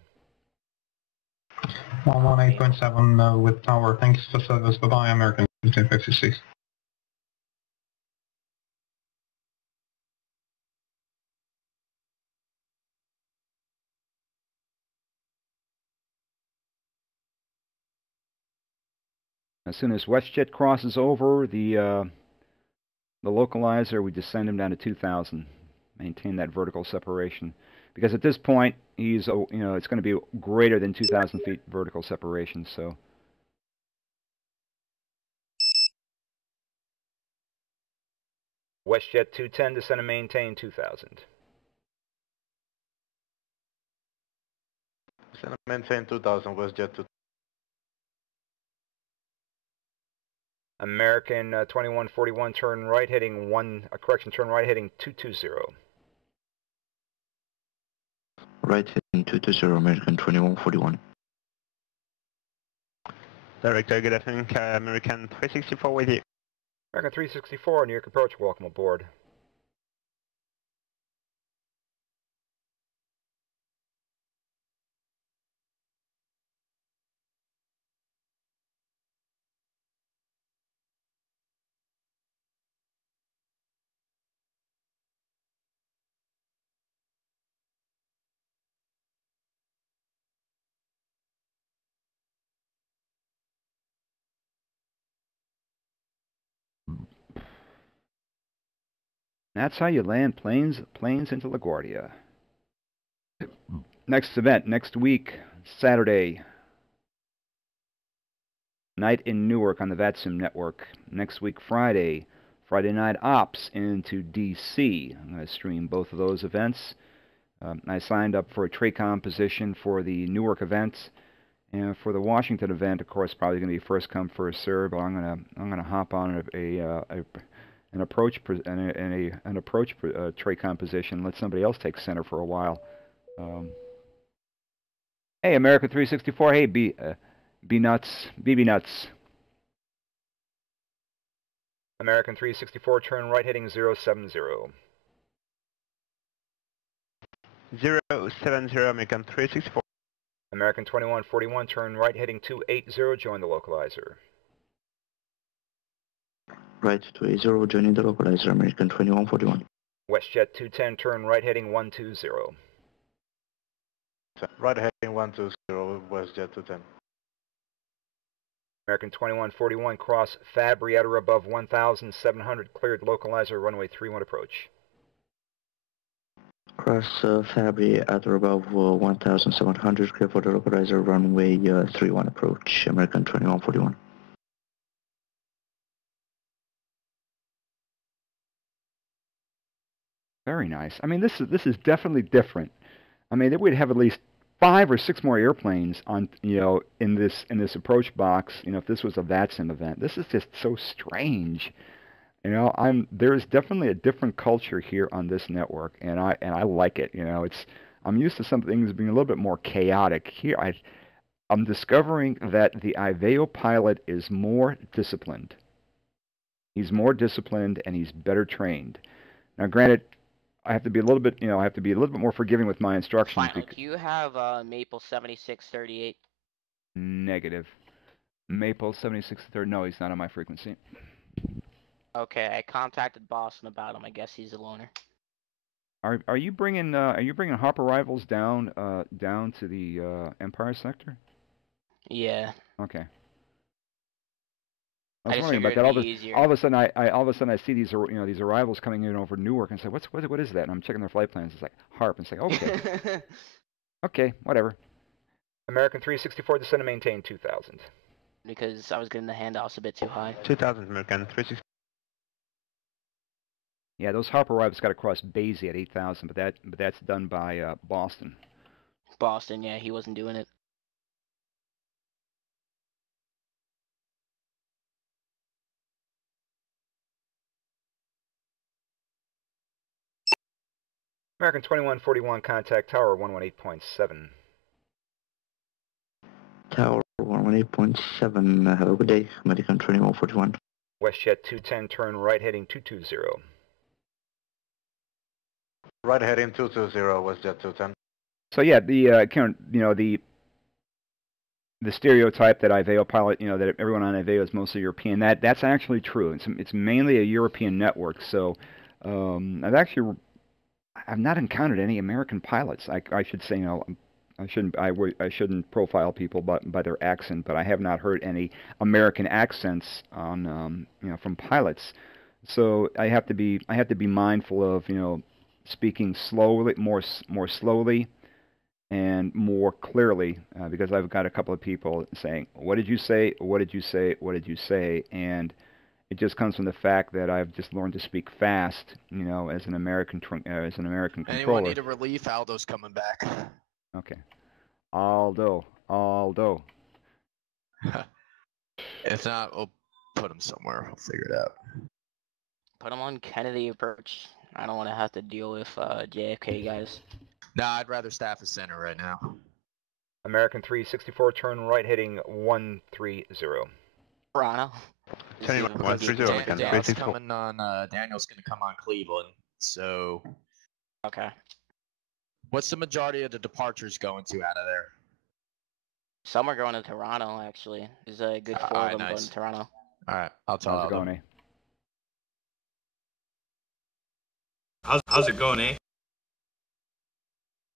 118.7 with tower, thanks for service, bye-bye American 1556. As soon as WestJet crosses over the localizer, we just send him down to 2,000. Maintain that vertical separation, because at this point he's, you know, it's going to be greater than 2,000 feet vertical separation. So. WestJet 210, descend and maintain 2,000. Descend and maintain 2,000, WestJet 210. American 2141, turn right heading turn right heading 220. Right heading 220, American 2141. Director, good afternoon, American 364 with you. American 364, New York approach, welcome aboard. That's how you land planes into LaGuardia. Next event, next week, Saturday. Night in Newark on the VATSIM network. Next week, Friday night ops into DC. I'm going to stream both of those events. I signed up for a TRACOM position for the Newark event, and for the Washington event, of course, probably going to be first come first serve. But I'm going to hop on an approach TRACOM position. Let somebody else take center for a while. Hey, America 364. Hey, BB Nuts. American 364, turn right heading 070. 070, American 364. American 2141, turn right heading 280, join the localizer. Right 280, joining the localizer, American 2141. WestJet 210, turn right heading 120. Right heading 120, WestJet 210. American 2141, cross Fabry at or above 1,700, cleared localizer, runway 31 approach. Cross Fabry at or above 1,700, clear for the localizer, runway 31 approach, American 2141. Very nice. I mean, this is definitely different. I mean, we'd have at least 5 or 6 more airplanes on, you know, in this approach box. You know, if this was a VATSIM event, this is just so strange. You know, there's definitely a different culture here on this network, and I like it. You know, I'm used to some things being a little bit more chaotic. Here, I'm discovering that the IVAO pilot is more disciplined. He's more disciplined and he's better trained. Now, granted, I have to be a little bit, more forgiving with my instructions. Final, do you have Maple 7638? Negative. Maple 76-3rd. No, he's not on my frequency. Okay, I contacted Boston about him. I guess he's a loner. Are you bringing hop arrivals down down to the Empire sector? Yeah. Okay. I I was just wondering about figured that. it'd be easier. All of a sudden I see these these arrivals coming in over Newark and say what is that? And I'm checking their flight plans. It's like HARP and say okay. Okay, whatever. American 364 descend and maintain 2000. Because I was getting the handoffs a bit too high. 2000 American 360. Yeah, those HARP arrivals got to cross Basie at 8000, but that's done by Boston. Boston, yeah, he wasn't doing it. American 2141 contact tower 118.7. Tower 118.7, have a good day. American 2141. WestJet 210 turn right heading 220. Right heading 220, WestJet 210. So yeah, the stereotype that IVAO pilot, that everyone on IVAO is mostly European. That's actually true. It's mainly a European network. So I've not encountered any American pilots. I should say, I shouldn't profile people by their accent, but I have not heard any American accents on from pilots. So I have to be mindful of speaking slowly, more slowly, and more clearly, because I've got a couple of people saying, "What did you say? What did you say? What did you say?" And it just comes from the fact that I've just learned to speak fast, as an American controller. Anyone need a relief? Aldo's coming back. Okay. Aldo. If not, we'll put him somewhere. We'll figure it out. Put him on Kennedy approach. I don't want to have to deal with JFK guys. Nah, I'd rather staff a center right now. American 364 turn right heading 130. Toronto. Daniel's coming on. Daniel's gonna come on Cleveland. So. Okay. What's the majority of the departures going to out of there? Some are going to Toronto, actually. There's a good 4 of them going to Toronto. All right, I'll tell How's it going, eh? How's it going, eh?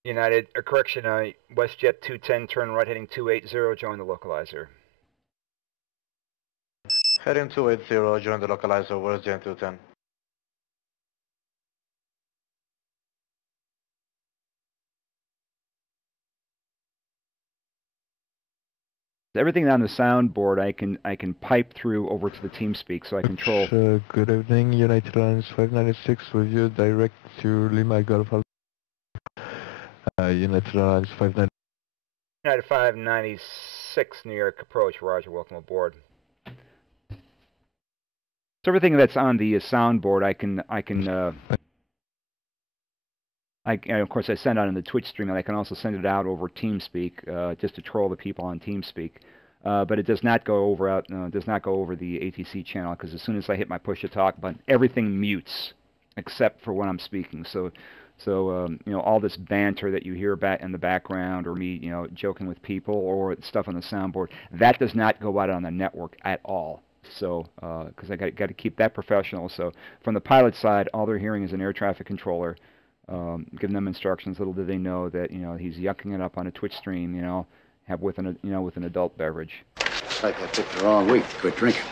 United, correction, WestJet 210, turn right heading 280, join the localizer. Heading 280, join the localizer, WestJet 210. Everything on the soundboard I can pipe through over to the TeamSpeak, so I control. Good evening, United Airlines 596 with you direct to Lima Golf Alpha. United Airlines 596. United 596 New York approach. Roger, welcome aboard. So everything that's on the soundboard, of course I send out in the Twitch stream, and I can also send it out over TeamSpeak just to troll the people on TeamSpeak. But it does not go over the ATC channel, because as soon as I hit my push to talk button, everything mutes except for when I'm speaking. So all this banter that you hear back in the background, or me joking with people, or stuff on the soundboard, that does not go out on the network at all. So because I got to keep that professional. So from the pilot side, all they're hearing is an air traffic controller giving them instructions. Little do they know that he's yucking it up on a Twitch stream, with an adult beverage. Looks like I picked the wrong week. Quit drinking.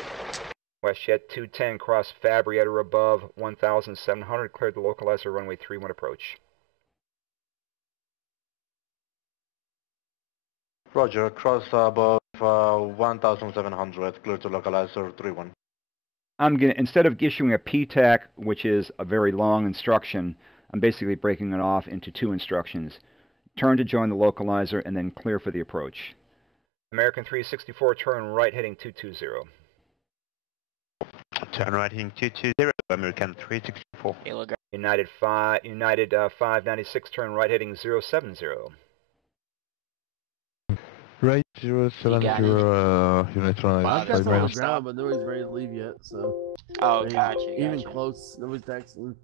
WestJet 210 cross Fabrietta or above 1,700. Cleared the localizer runway 31 approach. Roger, cross above 1,700. Clear to localizer 31. I'm gonna, instead of issuing a PTAC, which is a very long instruction, I'm basically breaking it off into 2 instructions. Turn to join the localizer, and then clear for the approach. American 364, turn right heading 220. Turn right heading 220, American 364. United 596, turn right heading 070. Right, 070, United Airlines I've got 5 some on the minutes. ground, but nobody's ready to leave yet, so. Oh, gotcha. Even close, nobody's texting.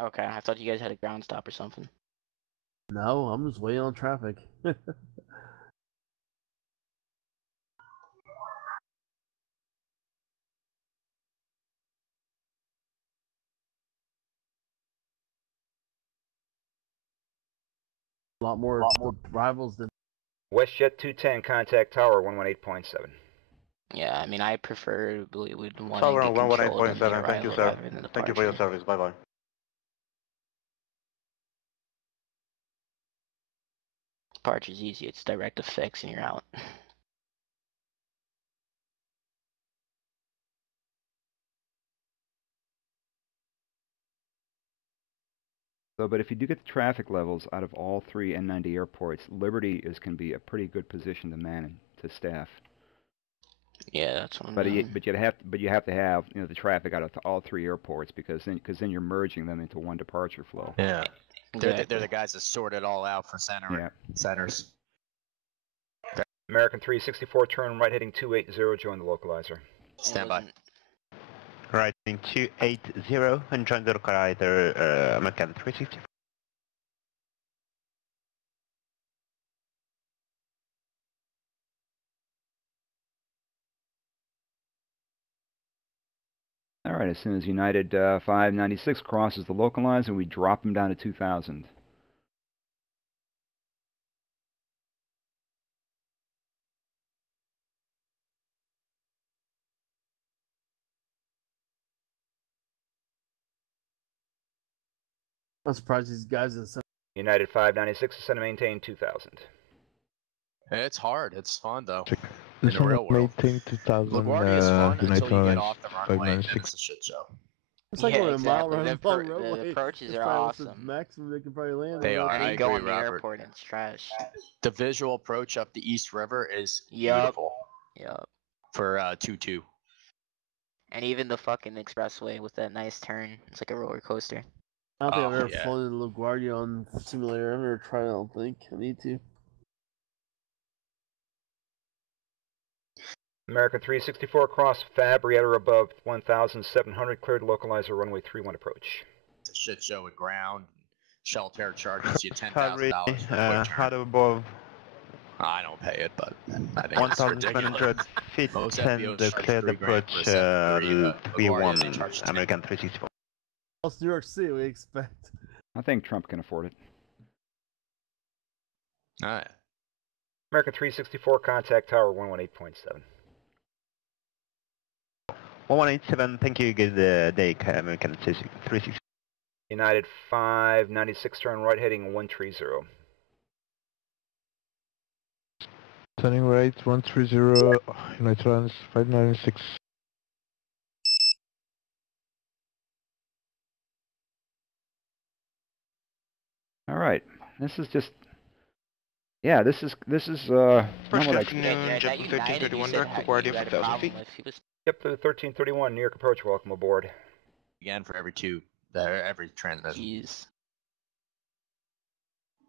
Okay, I thought you guys had a ground stop or something. No, I'm just waiting on traffic. A lot more rivals than. WestJet 210, contact tower 118.7. Yeah, I mean, I preferably would want Tower to on get control of the 118.7, thank you, arrival sir. rather than the Thank you for your departure. service. Bye-bye. Departure's easy. It's direct effects and you're out. So, but if you do get the traffic levels out of all three N90 airports, Liberty can be a pretty good position to manage, to staff. Yeah, that's what I'm But doing. you have to have the traffic out of all three airports because then you're merging them into one departure flow. Yeah. They're Exactly. the guys that sort it all out for centers. American 364, turn right heading 280, join the localizer. Stand by. Right in 280 and join the localizer, American 364. All right, as soon as United 596 crosses the localizer, we drop them down to 2,000. I'm surprised these guys in the United 596 is set to maintain 2,000. It's hard. It's fun though. The In the real world. maintain 2000, LaGuardia is fun United until you get Airlines off the runway and 596. it's a shit show. It's like Yeah, going a mile exactly. around The the long runway. the approaches It's are probably the awesome. maximum they can probably land. They on. are. And I then you go agree, in the Robert. airport and it's trash. The visual approach up the East River is Yup. beautiful Yup. for 2-2. And even the fucking expressway with that nice turn. It's like a roller coaster. I don't think Oh, I've ever yeah. flown in LaGuardia on simulator. I've never tried it. I don't think I need to. American 364, cross Fabrietta above 1,700, cleared localizer runway 31 approach. It's a shit show with ground. Shelter charges you $10,000 Fabric, for a quick turn. how above I don't pay it, but I think it's ridiculous. 1,700 feet Most and FBOs the charge cleared $3,000 approach for a 730, but LaGuardia, 3-1, they charge 10. American 364. It's New York City. We expect. I think Trump can afford it. All right. American 364, contact tower 118.7. 1187, thank you, good day, American 360. United 596, turn right heading 130. Turning right 130, United Airlines 596. All right, this is just, yeah, this is First afternoon, JetBlue 1331, direct LaGuardia for 1,000 feet. Yep, to the 1331, New York approach, welcome aboard. Again for every every transmission. Jeez.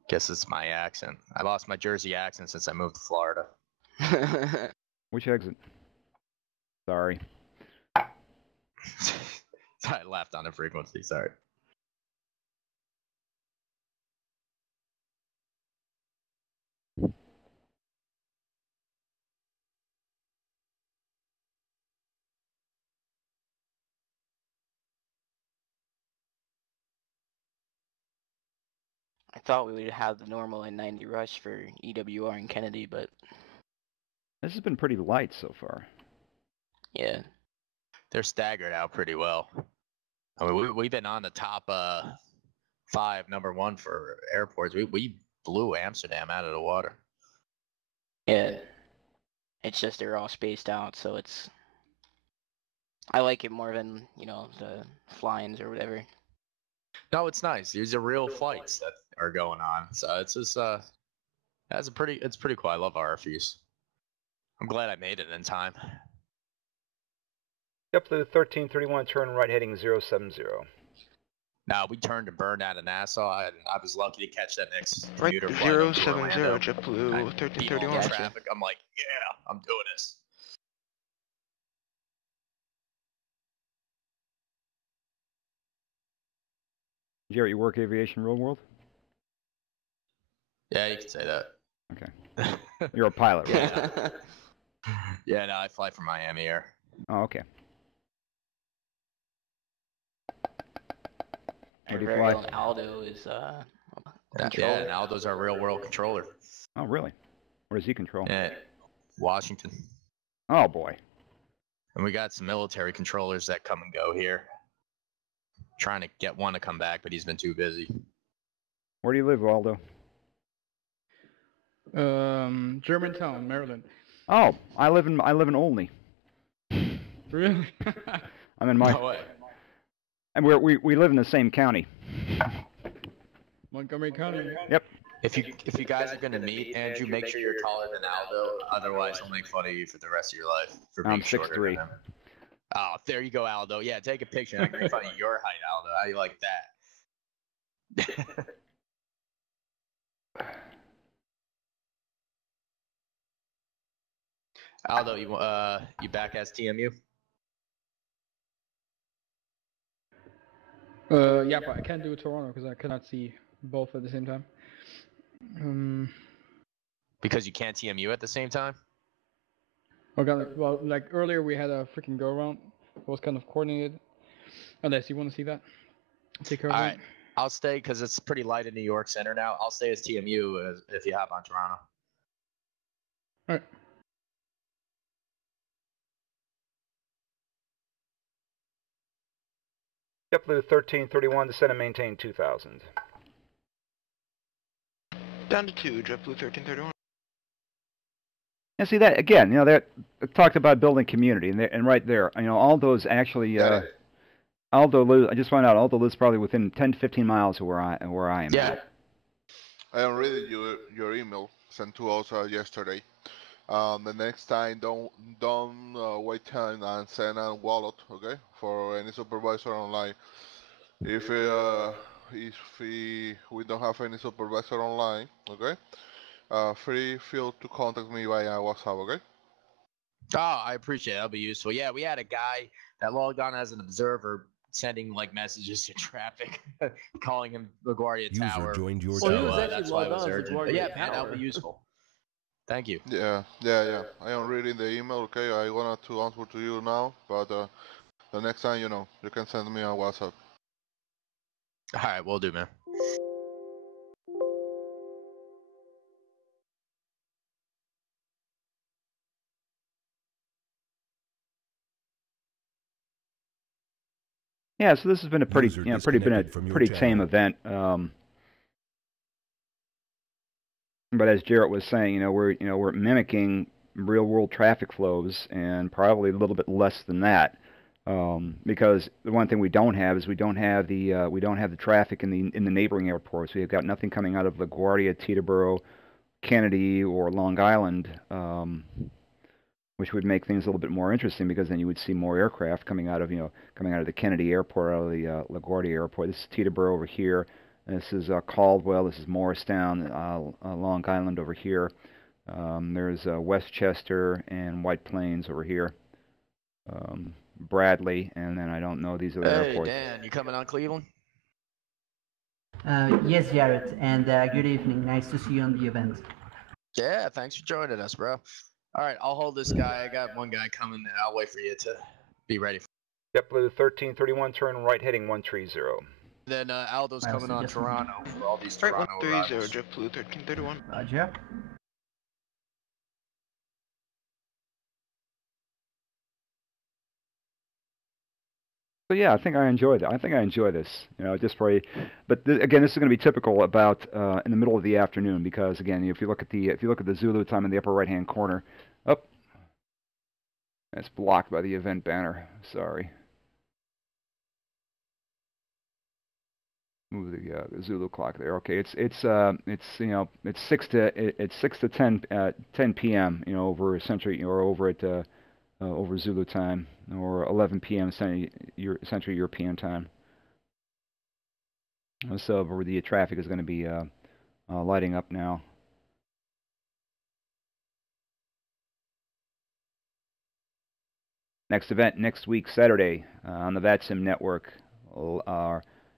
Guess it's my accent. I lost my Jersey accent since I moved to Florida. Which exit? Sorry. I laughed on the frequency, sorry. I thought we would have the normal N90 rush for EWR and Kennedy, but This has been pretty light so far. yeah. They're staggered out pretty well. I mean, we've been on the top 5, #1 for airports. We blew Amsterdam out of the water. Yeah. It's just they're all spaced out, so it's. I like it more than, the fly-ins or whatever. No, it's nice. These are real flights that are going on. So it's just it's pretty cool. I love RFEs. I'm glad I made it in time. Yep, to the 1331, turn right heading 070. Now we turned and burned out of Nassau, and I was lucky to catch that next Right, commuter flight up to 070, Orlando. JetBlue I beat all 1331. the traffic. I'm like, yeah, I'm doing this. Jerry, you work aviation real world? Yeah, you can say that. Okay. You're a pilot, right? Yeah, no, I fly from Miami Air. Oh, okay. Where do you Very fly? own Aldo is Yeah, and Aldo's our real world controller. Oh, really? Where does he control? Yeah, Washington. Oh, boy. And we got some military controllers that come and go here. Trying to get one to come back, but he's been too busy. Where do you live, Waldo? Germantown, Maryland. Oh, I live in Olney. Really? I'm in my. No way. And we live in the same county. Montgomery County. Yep. If you guys are gonna meet, Andrew, make sure you're taller than Aldo. Otherwise, he'll make fun of you for the rest of your life for being I'm shorter 6'3". than him. Oh, there you go, Aldo. Yeah, take a picture. I can make fun of your height, Aldo. How you like that? Aldo, you back as TMU? Yeah, but I can't do Toronto because I cannot see both at the same time. Because you can't TMU at the same time? Okay, well, like earlier we had a freaking go around. It was kind of coordinated. Unless you want to see that. Take care of All it. right, I'll stay because it's pretty light in New York Center now. I'll stay as TMU if you hop on Toronto. All right. JetBlue 1331, descend and maintain 2000. Down to 2, JetBlue 1331. And see that again, they talked about building community, and right there, Aldo's actually, Aldo lives. I just found out Aldo lives probably within 10 to 15 miles of where I am. Yeah. I am reading your email sent to us yesterday. The next time, don't wait time and send a wallet, okay, for any supervisor online. If we don't have any supervisor online, okay, feel to contact me via WhatsApp, okay? Oh, I appreciate it. That'll be useful. Yeah, we had a guy that logged on as an observer sending like messages to traffic, calling him LaGuardia Tower. User joined your So he was actually that's why it was logged on as urgent. But LaGuardia yeah, man, Tower. that'll be useful. Thank you. Yeah. I am reading the email, okay? I wanted to answer to you now, but the next time, you can send me on WhatsApp. All right, we'll do, man. Yeah, so this has been a pretty tame event. But as Jarrett was saying, we're mimicking real world traffic flows and probably a little bit less than that. Because the one thing we don't have is we don't have the traffic in the neighboring airports. We've got nothing coming out of LaGuardia, Teterboro, Kennedy, or Long Island, which would make things a little bit more interesting because then you would see more aircraft coming out of the Kennedy Airport, out of the LaGuardia Airport. This is Teterboro over here. This is Caldwell. This is Morristown, Long Island over here. There's Westchester and White Plains over here. Bradley, and then I don't know these other airports. Hey, Dan, you coming on Cleveland? Yes, Jarrett, and good evening. Nice to see you on the event. Yeah, thanks for joining us, bro. All right, I'll hold this guy. I got one guy coming. I'll wait for you to be ready. JetBlue 1331, turn right, heading 130. Then Aldo's coming on Toronto for all these Right, Toronto 130, arrivals. JetBlue 1331. Roger. So yeah, I think I enjoy that. I think I enjoy this. Just for but again, this is going to be typical about in the middle of the afternoon because again, if you look at the Zulu time in the upper right hand corner, that's blocked by the event banner. Sorry. Move the Zulu clock there. Okay, it's 6 to 10 p.m. over Central or over at over Zulu time, or 11 p.m. Central European time. So the traffic is going to be lighting up now. Next event next week, Saturday, on the VATSIM network,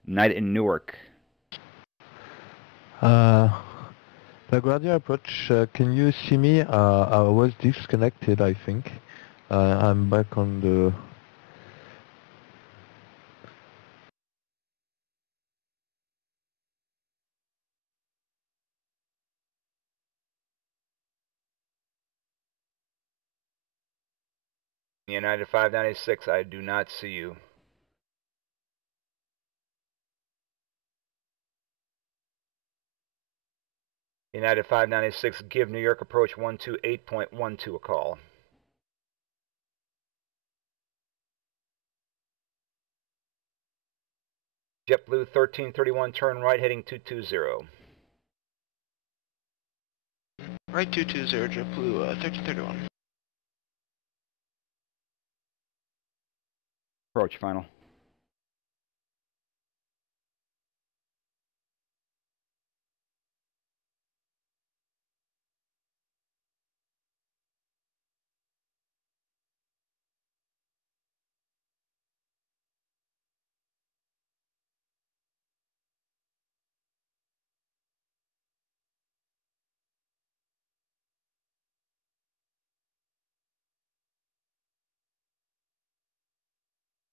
Night in Newark. LaGuardia approach, can you see me? I was disconnected, I think. I'm back on the... United 596, I do not see you. United 596, give New York approach 128.12 a call. JetBlue 1331, turn right heading 220. Right 220, JetBlue 1331. Approach final.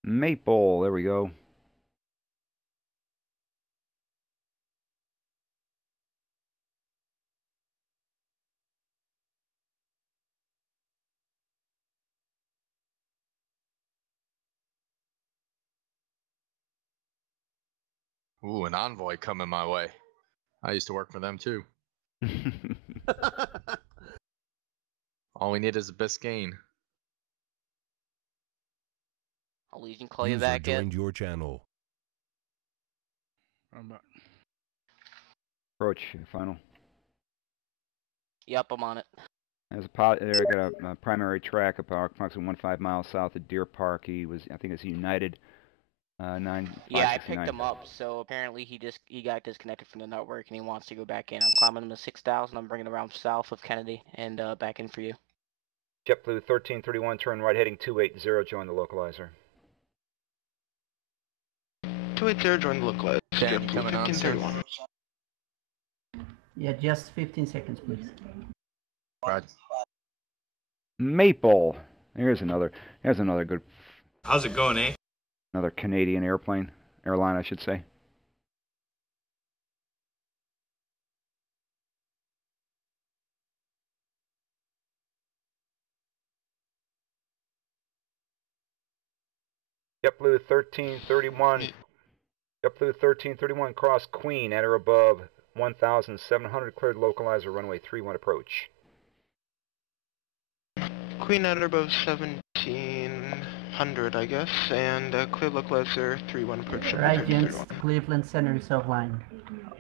Maple, there we go. Ooh, an envoy coming my way. I used to work for them too. All we need is a Biscayne. I'll leave and call you User back in. joined your channel. Approach final. Yep, I'm on it. There's a pot there. Got a primary track about approximately 15 miles south of Deer Park. He was, I think, it's United 9569. Yeah, I picked him up. So apparently he got disconnected from the network and he wants to go back in. I'm climbing him to 6,000. I'm bringing around south of Kennedy and back in for you. JetBlue 1331, turn right heading 280. Join the localizer. 280, join the localizer. JetBlue coming on, 1531. Yeah, just 15 seconds, please. Right. Maple. Here's another good. How's it going, eh? Another Canadian airline, I should say. JetBlue 1331. JetBlue 1331, cross Queen at or above 1,700, cleared localizer, runway 31 approach. Queen at or above 1,700, I guess, and clear localizer 31 approach. Right, gents, Cleveland Center is offline.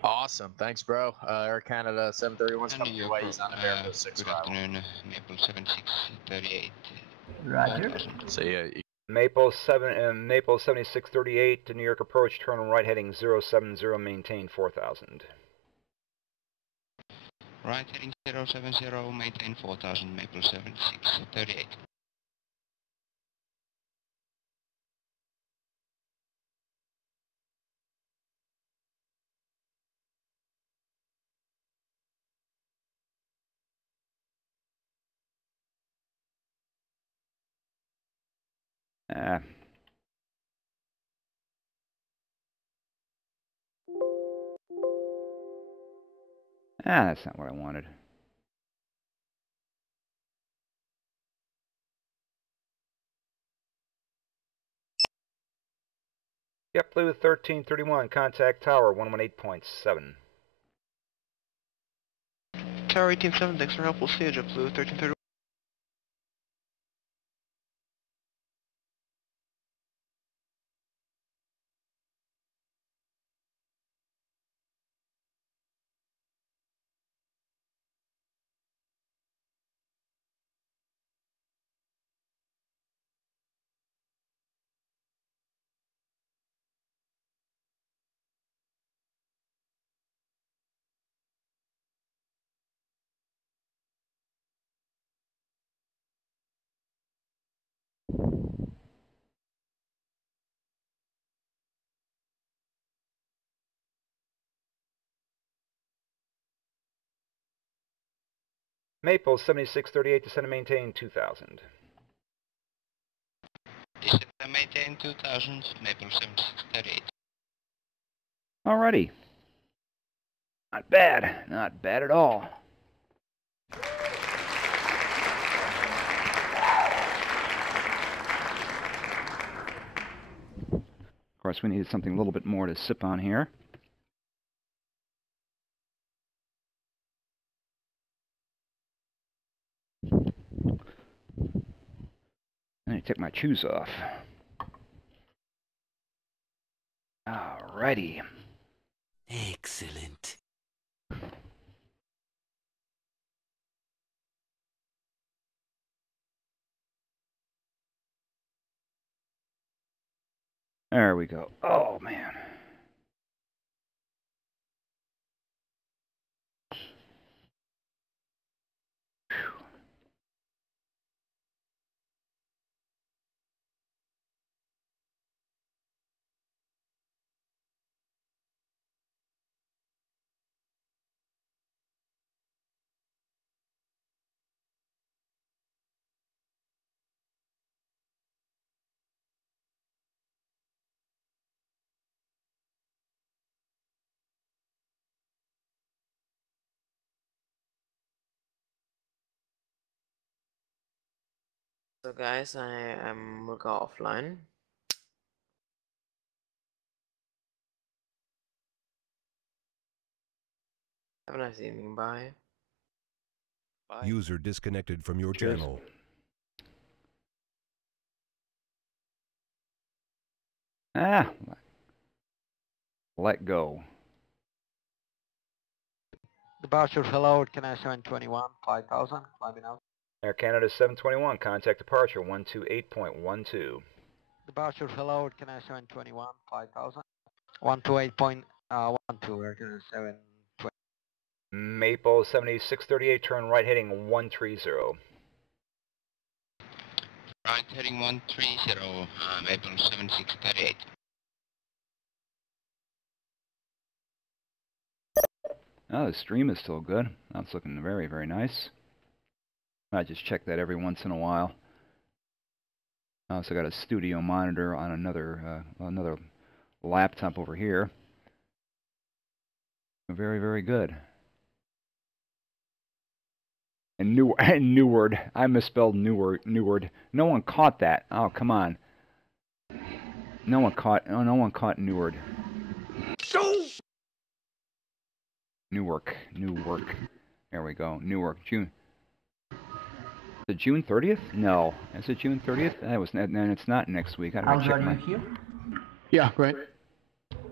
Awesome, thanks, bro. Air Canada 731's coming your way. He's on the America 6 Good afternoon, Maple 7638. Roger. So yeah. Maple 7638 to New York approach, turn right heading 070, maintain 4,000. Right heading 070, maintain 4,000, Maple 7638. That's not what I wanted. JetBlue 1331, contact tower 118.7. Tower 187, thanks for help. We'll see you, JetBlue 1331. Maple 7638, descend and maintain 2,000. Descend and maintain 2,000, Maple 7638. Alrighty. Not bad. Not bad at all. course, we needed something a little bit more to sip on here. Let me take my shoes off. Alrighty. Excellent. There we go. Oh, man. So guys, I am will go offline. Have a nice evening. Bye. User disconnected from your Cheers. channel. Let go. Departure, hello, Canada 721, 5000, climbing out. Air Canada 721, contact departure 128.12. Departure, hello, Canada 721, 5000, 128.12, Air Canada 720. Maple 7638, turn right heading 130. Right heading 130, Maple 7638. Oh, the stream is still good. That's looking very, very nice. I just check that every once in a while. I also got a studio monitor on another laptop over here. Very, very good. And Neward. I misspelled Neward. No one caught that. Oh, come on. No one caught Neward. Newark. There we go. Newark. June. Is it June 30th? No. Is it June 30th? That was. And it's not next week. I gotta check my. With you? Yeah, right.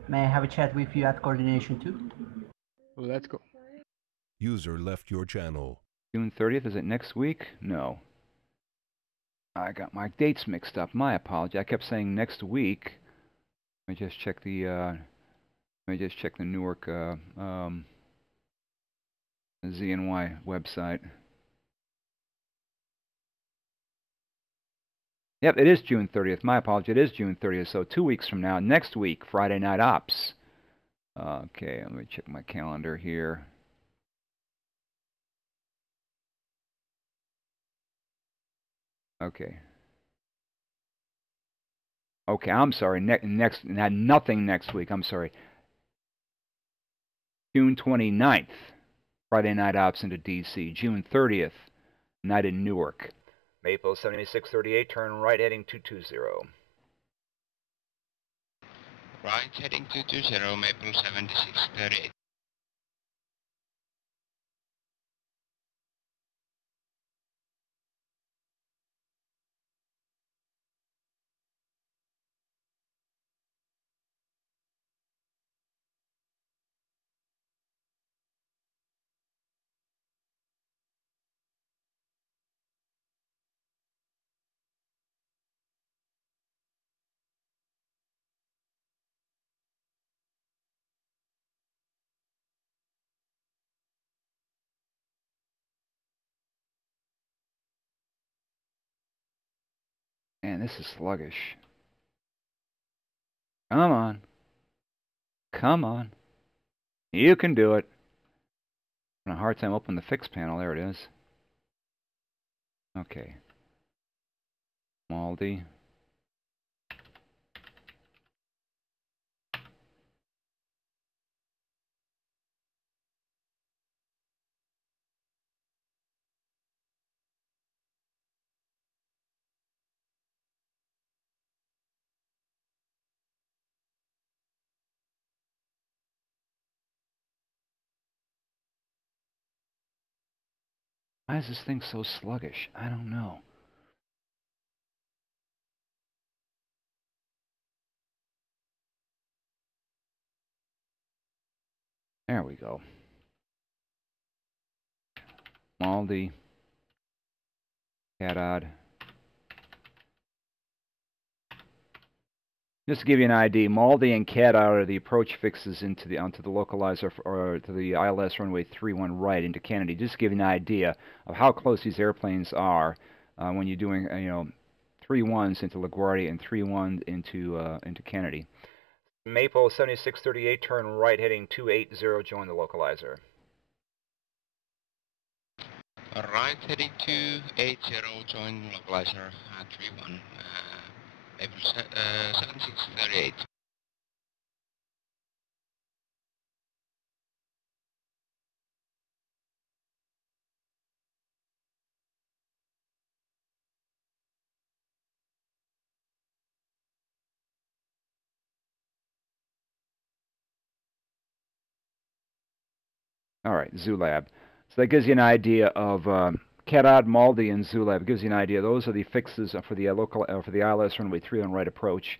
May I have a chat with you at coordination 2? Let's go. User left your channel. June 30th. Is it next week? No. I got my dates mixed up. My apology. I kept saying next week. Let me just check the. Let me just check the Newark ZNY website. Yep, it is June 30th. My apology. It is June 30th. So 2 weeks from now, next week, Friday Night Ops. Okay, let me check my calendar here. Okay. Okay, I'm sorry. Nothing next week. I'm sorry. June 29th, Friday Night Ops into DC. June 30th, night in Newark. Maple 7638, turn right heading 220. Right heading 220, Maple 7638. Man, this is sluggish. Come on. Come on. You can do it. I'm having a hard time opening the fix panel. There it is. Okay. Maldi. Why is this thing so sluggish? I don't know. There we go. Maldi. Cadad. Just to give you an idea, Maldi and Cadad are the approach fixes onto the localizer or to the ILS runway 31 right into Kennedy. Just to give you an idea of how close these airplanes are when you're doing 3-1s into LaGuardia and 3-1 into Kennedy. Maple 7638, turn right, heading 280, join the localizer. Right, heading 280, join localizer at 31, Maple 7638. All right, Zulab. So that gives you an idea of Cadad, Maldi, and Zulab. It gives you an idea. Those are the fixes for the for the ILS runway 31 right approach.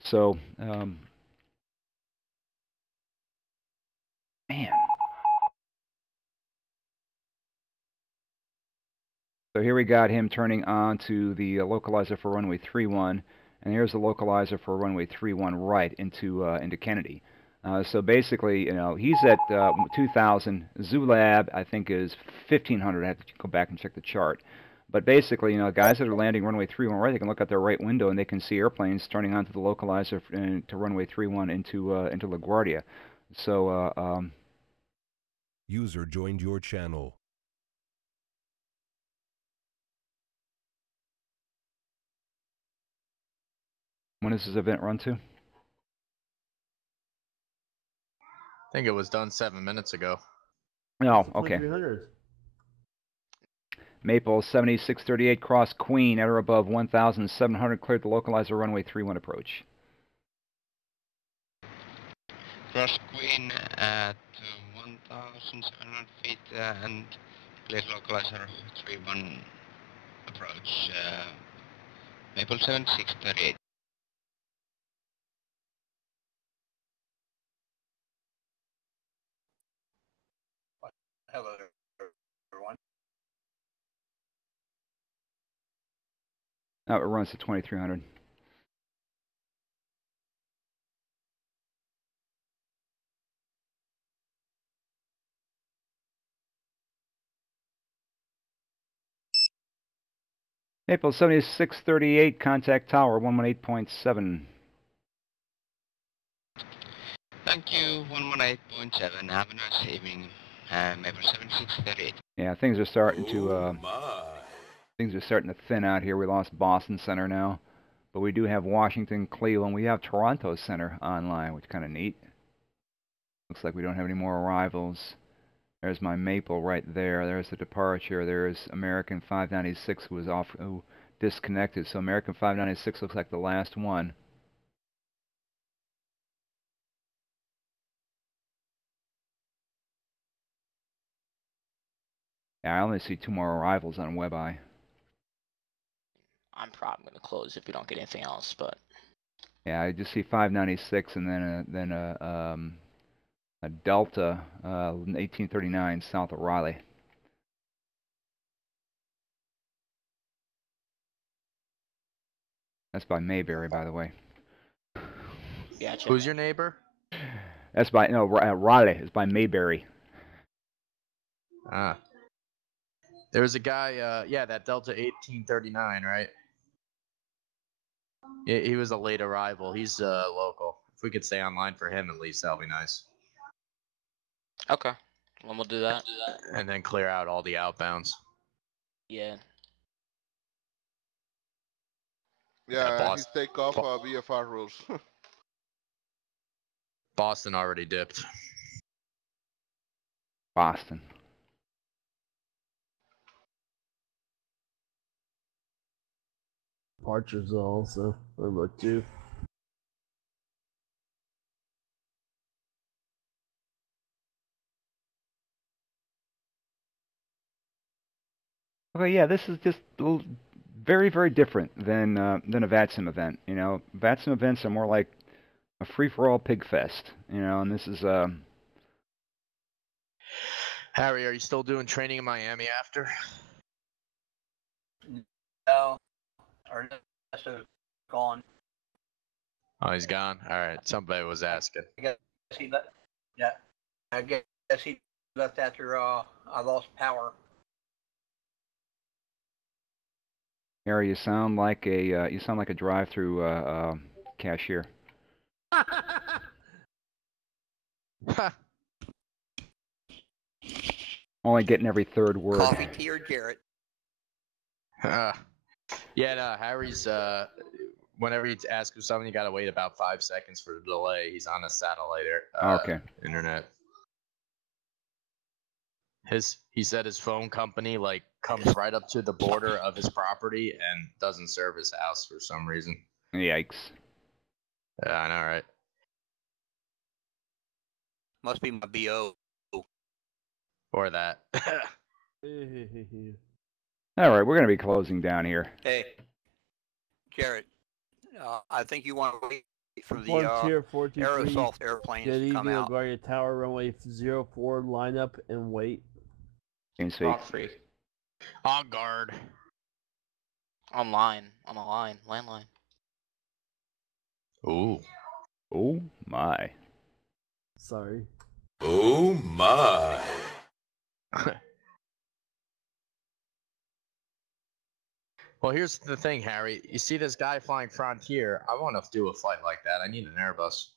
So, man. So here we got him turning on to the localizer for runway 31, and here's the localizer for runway 31 right into Kennedy. So basically, he's at 2,000. Zulab, I think, is 1,500. I have to go back and check the chart. But basically, guys that are landing runway 31 right, they can look out their right window and they can see airplanes turning onto the localizer to runway 31 into LaGuardia. So, User joined your channel. When does this event run to? I think it was done 7 minutes ago. Oh, okay. 300. Maple 7638, cross Queen at or above 1,700, cleared the localizer runway 31 approach. Cross Queen at 1,700 feet and cleared localizer 31 approach, Maple 7638. Hello, everyone. It runs to 2,300. Maple 7638, contact tower 118.7. Thank you, 118.7. Have a nice evening, Maple 7638. Yeah, things are starting to thin out here. We lost Boston Center now, but we do have Washington, Cleveland. We have Toronto Center online, which is kind of neat. Looks like we don't have any more arrivals. There's my Maple right there. There's the departure. There's American 596 who disconnected. So American 596 looks like the last one. Yeah, I only see 2 more arrivals on WebEye. I'm probably gonna close if we don't get anything else, but yeah, I just see 596 and then a Delta 1839 south of Raleigh. That's by Mayberry, by the way. Gotcha. Who's your neighbor? That's by Raleigh. It's by Mayberry. Ah. There was a guy, yeah, that Delta 1839, right? Yeah, he was a late arrival. He's local. If we could stay online for him at least, that'll be nice. Okay. Well, we'll do that. And then clear out all the outbounds. Yeah. Yeah, he's take off VFR rules. Boston already dipped. Boston. Departures also. What about you? Okay, yeah, this is just very, very different than a VATSIM event. You know, VATSIM events are more like a free-for-all pig fest. You know, and this is Harry, are you still doing training in Miami after? No, Ernesto's gone. Oh, he's gone. All right. Somebody was asking. I guess he left. Yeah, I guess he left after I lost power. Harry, you sound like a drive-through cashier. Only getting every third word. Coffee, tea, or Jarrett. Yeah, no, Harry's, whenever you ask him something, you gotta wait about 5 seconds for the delay. He's on a satellite Okay. internet. He said his phone company, like, comes right up to the border of his property and doesn't serve his house for some reason. Yikes. Yeah, I know, right? Must be my BO. Or that. All right, we're going to be closing down here. Hey, Jarrett, I think you want to wait for the Frontier 423. Aerosoft airplanes Good to come evening, out. LaGuardia Tower, runway 04, line up and wait. Free. On guard. Online. On the line. Landline. Ooh. Oh, my. Sorry. Oh my. Well, here's the thing, Harry. You see this guy flying Frontier? I want to do a flight like that. I need an Airbus.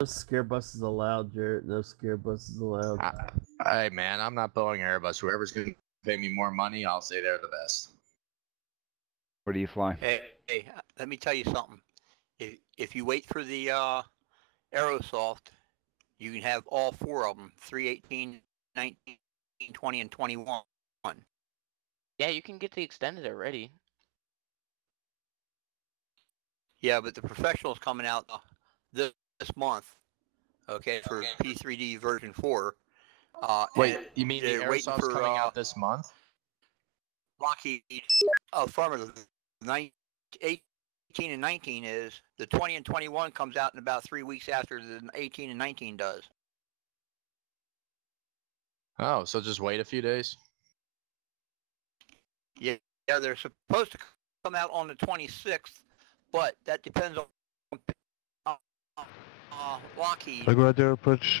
No scare buses allowed, Jarrett. No scare buses allowed. Hey, man, I'm not Boeing Airbus. Whoever's going to pay me more money, I'll say they're the best. Where do you fly? Hey, let me tell you something. If you wait for the Aerosoft, you can have all four of them, 318, 19, 20, and 21. Yeah, you can get the extended already. Yeah, but the professional's coming out this month, okay, for P3D version 4. Wait, you mean the Aerosoft's coming out this month? Lockheed affirmative. 18 and 19 is. The 20 and 21 comes out in about 3 weeks after the 18 and 19 does. Oh, so just wait a few days? Yeah, they're supposed to come out on the 26th, but that depends on Lockheed. LaGuardia approach.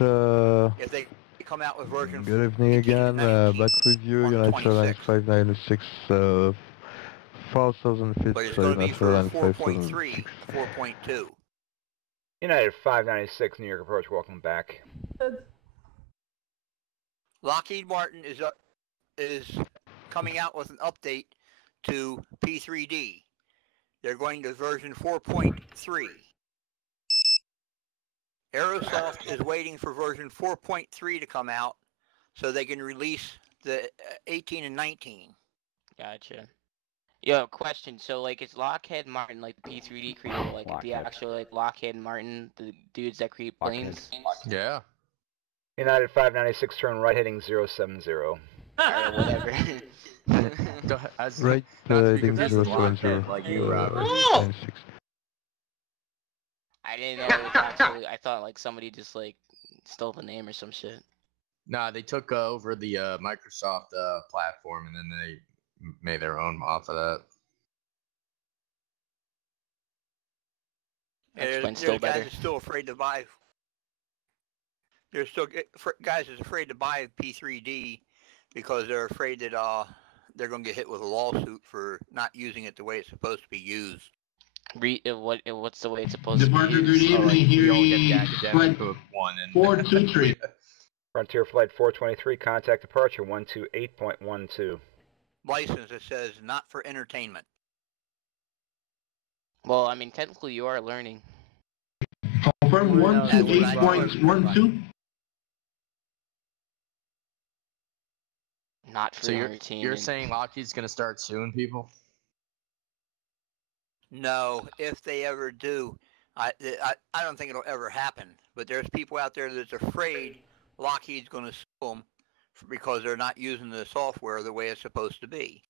If they come out with version. Good evening again. Back with you. United Airlines 596. 4,000 feet. But it's going to be for 4.3, 4.2. United 596, New York approach. Welcome back. Lockheed Martin is coming out with an update to P3D. They're going to version 4.3. Aerosoft is waiting for version 4.3 to come out so they can release the 18 and 19. Gotcha. Yo, question. So, like, is Lockheed Martin, like, the P3D creator, like, the actual, like, Lockheed Martin, the dudes that create planes? Yeah. United 596, turn right heading 070. Alright, whatever. Right heading 070. Like you, Robert. I didn't know it was actually, I thought, like, somebody just, like, stole the name or some shit. Nah, they took over the Microsoft platform and then they made their own off of that. There's guys are still afraid to buy. There's still guys is afraid to buy P3D because they're afraid that they're going to get hit with a lawsuit for not using it the way it's supposed to be used. What's the way it's supposed to be Departure, used? good evening. Here flight 423. Frontier Flight 423, contact departure 128.12. License that says not for entertainment. Well, I mean, technically you are learning. Confirm 128.12. Not for So entertainment. you're saying Lockheed's going to start suing people? No, if they ever do, I don't think it'll ever happen. But there's people out there that's afraid Lockheed's going to sue them because they're not using the software the way it's supposed to be.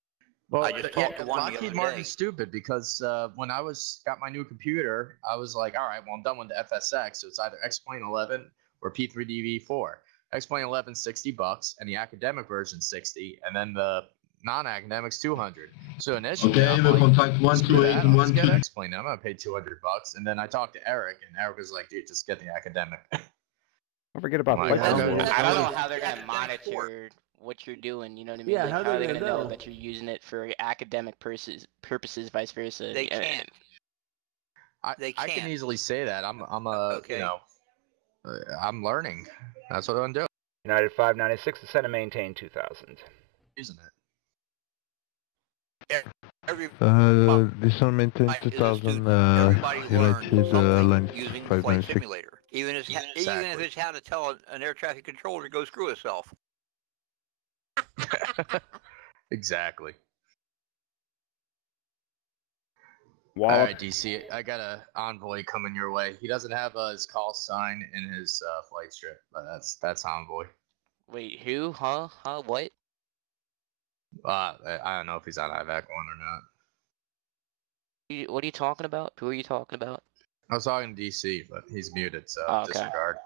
Well, I just talked to one the Lockheed other Martin's day. stupid because when I got my new computer, I was like, all right, well, I'm done with the FSX, so it's either X-Plane 11 or P3DV4. X-Plane 11 $60, and the academic version 60, and then the non-academic's 200. So initially, Okay, I'm we like, contact screw that, I'll just get 12812. X-Plane. I'm gonna pay $200, and then I talked to Eric, and Eric was like, dude, just get the academic. Don't forget about Like, flight okay. control. I don't know how they're gonna monitor what you're doing. You know what I mean? Yeah, Like, how how are they they gonna gonna know know? that you're using it for academic purposes, vice versa? They can't. They I can can't. easily say that. I'm Okay. you know, I'm learning. That's what I'm doing. United 596, descend and maintain 2000. Using it. Every Descend maintain 2000, United Airlines using the flight 596. simulator, even if it's how to tell an air traffic controller to go screw itself. Exactly. Wallop. All right, DC, I got a envoy coming your way. He doesn't have his call sign in his flight strip, but that's envoy. Wait, who? Huh? What? I don't know if he's on IVAC 1 or not. What are you talking about? Who are you talking about? I was talking to DC, but he's muted, so Okay. disregard.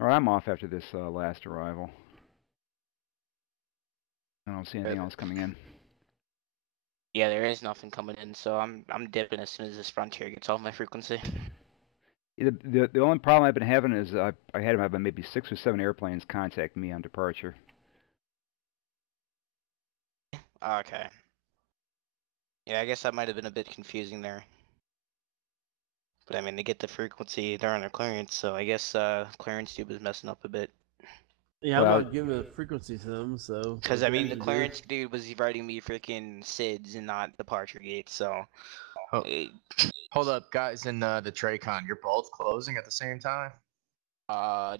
All right, I'm off after this last arrival. I don't see anything else coming in. Yeah, there is nothing coming in, so I'm dipping as soon as this Frontier gets off my frequency. The only problem I've been having is I had about maybe 6 or 7 airplanes contact me on departure. Okay. Yeah, I guess that might have been a bit confusing there. But I mean, they get the frequency during their clearance, so I guess clearance tube is messing up a bit. Yeah, I'm not giving a frequency to them, so. Because I mean, the clearance dude was writing me freaking SIDS and not departure gates, so. Hold up, guys, in the Tracon, you're both closing at the same time?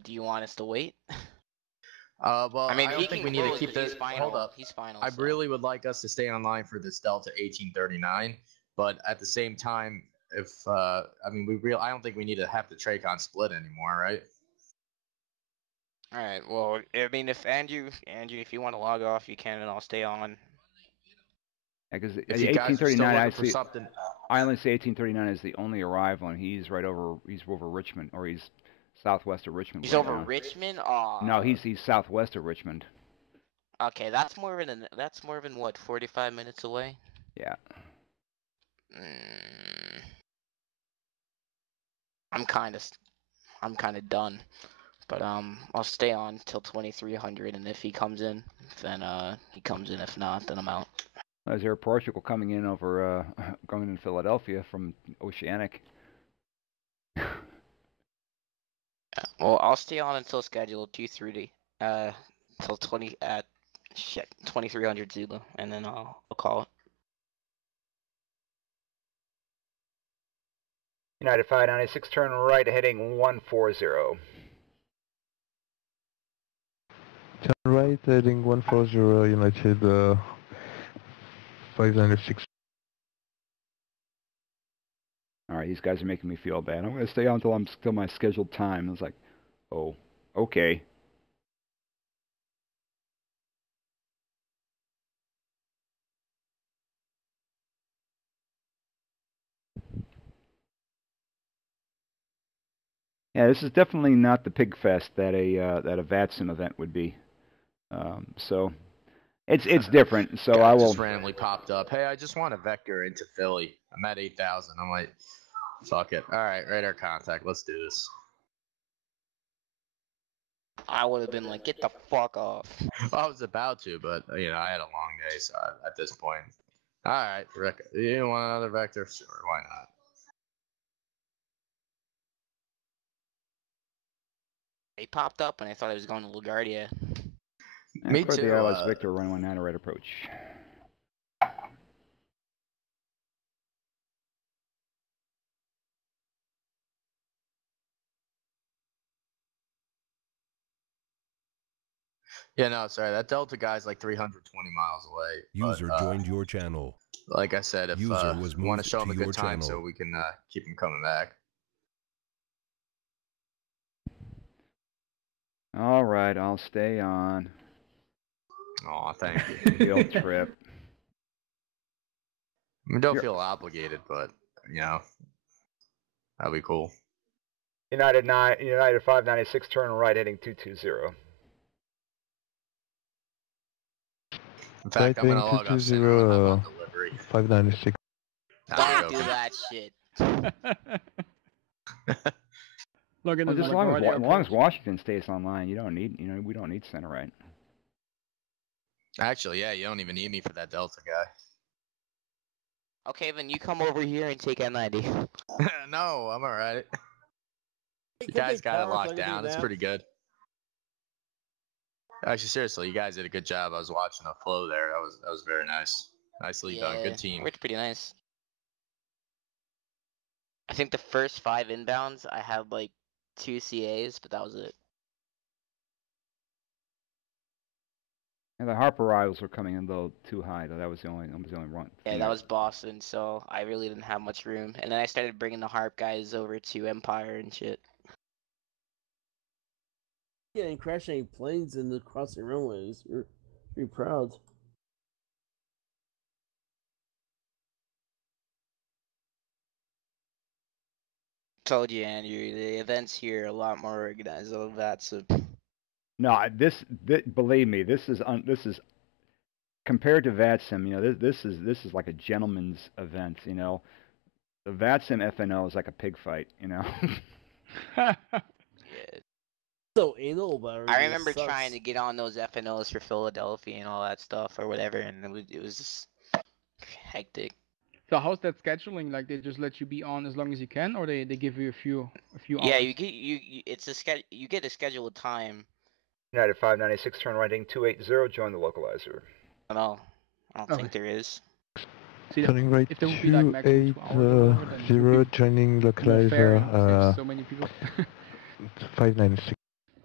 Do you want us to wait? Well, I mean, I he don't think can we need to close, keep but this. he's final. Hold up. He's final. I really would like us to stay online for this Delta 1839, but at the same time, if I mean, I don't think we need to have the Tracon split anymore, right? All right. Well, I mean, if Andrew, if you want to log off, you can, and I'll stay on. Because If you guys are still 1839, I looking for see. something, I only say 1839 is the only arrival, and he's over Richmond, or he's southwest of Richmond. He's right over now. Richmond. No, he's southwest of Richmond. Okay, that's more than what, 45 minutes away? Yeah. I'm kind of done, but I'll stay on till 2300, and if he comes in, then he comes in. If not, then I'm out. There's Air Portugal coming in over going in Philadelphia from Oceanic. Well, I'll stay on until scheduled 230, till 2300 Zulu, and then I'll call it. United 596, turn right, heading 140. Turn right, heading 140, United 596. All right, these guys are making me feel bad. I'm going to stay on until my scheduled time. I was like, oh, okay. Yeah, this is definitely not the pig fest that a VATSIM event would be. So it's different. So I will. Just randomly popped up. Hey, I just want a vector into Philly. I'm at 8,000. I'm like, fuck it. All right, radar contact. Let's do this. I would have been like, get the fuck off. I was about to, but I had a long day, so at this point, all right, Rick, you want another vector? Sure, why not? He popped up, and I thought I was going to LaGuardia. Me too. The ILS Victor, runway 9 right approach. Yeah, no, sorry. That Delta guy's like 320 miles away. User joined your channel. Like I said, if User was you want to moved show them to a your good time, so channel. we can keep them coming back. All right, I'll stay on. Aw, thank you. Guilt trip. I mean, don't feel obligated, but you know, that'd be cool. United 596, turn right heading 220. In fact, I'm Right gonna log off 220, delivery. 596. Don't do that shit. Look at Well, the just as long as Washington stays online, you don't need, we don't need center right. Actually, yeah, you don't even need me for that Delta guy. Okay, then you come over here and take N90. No, I'm alright. Hey, You can I guys take got it power so I locked can take a down. It's nap? pretty good. Actually, seriously, you guys did a good job. I was watching the flow there. That was very nice. Nicely done. Good team. Worked pretty nice. I think the first 5 inbounds, I had like 2 CAs, but that was it. And the Harper rivals were coming in though too high. Though that was the only run. Yeah, that was Boston, so I really didn't have much room. And then I started bringing the Harp guys over to Empire and shit. Yeah, and crashing any planes in the crossing runways. You're pretty proud. Told you, Andrew, the events here are a lot more organized than that, so... No, believe me, this is compared to VATSIM. This is like a gentleman's event. The VATSIM FNO is like a pig fight. Yeah. So anal about it. I remember trying to get on those FNOs for Philadelphia and all that stuff or whatever, and it was just hectic. So how's that scheduling? Like they just let you be on as long as you can, or they give you a few Yeah, hours? you get a scheduled time. United 596, turn right heading 280. Join the localizer. I don't think there is. See, Turning right if there would be like maximum 2 hours or whatever, then it would 280, be joining more fair, localizer, saves so many people. 596.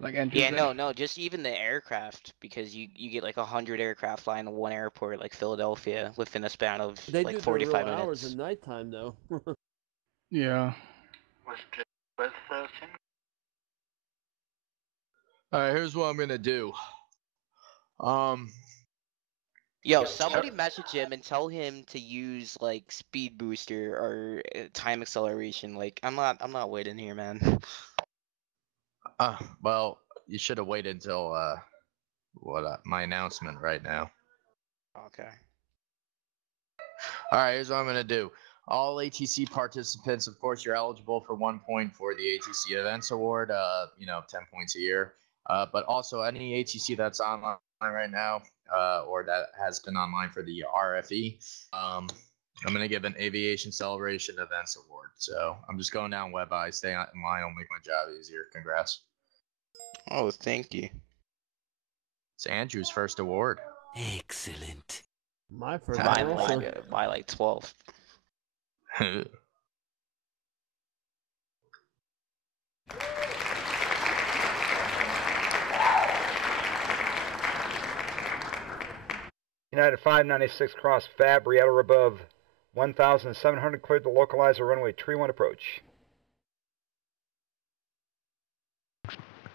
Like Andrew Yeah, said. no, just even the aircraft, because you get like 100 aircraft flying to one airport like Philadelphia within a span of They like do 45 real minutes. hours at nighttime though. Yeah. Alright, here's what I'm gonna do. Yo, somebody message him and tell him to use like speed booster or time acceleration. Like I'm not waiting here, man. Well, you should have waited until my announcement right now. Okay. All right, here's what I'm gonna do. All ATC participants, of course, you're eligible for 1 point for the ATC Events Award. 10 points a year. But also any ATC that's online right now, or that has been online for the RFE, I'm gonna give an Aviation Celebration Events Award. So I'm just going down WebEye. Stay in line. It'll make my job easier. Congrats. Oh, thank you. It's Andrew's first award. Excellent. My first By one also. like 12. United 596, cross Fab, Rieta above 1,700, cleared the localizer runway 31 approach.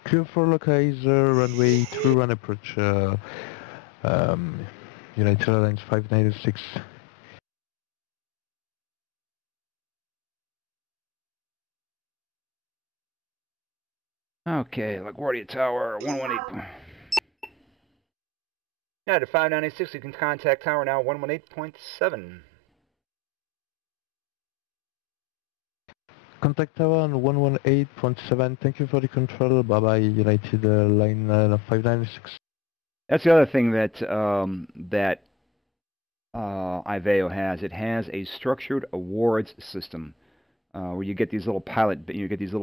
Clear for localizer, runway 31 approach. United Airlines 596. Okay, LaGuardia Tower 118. United 596, you can contact tower now 118.7. Contact tower on 118.7. Thank you for the control. Bye bye, United line 596. That's the other thing that IVAO has. It has a structured awards system where you get these little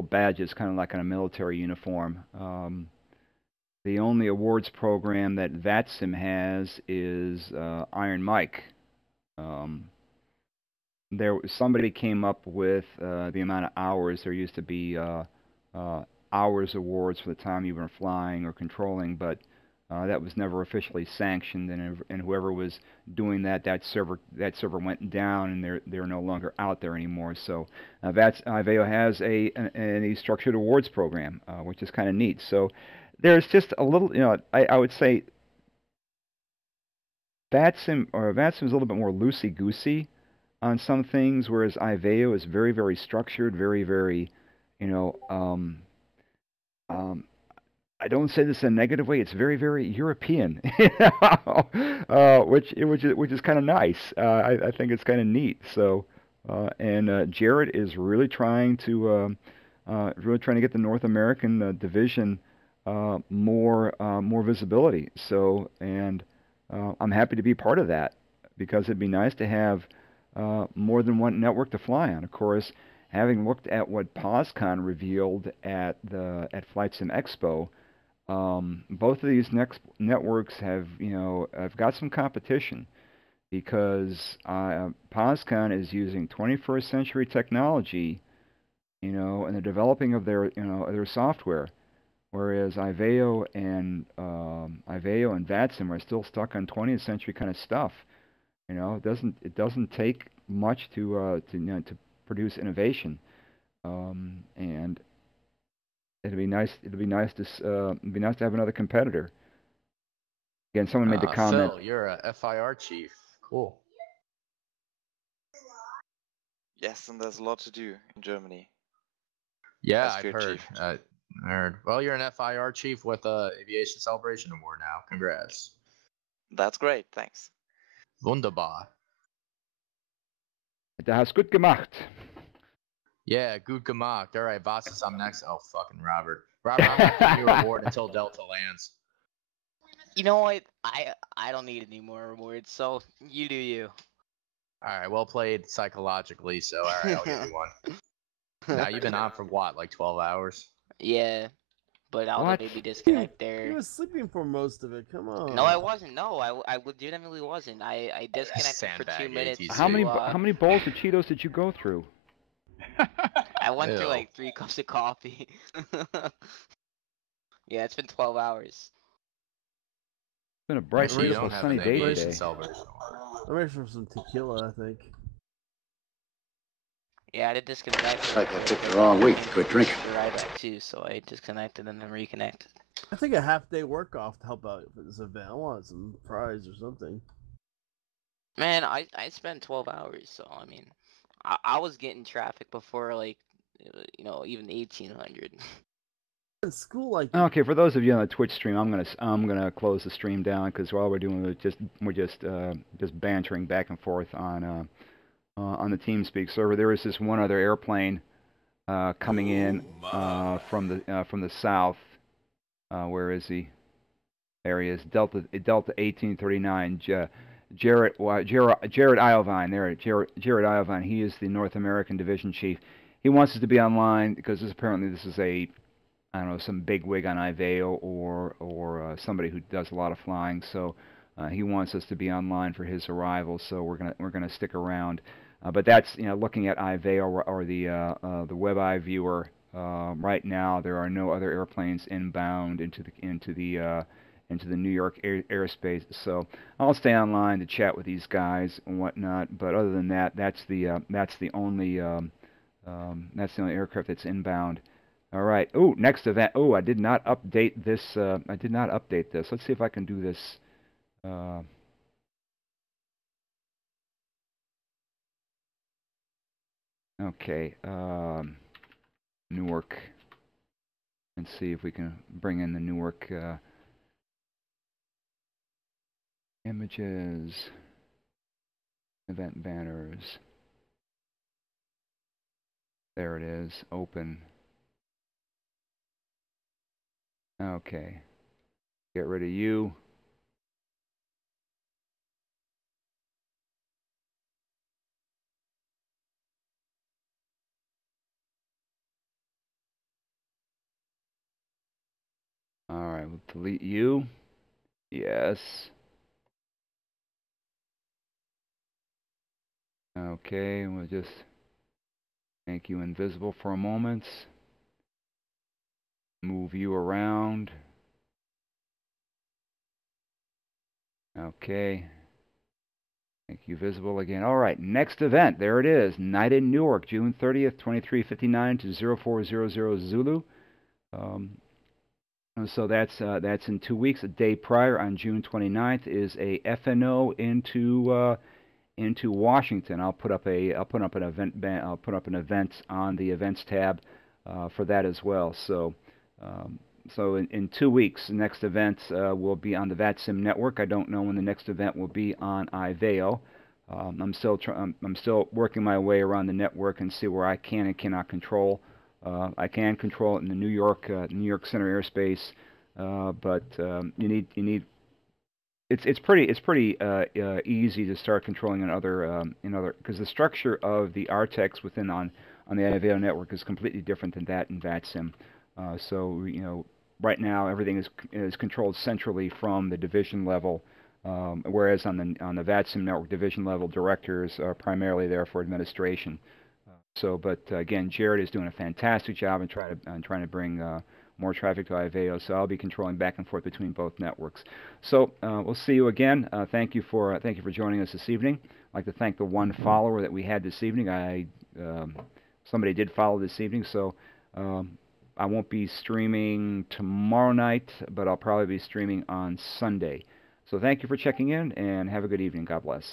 badges, kind of like on a military uniform. The only awards program that VATSIM has is Iron Mike. Somebody came up with the amount of hours. There used to be hours awards for the time you were flying or controlling, but That was never officially sanctioned, and whoever was doing that server went down, and they're no longer out there anymore. So IVAO has a structured awards program, which is kind of neat. So there's just a little, I would say VATSIM is a little bit more loosey-goosey on some things, whereas IVAO is very, very structured, very, very, I don't say this in a negative way. It's very, very European, which is kind of nice. I think it's kind of neat. So, and Jared is really trying to get the North American division more visibility. So, and I'm happy to be part of that because it'd be nice to have more than one network to fly on. Of course, having looked at what POSCON revealed at Flight Sim Expo. Both of these networks have got some competition because POSCON is using 21st century technology, in the developing of their software, whereas IVAO and VATSIM are still stuck on 20th century kind of stuff. It doesn't take much to produce innovation, and it'd be nice to have another competitor. Again, someone made the comment. Phil, you're a FIR chief. Cool. Yes, and there's a lot to do in Germany. Yeah, That's I've good, heard. Chief. Heard. Well, you're an FIR chief with a Aviation Celebration Award now. Congrats. That's great, thanks. Wunderbar. Du hast gut gemacht. Yeah, gut gemacht. All right, bosses, I'm next. Oh, fucking Robert. Robert, I'm not giving you a reward until Delta lands. You know what? I don't need any more rewards, so you do you. All right, well played psychologically, so all right, I'll give you one. Now, you've been on for what, like 12 hours? Yeah, but I'll What? maybe disconnect there. He was sleeping for most of it. Come on. No, I wasn't. No, I legitimately wasn't. I disconnected for 2 minutes. How many bowls of Cheetos did you go through? I went through Ew. like 3 cups of coffee. Yeah, it's been 12 hours. It's been a bright, Actually, you beautiful, don't have sunny an day Aviation today. Celebration. I'm ready for some tequila, I think. Yeah, I did disconnect. Like I picked the wrong week to quit drinking. Right back too, so I disconnected and then reconnected. I think a half-day work off to help out for this event. I want some fries or something. Man, I spent 12 hours, so I mean, I was getting traffic before like, even 1800. In school, like Okay, for those of you on the Twitch stream, I'm gonna close the stream down because while we're just bantering back and forth on the TeamSpeak server. There is this one other airplane coming in from the south. Where is he? There he is. Delta 1839. Jared Iovine. There, Jared Iovine. He is the North American Division Chief. He wants us to be online because apparently this is I don't know, some big wig on IVAO or somebody who does a lot of flying. So he wants us to be online for his arrival. So we're gonna stick around. But that's looking at IVAO or the WebEye viewer. Right now, there are no other airplanes inbound into the New York airspace. So I'll stay online to chat with these guys and whatnot. But other than that, that's the only aircraft that's inbound. All right. Oh, next event. Oh, I did not update this. Let's see if I can do this. Okay. Newark. And see if we can bring in the Newark images, event banners. There it is. Open. Okay. Get rid of you. All right, we'll delete you. Yes. Okay, we'll just make you invisible for a moment. Move you around. Okay. Make you visible again. All right, next event. There it is. Night in Newark, June 30th, 23:59 to 0400 Zulu. So that's in 2 weeks. A day prior, on June 29th, is a FNO into Washington. I'll put up an event on the events tab for that as well. So in 2 weeks, the next event will be on the VATSIM network. I don't know when the next event will be on IVAO. I'm still working my way around the network and see where I can and cannot control. I can control it in the New York Center airspace, but you need. It's pretty easy to start controlling in other because the structure of the RTEX within on the IVAO network is completely different than that in VATSIM. So right now everything is controlled centrally from the division level, whereas on the VATSIM network, division level directors are primarily there for administration. But again, Jared is doing a fantastic job in trying to bring more traffic to IVAO, so I'll be controlling back and forth between both networks. So we'll see you again. Thank you for joining us this evening. I'd like to thank the one follower that we had this evening. Somebody did follow this evening, so I won't be streaming tomorrow night, but I'll probably be streaming on Sunday. So thank you for checking in, and have a good evening. God bless.